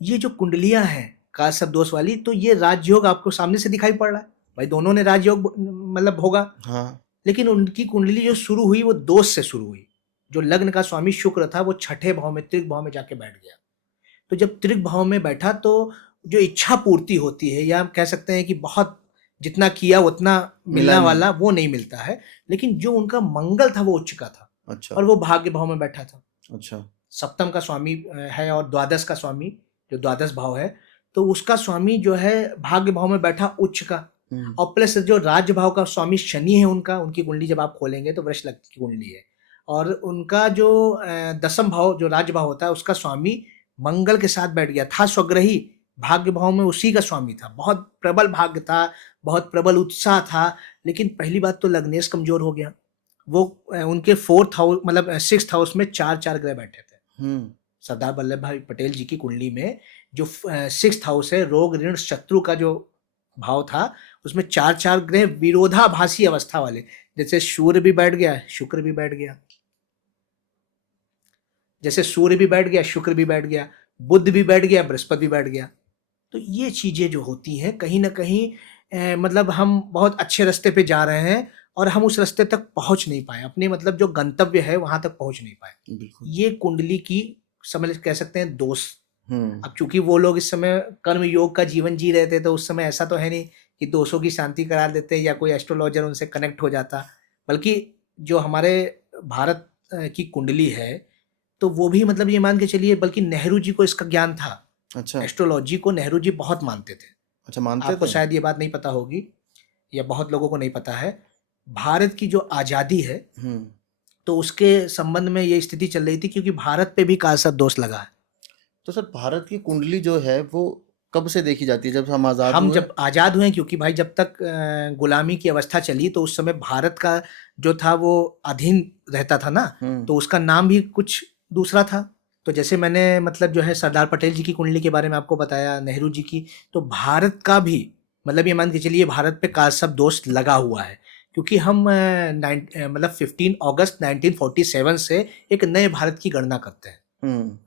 ये जो कुंडलियां हैं कालसर्प दोष वाली, तो ये राजयोग आपको सामने से दिखाई पड़ रहा है भाई, दोनों ने राजयोग मतलब होगा। हाँ। लेकिन उनकी कुंडली जो शुरू हुई वो दोष से शुरू हुई। जो लग्न का स्वामी शुक्र था वो छठे भाव में त्रिक भाव में जाके बैठ गया। तो जब त्रिक भाव में बैठा तो जो इच्छा पूर्ति होती है, या हम कह सकते हैं कि बहुत जितना किया उतना मिला मिलना नहीं। वाला वो नहीं मिलता है। लेकिन जो उनका मंगल था वो उच्च का था। अच्छा। और वो भाग्य भाव में बैठा था। अच्छा। सप्तम का स्वामी है और द्वादश का स्वामी, जो द्वादश भाव है, तो उसका स्वामी जो है भाग्य भाव में बैठा उच्च का। और प्लस जो राज्य भाव का स्वामी शनि है उनका, उनकी कुंडली जब आप खोलेंगे तो वृष लग्न की कुंडली है। और उनका जो दसम भाव जो राज्य भाव होता है उसका स्वामी मंगल के साथ बैठ गया था। स्वग्रही भाग्य भाव में उसी का स्वामी था। बहुत प्रबल भाग्य था, बहुत प्रबल उत्साह था। लेकिन पहली बात तो लग्नेश कमजोर हो गया। वो उनके फोर्थ हाउस मतलब सिक्स्थ हाउस में चार चार ग्रह बैठे थे। सरदार वल्लभ भाई पटेल जी की कुंडली में जो सिक्स्थ हाउस है, रोग ऋण शत्रु का जो भाव था, उसमें चार चार ग्रह विरोधाभासी अवस्था वाले, जैसे सूर्य भी बैठ गया, शुक्र भी बैठ गया, जैसे सूर्य भी बैठ गया, शुक्र भी बैठ गया, बुध भी बैठ गया, बृहस्पति भी बैठ गया। तो ये चीजें जो होती हैं कहीं ना कहीं मतलब हम बहुत अच्छे रास्ते पे जा रहे हैं और हम उस रास्ते तक पहुंच नहीं पाए, अपने मतलब जो गंतव्य है वहां तक पहुंच नहीं पाए। ये कुंडली की समझ कह सकते हैं दोष। अब चूंकि वो लोग इस समय कर्म योग का जीवन जी रहे थे, तो उस समय ऐसा तो है नहीं कि दोषों की शांति करा देते या कोई एस्ट्रोलॉजर उनसे कनेक्ट हो जाता। बल्कि जो हमारे भारत की कुंडली है, तो वो भी मतलब ये मान के चलिए, बल्कि नेहरू जी को इसका ज्ञान था। अच्छा। एस्ट्रोलॉजी को नेहरू जी बहुत मानते थे। अच्छा, मानते आपको थे? शायद ये बात नहीं पता होगी या बहुत लोगों को नहीं पता है। भारत की जो आज़ादी है, तो उसके संबंध में ये स्थिति चल रही थी क्योंकि भारत पे भी कालसर्प दोष लगा है। तो सर, भारत की कुंडली जो है वो कब से देखी जाती है? जब हम आज़ाद हम हुए? जब आज़ाद हुए, क्योंकि भाई जब तक गुलामी की अवस्था चली तो उस समय भारत का जो था वो अधीन रहता था ना, तो उसका नाम भी कुछ दूसरा था। तो जैसे मैंने मतलब जो है सरदार पटेल जी की कुंडली के बारे में आपको बताया, नेहरू जी की, तो भारत का भी मतलब ये मान के चलिए भारत पे कालसर्प दोष लगा हुआ है। क्योंकि हम मतलब 15 अगस्त 1947 से एक नए भारत की गणना करते हैं।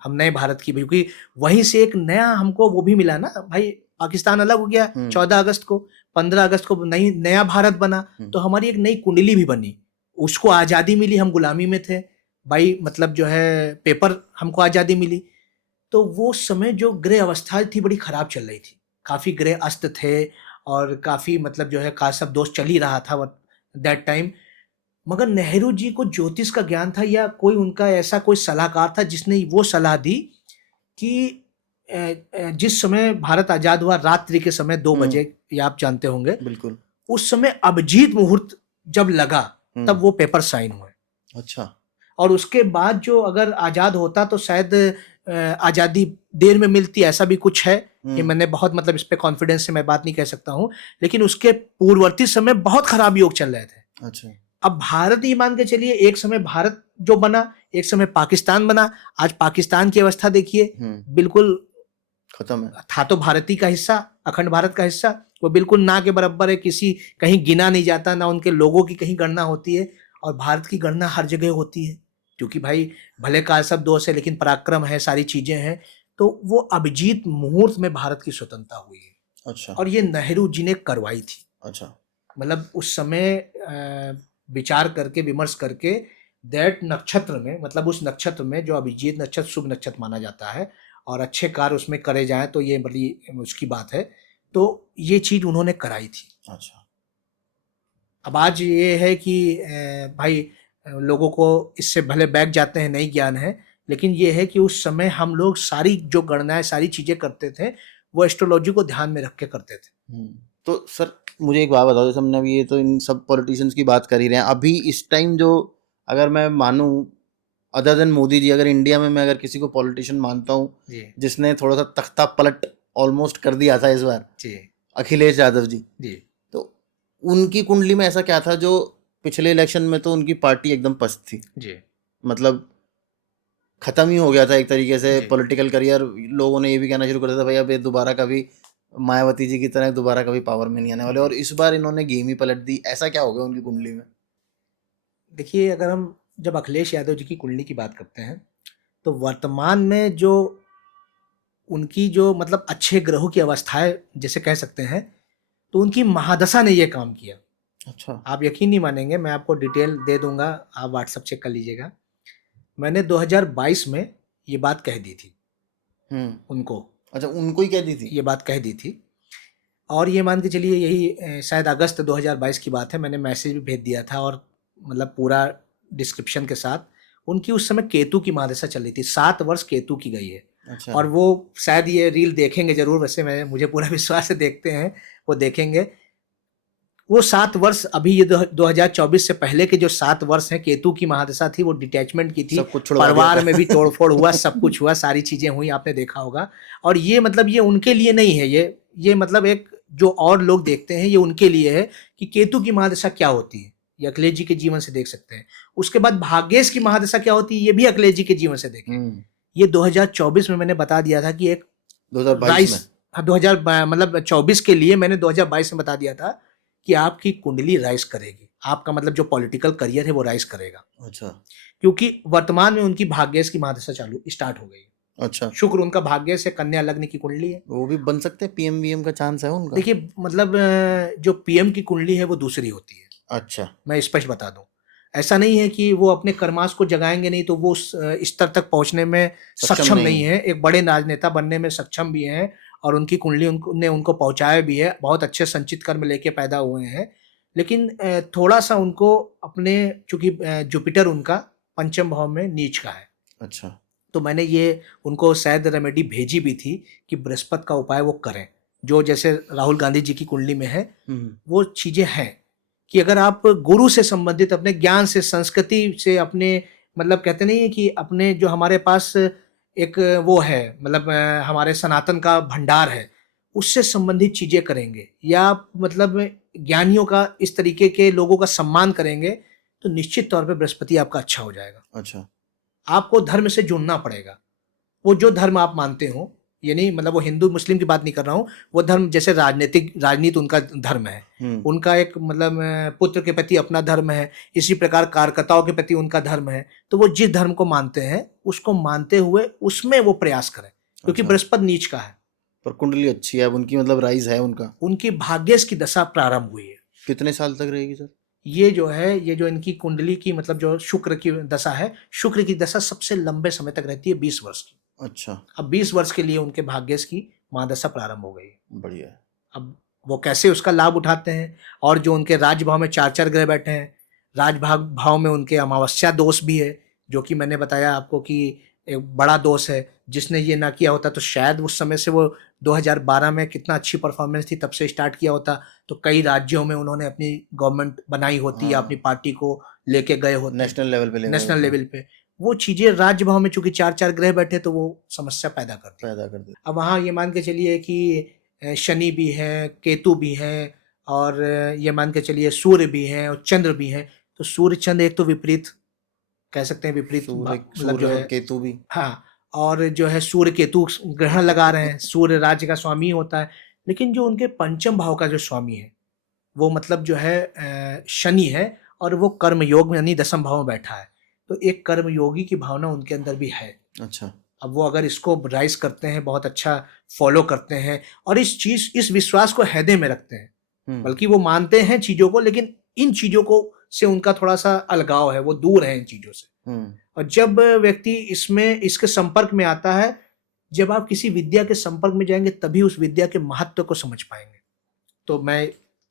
हम नए भारत की, क्योंकि वहीं से एक नया हमको वो भी मिला ना भाई, पाकिस्तान अलग हो गया 14 अगस्त को, 15 अगस्त को नया भारत बना, तो हमारी एक नई कुंडली भी बनी। उसको आज़ादी मिली, हम गुलामी में थे भाई, मतलब जो है पेपर हमको आज़ादी मिली। तो वो समय जो ग्रह अवस्था थी बड़ी खराब चल रही थी, काफ़ी ग्रह अस्त थे और काफ़ी मतलब जो है कालसर्प दोष चल ही रहा था दैट टाइम। मगर नेहरू जी को ज्योतिष का ज्ञान था, या कोई उनका ऐसा कोई सलाहकार था जिसने वो सलाह दी कि जिस समय भारत आजाद हुआ रात्रि के समय 2 बजे, ये आप जानते होंगे, बिल्कुल। उस समय अभिजीत मुहूर्त जब लगा तब वो पेपर साइन हुए। अच्छा। और उसके बाद जो अगर आजाद होता तो शायद आजादी देर में मिलती, ऐसा भी कुछ है। ये मैंने बहुत मतलब इस पे कॉन्फिडेंस से मैं बात नहीं कह सकता हूँ, लेकिन उसके पूर्ववर्ती समय बहुत खराब योग चल रहे थे। अच्छा। अब भारत ही मान के चलिए, एक समय भारत जो बना, एक समय पाकिस्तान बना। आज पाकिस्तान की अवस्था देखिए, बिल्कुल खत्म है। था तो भारती का हिस्सा, अखंड भारत का हिस्सा, वो बिल्कुल ना के बराबर है, किसी कहीं गिना नहीं जाता, ना उनके लोगों की कहीं गणना होती है। और भारत की गणना हर जगह होती है, क्योंकि भाई भले कालसर्प दोष है लेकिन पराक्रम है, सारी चीजें हैं। तो वो अभिजीत मुहूर्त में भारत की स्वतंत्रता हुई है। अच्छा। और ये नेहरू जी ने करवाई थी। अच्छा। मतलब उस समय विचार करके, विमर्श करके, दैट नक्षत्र में, मतलब उस नक्षत्र में जो अभिजीत नक्षत्र शुभ नक्षत्र माना जाता है और अच्छे कार्य उसमें करे जाएं तो ये बड़ी उसकी बात है। तो ये चीज उन्होंने कराई थी। अच्छा। अब आज ये है कि भाई लोगों को इससे भले बैक जाते हैं, नहीं ज्ञान है, लेकिन ये है कि उस समय हम लोग सारी जो गणनाएं, सारी चीजें करते थे, वो एस्ट्रोलॉजी को ध्यान में रख के करते थे। तो सर मुझे एक बात बताओ, जैसे हमने अभी ये तो इन सब पॉलिटिशियंस की बात कर ही रहे हैं, अभी इस टाइम जो, अगर मैं मानूं अदर देन मोदी जी, अगर इंडिया में मैं अगर किसी को पॉलिटिशियन मानता हूँ जी जिसने थोड़ा सा तख्ता पलट ऑलमोस्ट कर दिया था इस बार, जी अखिलेश यादव जी, जी तो उनकी कुंडली में ऐसा क्या था जो पिछले इलेक्शन में तो उनकी पार्टी एकदम पस्त थी, जी मतलब खत्म ही हो गया था एक तरीके से जी पॉलिटिकल करियर। लोगों ने ये भी कहना शुरू कर दिया था भाई अब ये दोबारा कभी मायावती जी की तरह दोबारा कभी पावर में नहीं आने वाले, जी। और इस बार इन्होंने गेम ही पलट दी। ऐसा क्या हो गया उनकी कुंडली में? देखिए, अगर हम जब अखिलेश यादव जी की कुंडली की बात करते हैं, तो वर्तमान में जो उनकी जो मतलब अच्छे ग्रहों की अवस्थाएं जैसे कह सकते हैं, तो उनकी महादशा ने ये काम किया। अच्छा। आप यकीन नहीं मानेंगे, मैं आपको डिटेल दे दूंगा, आप व्हाट्सएप चेक कर लीजिएगा। मैंने 2022 में ये बात कह दी थी उनको, अच्छा, उनको ही कह दी थी? ये बात कह दी थी। और ये मान के चलिए यही शायद अगस्त 2022 की बात है, मैंने मैसेज भी भेज दिया था और मतलब पूरा डिस्क्रिप्शन के साथ। उनकी उस समय केतु की महादशा चल रही थी, 7 वर्ष केतु की गई है। अच्छा। और वो शायद ये रील देखेंगे ज़रूर, वैसे मैं मुझे पूरा विश्वास है देखते हैं, वो देखेंगे। वो 7 वर्ष अभी ये 2024 से पहले के जो 7 वर्ष हैं, केतु की महादशा थी, वो डिटैचमेंट की थी, सब कुछ छुड़वा दिया परिवार था। में भी तोड़-फोड़ हुआ, सब कुछ हुआ, सारी चीज़ें हुई, आपने देखा होगा। और ये मतलब ये उनके लिए नहीं है, ये मतलब एक जो और लोग देखते हैं, ये उनके लिए है कि केतु की महादशा क्या होती है, ये अखिलेश जी के जीवन से देख सकते हैं। उसके बाद भाग्येश की महादशा क्या होती है, ये भी अखिलेश जी के जीवन से देखें। ये 2024 में मैंने बता दिया था कि एक 2022 में? राइस, हाँ 2000 मतलब 24 के लिए मैंने 2022 में बता दिया था कि आपकी कुंडली राइज करेगी, आपका मतलब जो पॉलिटिकल करियर है वो राइज करेगा, अच्छा। क्योंकि वर्तमान में उनकी भाग्येश की महादशा चालू स्टार्ट हो गई है। अच्छा, शुक्र उनका भाग्येश है, कन्या लग्न की कुंडली है। वो भी बन सकते हैं, पीएम वीएम का चांस है उनका? देखिए मतलब जो पीएम की कुंडली है वो दूसरी होती है, अच्छा। मैं स्पष्ट बता दूं। ऐसा नहीं है कि वो अपने कर्माश को जगाएंगे नहीं तो वो उस स्तर तक पहुंचने में सक्षम सक्षम नहीं नहीं। है, एक बड़े राजनेता बनने में सक्षम भी हैं, और उनकी कुंडली ने उनको पहुंचाया भी है, बहुत अच्छे संचित कर्म लेके पैदा हुए हैं। लेकिन थोड़ा सा उनको अपने, चूंकि जुपिटर उनका पंचम भाव में नीच का है, अच्छा। तो मैंने ये उनको शायद रेमेडी भेजी भी थी कि बृहस्पति का उपाय वो करें, जो जैसे राहुल गांधी जी की कुंडली में है, वो चीजें हैं कि अगर आप गुरु से संबंधित, अपने ज्ञान से, संस्कृति से, अपने मतलब कहते नहीं है कि अपने जो हमारे पास एक वो है, मतलब हमारे सनातन का भंडार है, उससे संबंधित चीजें करेंगे, या आप मतलब ज्ञानियों का, इस तरीके के लोगों का सम्मान करेंगे, तो निश्चित तौर पे बृहस्पति आपका अच्छा हो जाएगा। अच्छा। आपको धर्म से जुड़ना पड़ेगा, वो जो धर्म आप मानते हो, ये नहीं मतलब वो हिंदू मुस्लिम की बात नहीं कर रहा हूँ, वो धर्म जैसे राजनीति उनका धर्म है, उनका एक मतलब पुत्र के प्रति अपना धर्म है, इसी प्रकार कार्यकर्ताओं के प्रति उनका धर्म है। तो वो जिस धर्म को मानते हैं उसको मानते हुए उसमें वो प्रयास करें, क्योंकि अच्छा। बृहस्पति नीच का है। पर कुंडली अच्छी है अब उनकी, मतलब राइज है उनका? उनकी भाग्येश की दशा प्रारंभ हुई है। कितने साल तक रहेगी सर? ये जो है, ये जो इनकी कुंडली की मतलब जो शुक्र की दशा है, शुक्र की दशा सबसे लंबे समय तक रहती है, 20 वर्ष की। अच्छा। अब 20 वर्ष के लिए उनके भाग्येश की महादशा प्रारंभ हो गई है। बढ़िया है। अब वो कैसे उसका लाभ उठाते हैं, और जो उनके राजभाव में 4-4 ग्रह बैठे हैं, राजभाव भाव में उनके अमावस्या दोष भी है, जो कि मैंने बताया आपको कि एक बड़ा दोष है। जिसने ये ना किया होता तो शायद उस समय से वो 2012 में कितना अच्छी परफॉर्मेंस थी, तब से स्टार्ट किया होता तो कई राज्यों में उन्होंने अपनी गवर्नमेंट बनाई होती, या अपनी पार्टी को लेके गए होते नेशनल लेवल पे ले गए नेशनल होते। लेवल पे। वो चीजें राज्य भाव में चूंकि 4-4 ग्रह बैठे तो वो समस्या पैदा करती है। पैदा कर दे। अब वहाँ ये मान के चलिए कि शनि भी है, केतु भी है, और ये मान के चलिए सूर्य भी है और चंद्र भी है। तो सूर्य चंद्र एक तो विपरीत कह सकते हैं, विपरीत सूर्य मतलब जो सूर्य और है, केतु भी। हाँ, और जो है सूर्य केतु ग्रहण लगा रहे हैं, सूर्य राज्य का स्वामी होता है, लेकिन जो उनके पंचम भाव का जो स्वामी है वो मतलब जो है शनि है, और वो कर्म योग में यानी दसम भाव में बैठा है। तो एक कर्म योगी की भावना उनके अंदर भी है। अच्छा। अब वो अगर इसको राइज करते हैं, बहुत अच्छा फॉलो करते हैं, और इस विश्वास को हृदय में रखते हैं, बल्कि वो मानते हैं चीजों को, लेकिन इन चीजों को से उनका थोड़ा सा अलगाव है, वो दूर है इन चीजों से। और जब व्यक्ति इसमें इसके संपर्क में आता है, जब आप किसी विद्या के संपर्क में जाएंगे तभी उस विद्या के महत्व को समझ पाएंगे। तो मैं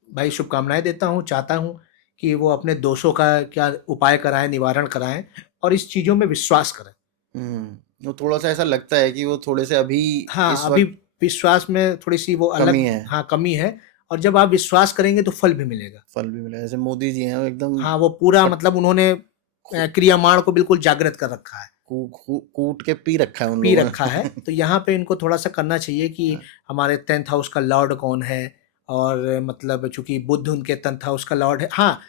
भाई शुभकामनाएं देता हूँ, चाहता हूँ कि वो अपने दोषों का क्या उपाय कराएं, निवारण कराएं और इस चीज़ों में विश्वास करें। वो थोड़ा सा ऐसा लगता है कि वो थोड़े से अभी हाँ, इस अभी वक्त विश्वास में थोड़ी-सी वो कमी अलग, है। हाँ, कमी है और जब आप विश्वास करेंगे तो फल भी मिलेगा। फल भी मिला, जैसे मोदी जी हैं वो एकदम हाँ, वो पूरा पट मतलब उन्होंने क्रियामाण को बिल्कुल जागृत कर रखा है, कूट के पी रखा है उन पी लोगों रखा है। ने। तो यहाँ पे इनको थोड़ा-सा करना चाहिए कि हाँ, हमारे 10th हाउस का लॉर्ड कौन है और मतलब चूँकि बुध उनके 10th हाउस का लॉर्ड है। हाँ,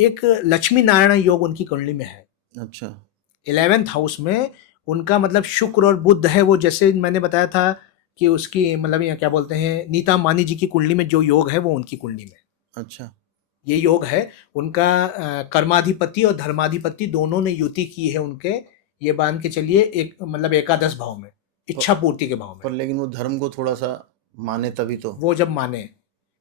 एक लक्ष्मी नारायण योग उनकी कुंडली में है। अच्छा। 11th हाउस में उनका मतलब शुक्र और बुध है, वो जैसे मैंने बताया था कि उसकी मतलब ये क्या बोलते हैं, नीता अंबानी जी की कुंडली में जो योग है वो उनकी कुंडली में है। अच्छा। ये योग है उनका, कर्माधिपति और धर्माधिपति दोनों ने युति की है उनके, ये मान के चलिए एक मतलब एकादश भाव में, प- इच्छा पूर्ति के भाव में। पर लेकिन वो धर्म को थोड़ा सा माने तभी तो। वो जब माने,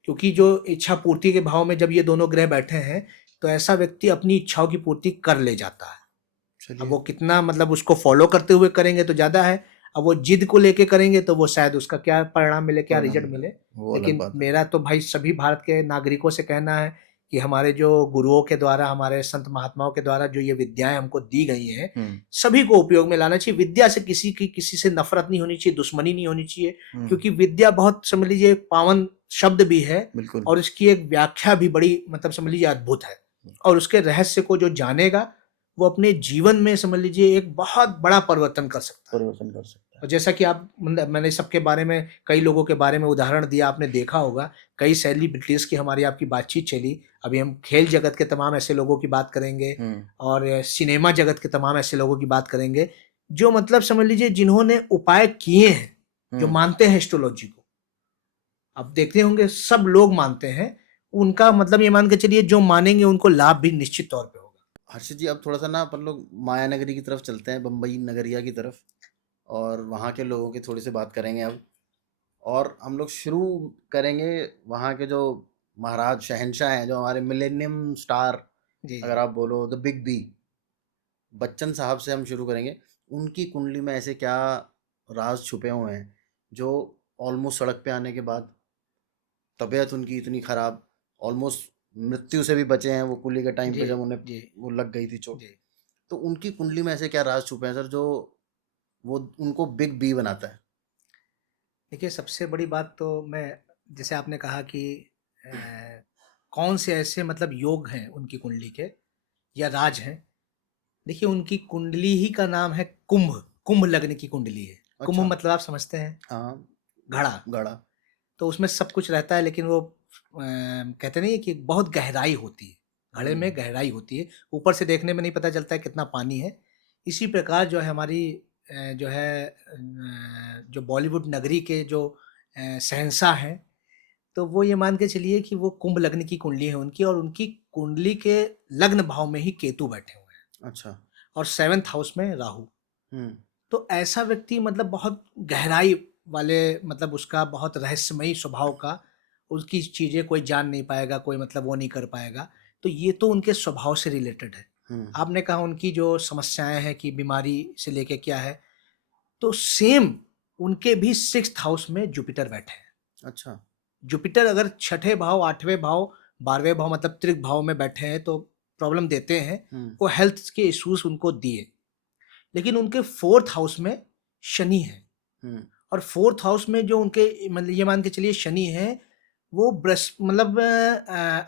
क्योंकि जो इच्छा पूर्ति के भाव में जब ये दोनों ग्रह बैठे हैं तो ऐसा व्यक्ति अपनी इच्छाओं की पूर्ति कर ले जाता है। अब चलिए। वो कितना मतलब उसको फॉलो करते हुए करेंगे तो ज़्यादा है, अब वो जिद को लेके करेंगे तो वो शायद उसका क्या परिणाम मिले, क्या परिणाम रिजल्ट मिला, मिले। वो अलग लेकिन बात है। मेरा तो भाई सभी भारत के नागरिकों से कहना है कि हमारे जो गुरुओं के द्वारा, हमारे संत महात्माओं के द्वारा जो ये विद्याएं हमको दी गई हैं, हम्म। सभी को उपयोग में लाना चाहिए। विद्या से किसी से नफरत नहीं होनी चाहिए, दुश्मनी नहीं होनी चाहिए, हम्म। क्योंकि विद्या बहुत समझ लीजिए एक पावन शब्द भी है बिल्कुल। और इसकी एक व्याख्या भी बड़ी मतलब समझ लीजिए अद्भुत है। और उसके रहस्य को जो जानेगा वो अपने जीवन में समझ लीजिए एक बहुत बड़ा परिवर्तन कर सकता है। परिवर्तन कर सकता और है। जैसा कि आप मतलब मैंने सबके बारे में, कई लोगों के बारे में उदाहरण दिया, आपने देखा होगा, कई सेलिब्रिटीज़ की हमारी आपकी बातचीत चली। अभी हम खेल जगत के तमाम ऐसे लोगों की बात करेंगे हम्म। और सिनेमा जगत के तमाम ऐसे लोगों की बात करेंगे, जो मतलब समझ लीजिए जिन्होंने उपाय किए हैं, जो हम्म। मानते हैं एस्ट्रोलॉजी को। आप देखते होंगे सब लोग मानते हैं, उनका मतलब ये मान के चलिए जो मानेंगे उनको लाभ भी निश्चित तौर पे होगा। हर्षित जी, अब थोड़ा सा ना अपन लोग माया नगरी की तरफ चलते हैं, बम्बई नगरिया की तरफ, और वहाँ के लोगों की थोड़ी सी बात करेंगे अब। और हम लोग शुरू करेंगे वहाँ के जो महाराज शहंशाह हैं, जो हमारे मिलेनियम स्टार, जी, अगर जी। आप बोलो द बिग बी, बच्चन साहब से हम शुरू करेंगे। उनकी कुंडली में ऐसे क्या राज छुपे हुए हैं जो ऑलमोस्ट सड़क पे आने के बाद तबीयत उनकी इतनी खराब, ऑलमोस्ट मृत्यु से भी बचे हैं वो कुली के टाइम जी, पे जब उन्हें जी, वो लग गई थी चोट। जी। तो उनकी कुंडली में ऐसे क्या राज छुपे हैं सर, जो वो उनको बिग बी बनाता है? देखिए, सबसे बड़ी बात तो मैं, जैसे आपने कहा कि अ, कौन से ऐसे मतलब योग हैं उनकी कुंडली के या राज हैं। देखिए, उनकी कुंडली ही का नाम है कुंभ, कुंभ लग्न की कुंडली है। कुंभ अच्छा। मतलब आप समझते हैं, हाँ। घड़ा। गड़ा। तो उसमें सब कुछ रहता है, लेकिन वो कहते नहीं है कि बहुत गहराई होती है, घड़े में हम्म। गहराई होती है। ऊपर से देखने में नहीं पता चलता है कितना पानी है। इसी प्रकार जो है हमारी जो है जो बॉलीवुड नगरी के जो शहंशाह हैं, तो वो ये मान के चलिए कि वो कुंभ लग्न की कुंडली है उनकी, और उनकी कुंडली के लग्न भाव में ही केतु बैठे हुए हैं अच्छा। और 7th हाउस में राहु। हम्म। तो ऐसा व्यक्ति मतलब बहुत गहराई वाले, मतलब उसका बहुत रहस्यमयी स्वभाव का, उसकी चीज़ें कोई जान नहीं पाएगा, कोई मतलब वो नहीं कर पाएगा। तो ये तो उनके स्वभाव से रिलेटेड है। हम्म। आपने कहा उनकी जो समस्याएँ हैं कि बीमारी से लेके क्या है, तो सेम उनके भी 6th हाउस में जुपिटर बैठे हैं। अच्छा। जुपिटर अगर छठे भाव, 8वें भाव, 12वें भाव मतलब त्रिक भाव में बैठे हैं तो प्रॉब्लम देते हैं। हम्म। वो हेल्थ के इश्यूज़ उनको दिए। लेकिन उनके 4th हाउस में शनि है हम्म। और 4th हाउस में जो उनके मतलब ये मान के चलिए शनि है, वो मतलब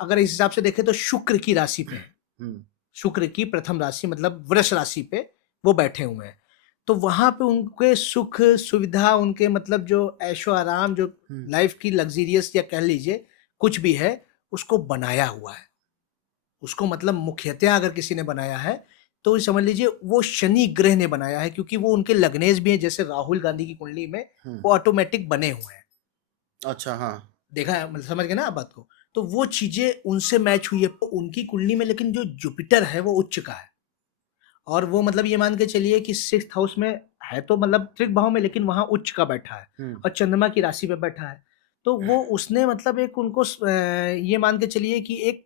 अगर इस हिसाब से देखें तो शुक्र की राशि पे है। हम्म। शुक्र की प्रथम राशि मतलब वृष राशि पे वो बैठे हुए हैं। तो वहाँ पे उनके सुख, सुविधा, उनके मतलब जो ऐशो-आराम, जो हम्म। लाइफ़ की लग्ज़रियस या कह लीजिए कुछ भी है, उसको बनाया हुआ है। उसको मतलब मुख्यतया अगर किसी ने बनाया है, तो समझ लीजिए वो शनि ग्रह ने बनाया है, क्योंकि वो उनके लग्नेश भी हैं, जैसे राहुल गांधी की कुंडली में हम्म। वो ऑटोमैटिक बने हुए हैं। अच्छा। हाँ। देखा है मतलब, समझ गए ना आप बात को? तो वो चीज़ें उनसे मैच हुई है। तो उनकी कुंडली में लेकिन जो जुपिटर है वो उच्च का है और वो मतलब ये मान के चलिए कि 6th हाउस में है तो मतलब त्रिक भाव में, लेकिन वहाँ उच्च का बैठा है हम्म। और चंद्रमा की राशि पे बैठा है। तो वो उसने मतलब एक उनको ये मान के चलिए कि एक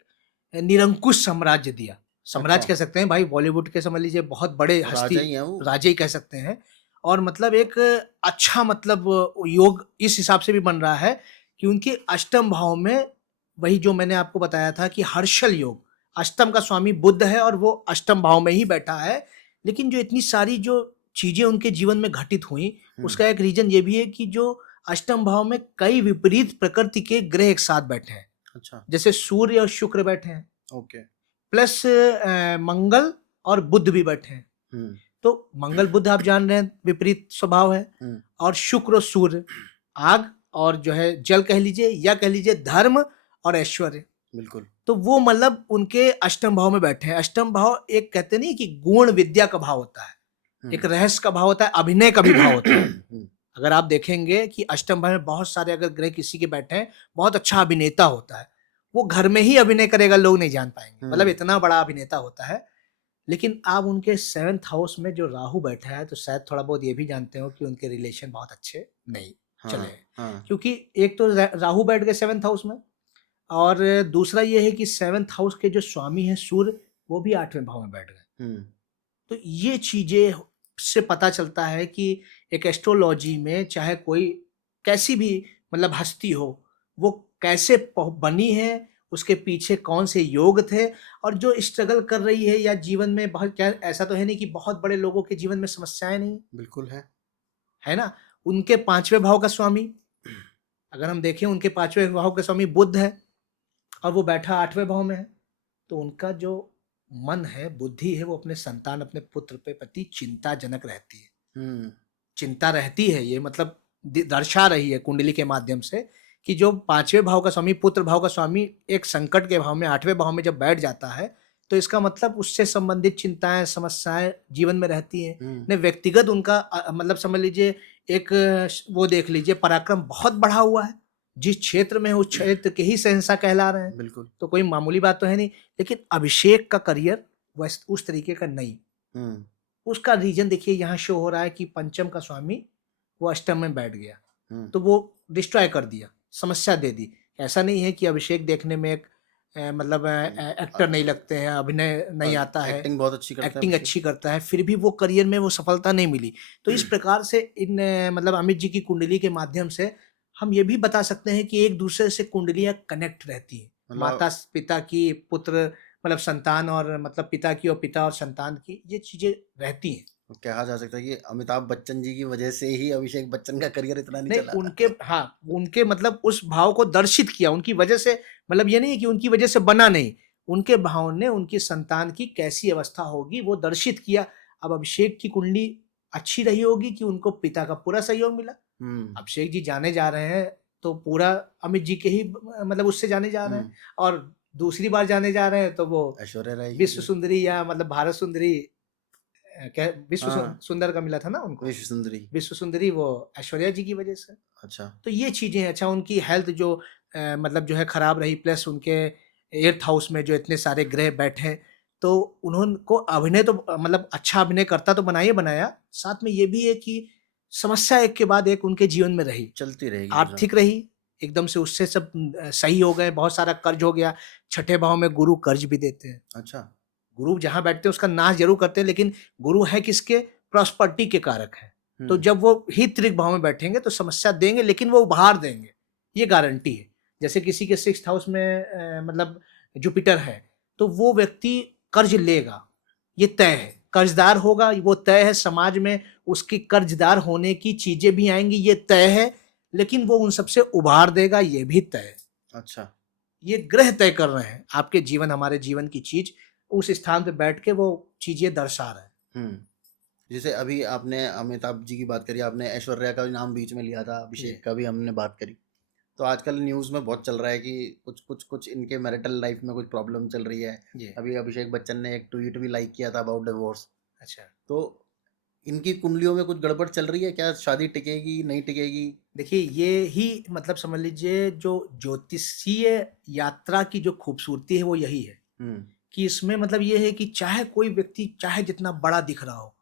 निरंकुश साम्राज्य दिया। अच्छा। साम्राज्य कह सकते हैं भाई, बॉलीवुड के समझ लीजिए बहुत बड़े हस्ती, राजा ही है वो। राजे ही कह सकते हैं। और मतलब एक अच्छा मतलब योग इस हिसाब से भी बन रहा है कि उनके अष्टम भाव में वही जो मैंने आपको बताया था कि हर्षल योग, अष्टम का स्वामी बुध है और वो अष्टम भाव में ही बैठा है। लेकिन जो इतनी सारी जो चीजें उनके जीवन में घटित हुई, उसका एक रीजन ये भी है कि जो अष्टम भाव में कई विपरीत प्रकृति के ग्रह एक साथ बैठे हैं। अच्छा। जैसे सूर्य और शुक्र बैठे हैं, ओके। प्लस मंगल और बुध भी बैठे हैं। हम्म। तो मंगल बुध आप जान रहे हैं विपरीत स्वभाव है, और शुक्र और सूर्य आग और जो है जल कह लीजिए, या कह लीजिए धर्म और ऐश्वर्य। बिल्कुल। तो वो मतलब उनके अष्टम भाव में बैठे हैं। अष्टम भाव एक कहते नहीं कि गुण विद्या का भाव होता है, एक रहस्य का भाव होता है, अभिनय का भी भाव होता है। अगर आप देखेंगे कि अष्टम भाव में बहुत सारे अगर ग्रह किसी के बैठे हैं, बहुत अच्छा अभिनेता होता है, वो घर में ही अभिनय करेगा, लोग नहीं जान पाएंगे, मतलब इतना बड़ा अभिनेता होता है। लेकिन आप उनके 7th हाउस में जो राहु बैठा है, तो शायद थोड़ा बहुत ये भी जानते हो कि उनके रिलेशन बहुत अच्छे नहीं चले। क्योंकि एक तो राहु बैठ गए 7th हाउस में, और दूसरा ये है कि 7th हाउस के जो स्वामी हैं सूर्य, वो भी 8वें भाव में बैठ गए। तो ये चीजें से पता चलता है कि एक एस्ट्रोलॉजी में चाहे कोई कैसी भी मतलब हस्ती हो, वो कैसे बनी है, उसके पीछे कौन से योग थे, और जो स्ट्रगल कर रही है या जीवन में बहुत, क्या ऐसा तो है नहीं कि बहुत बड़े लोगों के जीवन में समस्याएं नहीं, बिल्कुल है ना। उनके 5वें भाव का स्वामी अगर हम देखें, उनके 5वें भाव का स्वामी बुध है और वो बैठा 8वें भाव में है। तो उनका जो मन है, बुद्धि है, वो अपने संतान, अपने पुत्र पे प्रति चिंताजनक रहती है। चिंता रहती है, ये मतलब दर्शा रही है कुंडली के माध्यम से कि जो 5वें भाव का स्वामी, पुत्र भाव का स्वामी एक संकट के भाव में, 8वें भाव में जब बैठ जाता है, तो इसका मतलब उससे संबंधित चिंताएं, समस्याएं जीवन में रहती हैं। ने व्यक्तिगत उनका मतलब समझ लीजिए एक वो देख लीजिए, पराक्रम बहुत बढ़ा हुआ है। जिस क्षेत्र में, उस क्षेत्र के ही शहंशाह कहला रहे हैं। बिल्कुल। तो कोई मामूली बात तो है नहीं। लेकिन अभिषेक का करियर वैसे उस तरीके का नहीं। उसका रीजन देखिए यहाँ शो हो रहा है कि पंचम का स्वामी वो अष्टम में बैठ गया, तो वो डिस्ट्रॉय कर दिया, समस्या दे दी। ऐसा नहीं है कि अभिषेक देखने में एक मतलब एक्टर नहीं लगते हैं, अभिनय नहीं आता है, एक्टिंग बहुत अच्छी करता है, एक्टिंग अच्छी करता है, फिर भी वो करियर में वो सफलता नहीं मिली। तो इस प्रकार से इन मतलब अमित जी की कुंडली के माध्यम से हम ये भी बता सकते हैं कि एक दूसरे से कुंडलियां कनेक्ट रहती हैं। माता पिता की, पुत्र मतलब संतान, और मतलब पिता की और पिता और संतान की, ये चीजें रहती हैं। कहा जा सकता है कि अमिताभ बच्चन जी की वजह से ही अभिषेक बच्चन का करियर इतना नहीं चला। उनके उनके मतलब उस भाव को दर्शित किया, उनकी वजह से, मतलब ये नहीं है कि उनकी वजह से बना, नहीं, उनके भाव ने उनकी संतान की कैसी अवस्था होगी वो दर्शित किया। अब अभिषेक की कुंडली अच्छी रही होगी कि उनको पिता का पूरा सहयोग मिला। अभिषेक जी जाने जा रहे हैं तो पूरा अमित जी के ही मतलब उससे जाने जा रहे हैं, और दूसरी बार जाने जा रहे हैं तो वो ऐश्वर्या राय विश्व सुंदरी या मतलब भारत सुंदरी, क्या विश्व सुंदर का मिला था ना उनको, विश्व सुंदरी वो ऐश्वर्या जी की वजह से। अच्छा। तो ये चीजें, अच्छा उनकी हेल्थ जो मतलब जो है खराब रही, प्लस उनके 8th हाउस में जो इतने सारे ग्रह बैठे, तो उन्होंने को अभिनय तो मतलब अच्छा अभिनय करता तो बनाया बनाया, साथ में ये भी है कि समस्या एक के बाद एक उनके जीवन में रही, चलती रहेगी। आर्थिक रही, एकदम से उससे सब सही हो गए, बहुत सारा कर्ज हो गया। 6ठे भाव में गुरु कर्ज भी देते हैं। अच्छा। गुरु जहां बैठते हैं उसका नाश जरूर करते हैं, लेकिन गुरु है किसके, प्रॉस्पर्टी के कारक है। तो जब वो ही त्रिक भाव में बैठेंगे तो समस्या देंगे, लेकिन वो उभार देंगे, ये गारंटी है। जैसे किसी के 6th हाउस में मतलब जुपिटर है, तो वो व्यक्ति कर्ज लेगा, ये तय है, कर्जदार होगा, वो तय है। समाज में उसकी कर्जदार होने की चीजें भी आएंगी, ये तय है, लेकिन वो उन सबसे उभार देगा, ये भी तय है। अच्छा। ये ग्रह तय कर रहे हैं आपके जीवन, हमारे जीवन की चीज, उस स्थान पे बैठ के वो चीजें दर्शा रहे हैं। जैसे अभी आपने अमिताभ जी की बात करी, आपने ऐश्वर्या का भी नाम बीच में लिया था, अभिषेक का भी हमने बात करी। तो आजकल न्यूज़ में बहुत चल रहा है कि कुछ इनके मैरिटल लाइफ में कुछ प्रॉब्लम चल रही है। अभी अभिषेक बच्चन ने एक ट्वीट भी लाइक किया था अबाउट डिवोर्स। अच्छा, तो इनकी कुंडलियों में कुछ गड़बड़ चल रही है क्या? शादी टिकेगी नहीं टिकेगी? देखिए ये ही मतलब समझ लीजिए जो ज्योतिषीय यात्रा की जो खूबसूरती है वो यही है कि इसमें मतलब ये है कि चाहे कोई व्यक्ति चाहे जितना बड़ा दिख रहा हो,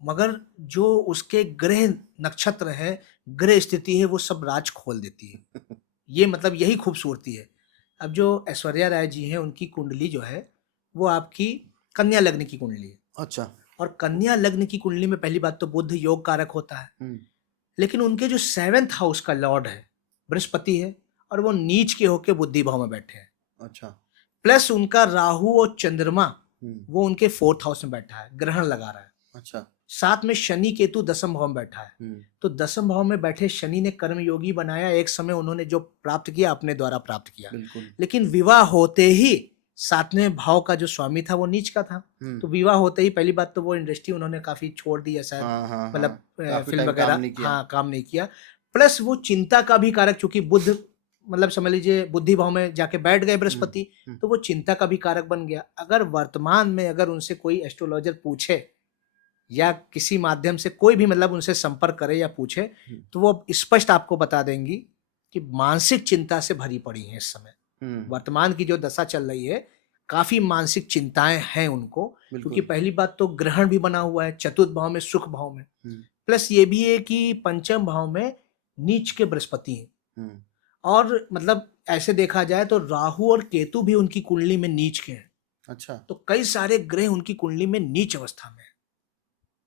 मगर जो उसके ग्रह नक्षत्र है, ग्रह स्थिति है, वो सब राज खोल देती है। ये मतलब यही खूबसूरती है। अब जो ऐश्वर्या राय जी हैं, उनकी कुंडली जो है वो आपकी कन्या लग्न की कुंडली है। अच्छा। और कन्या लग्न की कुंडली में पहली बात तो बुध योग कारक होता है, लेकिन उनके जो 7th हाउस का लॉर्ड है बृहस्पति है, और वो नीच के होके बुद्धि भाव में बैठे हैं। अच्छा। प्लस उनका राहु और चंद्रमा हम्म, वो उनके 4th हाउस में बैठा है, ग्रहण लगा रहा है। अच्छा। साथ में शनि केतु 10th भाव में बैठा है। हम्म, तो 10th भाव में बैठे शनि ने कर्म योगी बनाया, एक समय उन्होंने जो प्राप्त किया अपने द्वारा प्राप्त किया। बिल्कुल। लेकिन विवाह होते ही 7वें भाव का जो स्वामी था वो नीच का था। तो विवाह होते ही पहली बात तो वो इंडस्ट्री उन्होंने काफी छोड़ दी है शायद, हाँ हाँ मतलब हाँ, काफी फिल्म टाइम काम वगैरह नहीं किया। हाँ काम नहीं किया। प्लस वो चिंता का भी कारक, चूंकि बुध मतलब समझ लीजिए बुद्धि भाव में जाके बैठ गए बृहस्पति, हम्म, तो वो चिंता का भी कारक बन गया। अगर वर्तमान में अगर उनसे कोई एस्ट्रोलॉजर पूछे या किसी माध्यम से कोई भी मतलब उनसे संपर्क करे या पूछे, तो वो स्पष्ट आपको बता देंगी कि मानसिक चिंता से भरी पड़ी हैं इस समय। वर्तमान की जो दशा चल रही है, काफी मानसिक चिंताएं हैं उनको, क्योंकि बिल्कुल। पहली बात तो ग्रहण भी बना हुआ है चतुर्थ भाव में, सुख भाव में। प्लस ये भी है कि पंचम भाव में नीच के बृहस्पति हैं। और मतलब ऐसे देखा जाए तो राहु और केतु भी उनकी कुंडली में नीच के हैं। अच्छा। तो कई सारे ग्रह उनकी कुंडली में नीच अवस्था में हैं,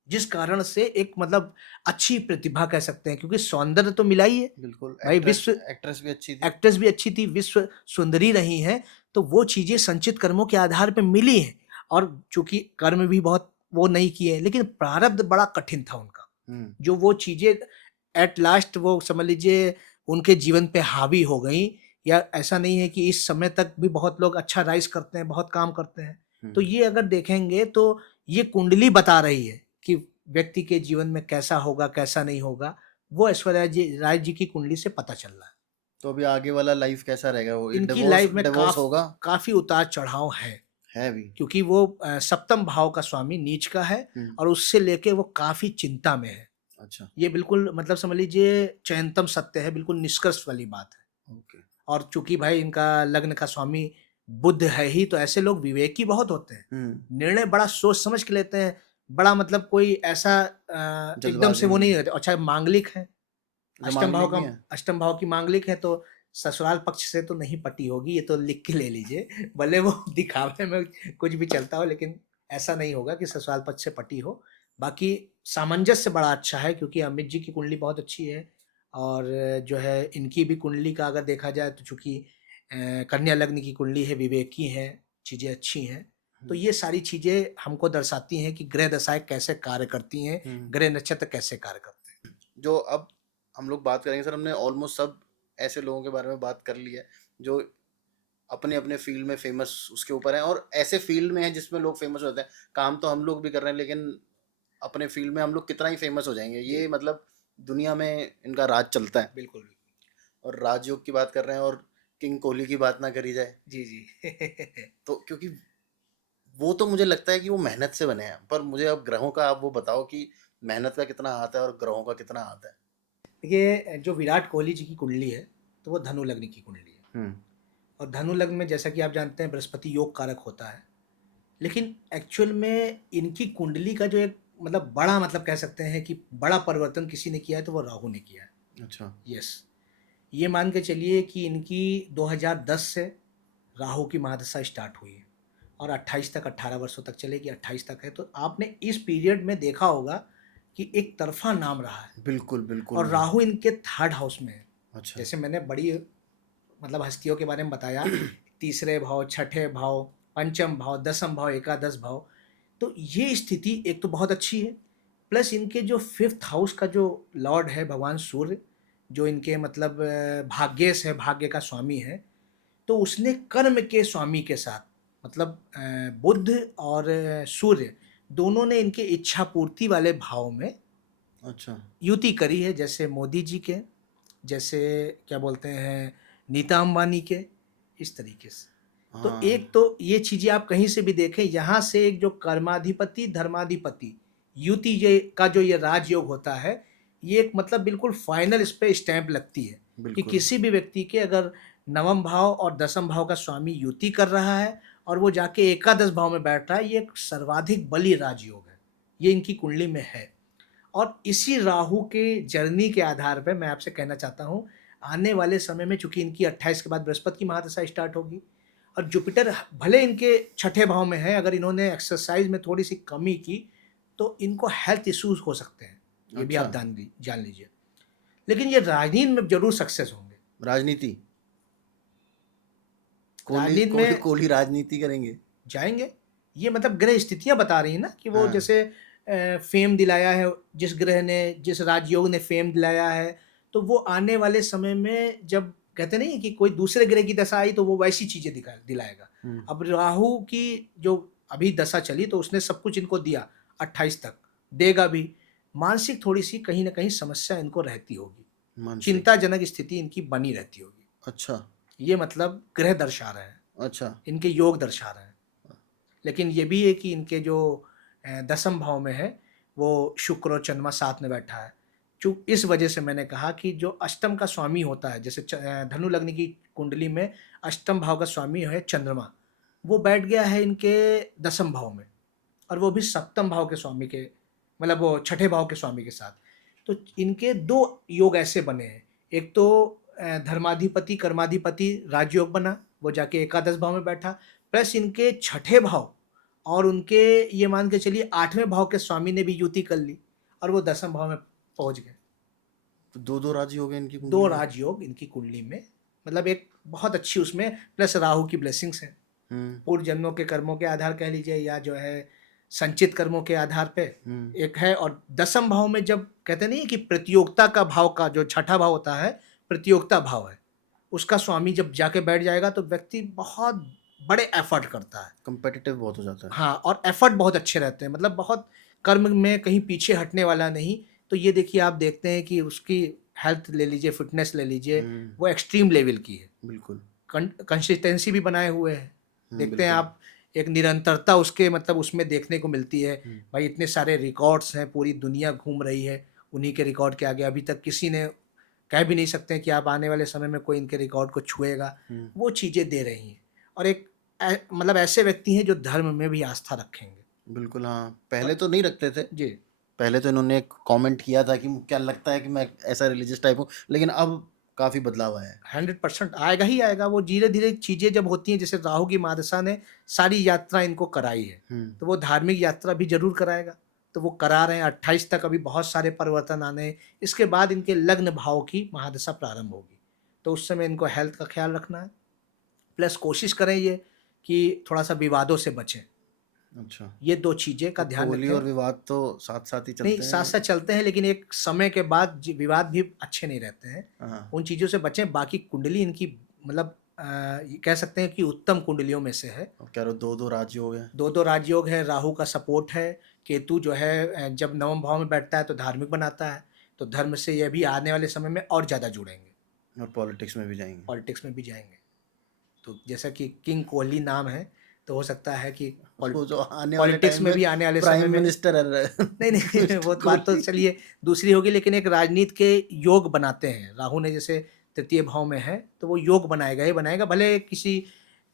जिस कारण से एक मतलब अच्छी प्रतिभा कह सकते हैं, क्योंकि सौंदर्य तो मिला ही है बिल्कुल। भाई। एक्ट्रेस भी अच्छी थी। एक्ट्रेस भी अच्छी थी, विश्व सुंदरी रही हैं, तो वो चीजें संचित कर्मों के आधार पे मिली हैं। और चूंकि कर्म भी बहुत वो नहीं किए, लेकिन प्रारब्ध बड़ा कठिन था उनका, जो वो चीजें एट लास्ट वो समझ लीजिए उनके जीवन पे हावी हो गई। या ऐसा नहीं है कि इस समय तक भी बहुत लोग अच्छा राइज करते हैं, बहुत काम करते हैं। तो ये अगर देखेंगे तो ये कुंडली बता रही है कि व्यक्ति के जीवन में कैसा होगा कैसा नहीं होगा, वो ऐश्वर्या जी राय जी की कुंडली से पता चल रहा है। तो अभी आगे वाला लाइफ कैसा रहेगा? वो इनकी डिवोर्स लाइफ में डिवोर्स होगा? काफी उतार चढ़ाव है भी। क्योंकि वो 7th भाव का स्वामी नीच का है, और उससे लेके वो काफी चिंता में है। अच्छा। ये बिल्कुल मतलब समझ लीजिए चयंतम सत्य है, बिल्कुल निष्कर्ष वाली बात है। ओके। और चूंकि भाई इनका लग्न का स्वामी बुध है ही, तो ऐसे लोग विवेकी बहुत होते हैं, निर्णय बड़ा सोच समझ के लेते हैं, बड़ा मतलब कोई ऐसा एकदम से जल्दबाजी वो में नहीं नहीं। रहते। अच्छा मांगलिक है, अच्छा, मांगलिक भी है। अष्टम भाव की मांगलिक है, तो ससुराल पक्ष से तो नहीं पटी होगी, ये तो लिख के ले लीजिए। भले वो दिखावे में कुछ भी चलता हो, लेकिन ऐसा नहीं होगा कि ससुराल पक्ष से पटी हो। बाकी सामंजस्य बड़ा अच्छा है, क्योंकि अमित जी की कुंडली बहुत अच्छी है। और जो है इनकी भी कुंडली का अगर देखा जाए तो चूंकि कन्या लग्न की कुंडली है, विवेकी है, चीजें अच्छी हैं। तो ये सारी चीजें हमको दर्शाती हैं कि ग्रह दशाएं कैसे कार्य करती हैं, ग्रह नक्षत्र कैसे कार्य करते हैं। जो अब हम लोग बात करेंगे सर, हमने ऑलमोस्ट सब ऐसे लोगों के बारे में बात कर ली है जो अपने अपने फील्ड में फेमस उसके ऊपर हैं, और ऐसे फील्ड में हैं जिसमें लोग फेमस होते हैं। काम तो हम लोग भी कर रहे हैं, लेकिन अपने फील्ड में हम लोग कितना ही फेमस हो जाएंगे, ये मतलब दुनिया में इनका राज चलता है। बिल्कुल। और राजयोग की बात कर रहे हैं, और किंग कोहली की बात ना करी जाए जी जी। तो, क्योंकि वो तो मुझे लगता है कि वो मेहनत से बने हैं। पर मुझे अब ग्रहों का आप वो बताओ कि मेहनत का कितना हाथ है और ग्रहों का कितना हाथ है। देखिए जो विराट कोहली जी की कुंडली है, तो वो धनु लग्न की कुंडली है। और धनु लग्न में जैसा कि आप जानते हैं बृहस्पति योग कारक होता है। लेकिन एक्चुअल में इनकी कुंडली का जो एक मतलब बड़ा मतलब कह सकते हैं कि बड़ा परिवर्तन किसी ने किया है, तो वो राहु ने किया है। अच्छा। यस, ये मान के चलिए कि इनकी 2010 से राहु की महादशा स्टार्ट हुई है, और 28 तक 18 वर्षों तक चलेगी, 28 तक है। तो आपने इस पीरियड में देखा होगा कि एक तरफा नाम रहा है। बिल्कुल बिल्कुल। और राहु इनके 3rd हाउस में है। अच्छा। जैसे मैंने बड़ी मतलब हस्तियों के बारे में बताया, तीसरे भाव, छठे भाव, पंचम भाव, 10th भाव, एकादश भाव, तो ये स्थिति एक तो बहुत अच्छी है। प्लस इनके जो 5th हाउस का जो लॉर्ड है भगवान सूर्य, जो इनके मतलब भाग्येश है, भाग्य का स्वामी है, तो उसने कर्म के स्वामी के साथ मतलब बुध और सूर्य दोनों ने इनके इच्छा पूर्ति वाले भाव में अच्छा। युति करी है। जैसे मोदी जी के, जैसे क्या बोलते हैं नीता अंबानी के, इस तरीके से। तो हाँ। एक तो ये चीजें आप कहीं से भी देखें, यहाँ से एक जो कर्माधिपति धर्माधिपति युति ये का जो ये राजयोग होता है, ये एक मतलब बिल्कुल फाइनल इस पे स्टैंप लगती है कि बिल्कुल। किसी भी व्यक्ति के अगर 9वें भाव और 10वें भाव का स्वामी युति कर रहा है और वो जाके एकादश भाव में बैठ रहा है, ये एक सर्वाधिक बली राजयोग है, ये इनकी कुंडली में है। और इसी राहु के जर्नी के आधार पर मैं आपसे कहना चाहता हूँ, आने वाले समय में चूंकि इनकी 28 के बाद बृहस्पति की महादशा स्टार्ट होगी, और जुपिटर भले इनके 6ठे भाव में है, अगर इन्होंने एक्सरसाइज में थोड़ी सी कमी की तो इनको हेल्थ इश्यूज हो सकते हैं, ये भी अच्छा। आप जान लीजिए। लेकिन ये राजनीति में जरूर सक्सेस होंगे। राजनीति राजनीति में कोहली राजनीति करेंगे। जाएंगे। ये मतलब ग्रह स्थितियां बता रही हैं ना कि वो हाँ। जैसे फेम दिलाया है जिस ग्रह ने, जिस राजयोग ने फेम दिलाया है, तो वो आने वाले समय में जब कहते नहीं है कि कोई दूसरे ग्रह की दशा आई तो वो वैसी चीजें दिलाएगा। अब राहु की जो अभी दशा चली तो उसने सब कुछ इनको दिया, 28 तक देगा भी। मानसिक थोड़ी सी कहीं ना कहीं समस्या इनको रहती होगी, मानसिक। चिंताजनक स्थिति इनकी बनी रहती होगी। अच्छा। ये मतलब ग्रह दर्शा रहे हैं, अच्छा। इनके योग दर्शा रहे हैं। लेकिन ये भी है कि इनके जो दसम भाव में है वो शुक्र और चंद्रमा साथ में बैठा है। इस वजह से मैंने कहा कि जो अष्टम का स्वामी होता है, जैसे धनु लग्न की कुंडली में अष्टम भाव का स्वामी है चंद्रमा, वो बैठ गया है इनके दसम भाव में, और वो भी सप्तम भाव के स्वामी के, मतलब वो छठे भाव के स्वामी के साथ। तो इनके दो योग ऐसे बने हैं, एक तो धर्माधिपति कर्माधिपति राजयोग बना, वो जाके एकादश भाव में बैठा, प्लस इनके छठे भाव और उनके ये मान के चलिए 8वें भाव के स्वामी ने भी युति कर ली और वो 10वें भाव में पहुंच गए। तो दो राजयोग हैं इनकी दो कुंडली में। राजयोग इनकी कुंडली में, मतलब एक बहुत अच्छी उसमें, प्लस राहु की ब्लेसिंग्स हैं, पूर्व जन्मों के कर्मों के आधार कह लीजिए या जो है संचित कर्मों के आधार पे एक है। और दसम भाव में जब कहते नहीं है कि प्रतियोगिता का भाव का जो छठा भाव होता है प्रतियोगिता भाव है, उसका स्वामी जब जाके बैठ जाएगा तो व्यक्ति बहुत बड़े एफर्ट करता है, कम्पिटिटिव बहुत हो जाता है। हाँ, और एफर्ट बहुत अच्छे रहते हैं, मतलब बहुत कर्म में कहीं पीछे हटने वाला नहीं। तो ये देखिए आप देखते हैं कि उसकी हेल्थ ले लीजिए, फिटनेस ले लीजिए, वो एक्सट्रीम लेवल की है, बिल्कुल। कंसिस्टेंसी भी बनाए हुए है। देखते हैं बिल्कुल। आप एक निरंतरता उसके मतलब उसमें देखने को मिलती है। भाई इतने सारे रिकॉर्ड्स हैं, पूरी दुनिया घूम रही है उन्हीं के रिकॉर्ड के आगे, अभी तक किसी ने कह भी नहीं सकते कि आप आने वाले समय में कोई इनके रिकॉर्ड को छुएगा। वो चीज़ें दे रही हैं, और एक मतलब ऐसे व्यक्ति हैं जो धर्म में भी आस्था रखेंगे। बिल्कुल। हाँ, पहले तो नहीं रखते थे जी, पहले तो इन्होंने एक कमेंट किया था कि क्या लगता है कि मैं ऐसा रिलीजियस टाइप हूँ, लेकिन अब काफ़ी बदलाव आया है। 100% आएगा ही आएगा। वो धीरे धीरे चीज़ें जब होती हैं, जैसे राहु की महादशा ने सारी यात्रा इनको कराई है, तो वो धार्मिक यात्रा भी जरूर कराएगा। तो वो करा रहे हैं, 28 तक अभी बहुत सारे परिवर्तन आने हैं। इसके बाद इनके लग्न भाव की महादशा प्रारंभ होगी, तो उस समय इनको हेल्थ का ख्याल रखना है, प्लस कोशिश करें ये कि थोड़ा सा विवादों से बचें। अच्छा। ये दो चीज़ें का तो ध्यान कोहली रखें। और विवाद तो साथ साथ ही नहीं, चलते साथ साथ हैं। चलते हैं, लेकिन एक समय के बाद विवाद भी अच्छे नहीं रहते हैं। हाँ। उन चीज़ों से बचें। बाकी कुंडली इनकी मतलब ये कह सकते हैं कि उत्तम कुंडलियों में से है। अब कह रहे हो दो राजयोग हैं। दो राजयोग है, राहु का सपोर्ट है, केतु जो है जब नवम भाव में बैठता है तो धार्मिक बनाता है, तो धर्म से ये भी आने वाले समय में और ज़्यादा जुड़ेंगे, और पॉलिटिक्स में भी जाएंगे। पॉलिटिक्स में भी जाएंगे। तो जैसा कि किंग कोहली नाम है, तो हो सकता है कि उसको जो आने वाले पॉलिटिक्स टाइम में में भी आने वाले समय प्राइम में मिनिस्टर है नहीं नहीं वो बात तो कोहली। चलिए दूसरी होगी, लेकिन एक राजनीति के योग बनाते हैं। राहु ने जैसे तृतीय भाव में है तो वो योग बनाएगा ही बनाएगा, भले किसी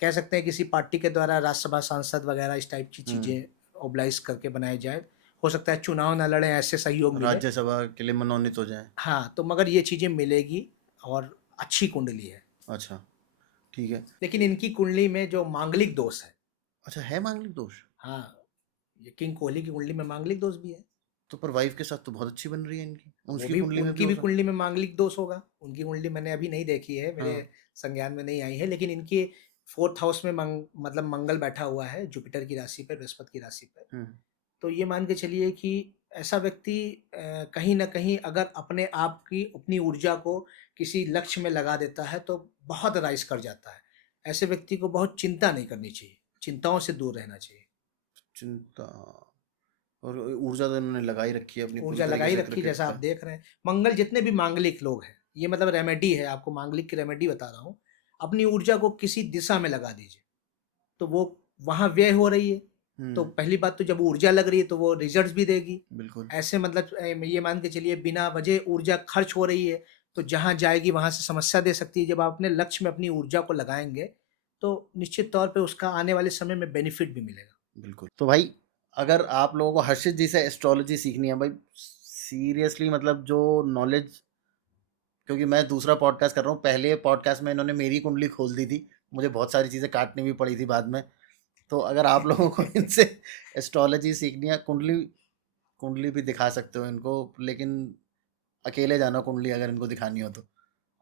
कह सकते हैं किसी पार्टी के द्वारा राज्यसभा सांसद वगैरह इस टाइप की चीज़ें ओबलाइज करके बनाए जाए। हो सकता है चुनाव ना लड़े, ऐसे सहयोग मिले। राज्यसभा के लिए मनोनीत हो जाए। हाँ, तो मगर ये चीज़ें मिलेगी और अच्छी कुंडली है। अच्छा, ठीक है। लेकिन इनकी कुंडली में जो मांगलिक दोष है, अच्छा, है मांगलिक दोष? हाँ, ये किंग कोहली की कुंडली में मांगलिक दोष भी है। तो पर वाइफ के साथ तो बहुत अच्छी बन रही है इनकी, वो उसकी भी कुंडली में भी उनकी हो भी सकता। कुंडली में मांगलिक दोष होगा। उनकी कुंडली मैंने अभी नहीं देखी है, मेरे हाँ। संज्ञान में नहीं आई है, लेकिन इनकी 4th हाउस में मतलब मंगल बैठा हुआ है जुपिटर की राशि पर, बृहस्पति की राशि पर। तो ये मान के चलिए कि ऐसा व्यक्ति कहीं ना कहीं अगर अपने आप की अपनी ऊर्जा को किसी लक्ष्य में लगा देता है तो बहुत राइज कर जाता है। ऐसे व्यक्ति को बहुत चिंता नहीं करनी चाहिए, चिंताओं से दूर रहना चाहिए। चिंता और ऊर्जा तो इन्होंने लगाई रखी है अपनी पूरी ऊर्जा तरीके लगाई से रखी, क्रिकेट जैसा आप पे। देख रहे हैं। मंगल जितने भी मांगलिक लोग हैं, ये मतलब रेमेडी है, आपको मांगलिक की रेमेडी बता रहा हूँ। अपनी ऊर्जा को किसी दिशा में लगा दीजिए, तो वो वहाँ व्यय हो रही है, तो पहली बात तो जब ऊर्जा लग रही है तो वो रिजल्ट्स भी देगी। बिल्कुल। ऐसे मतलब ये मान के चलिए बिना वजह ऊर्जा खर्च हो रही है तो जहाँ जाएगी वहाँ से समस्या दे सकती है। जब आप अपने लक्ष्य में अपनी ऊर्जा को लगाएंगे तो निश्चित तौर पे उसका आने वाले समय में बेनिफिट भी मिलेगा। बिल्कुल। तो भाई अगर आप लोगों को हर्षित जी से एस्ट्रोलॉजी सीखनी है भाई, सीरियसली मतलब जो नॉलेज, क्योंकि मैं दूसरा पॉडकास्ट कर रहा हूँ, पहले पॉडकास्ट में इन्होंने मेरी कुंडली खोल दी थी, मुझे बहुत सारी चीज़ें काटनी भी पड़ी थी बाद में। तो अगर आप लोगों को इनसे एस्ट्रोलॉजी सीखनी है, कुंडली कुंडली भी दिखा सकते हो इनको, लेकिन अकेले जाना कुंडली अगर इनको दिखानी हो तो,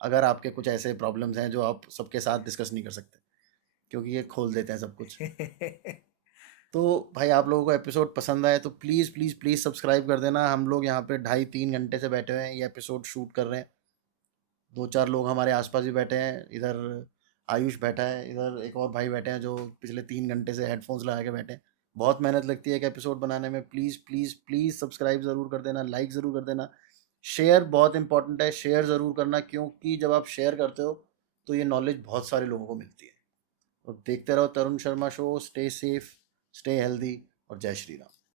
अगर आपके कुछ ऐसे प्रॉब्लम्स हैं जो आप सबके साथ डिस्कस नहीं कर सकते, क्योंकि ये खोल देते हैं सब कुछ। तो भाई आप लोगों को एपिसोड पसंद आए तो प्लीज़ प्लीज़ प्लीज़ सब्सक्राइब कर देना। हम लोग यहाँ पे 2.5-3 घंटे से बैठे हुए हैं, ये एपिसोड शूट कर रहे हैं। 2-4 लोग हमारे आसपास भी बैठे हैं, इधर आयुष बैठा है, इधर एक और भाई बैठे हैं जो पिछले 3 घंटे से हेडफोन्स लगा के बैठे हैं। बहुत मेहनत लगती है एक एपिसोड बनाने में। प्लीज़ प्लीज़ प्लीज़ सब्सक्राइब ज़रूर कर देना, लाइक ज़रूर कर देना। शेयर बहुत इंपॉर्टेंट है, शेयर ज़रूर करना, क्योंकि जब आप शेयर करते हो तो ये नॉलेज बहुत सारे लोगों को मिलती है। और देखते रहो Tarun Sharma show. Stay safe, stay healthy और जय श्री राम।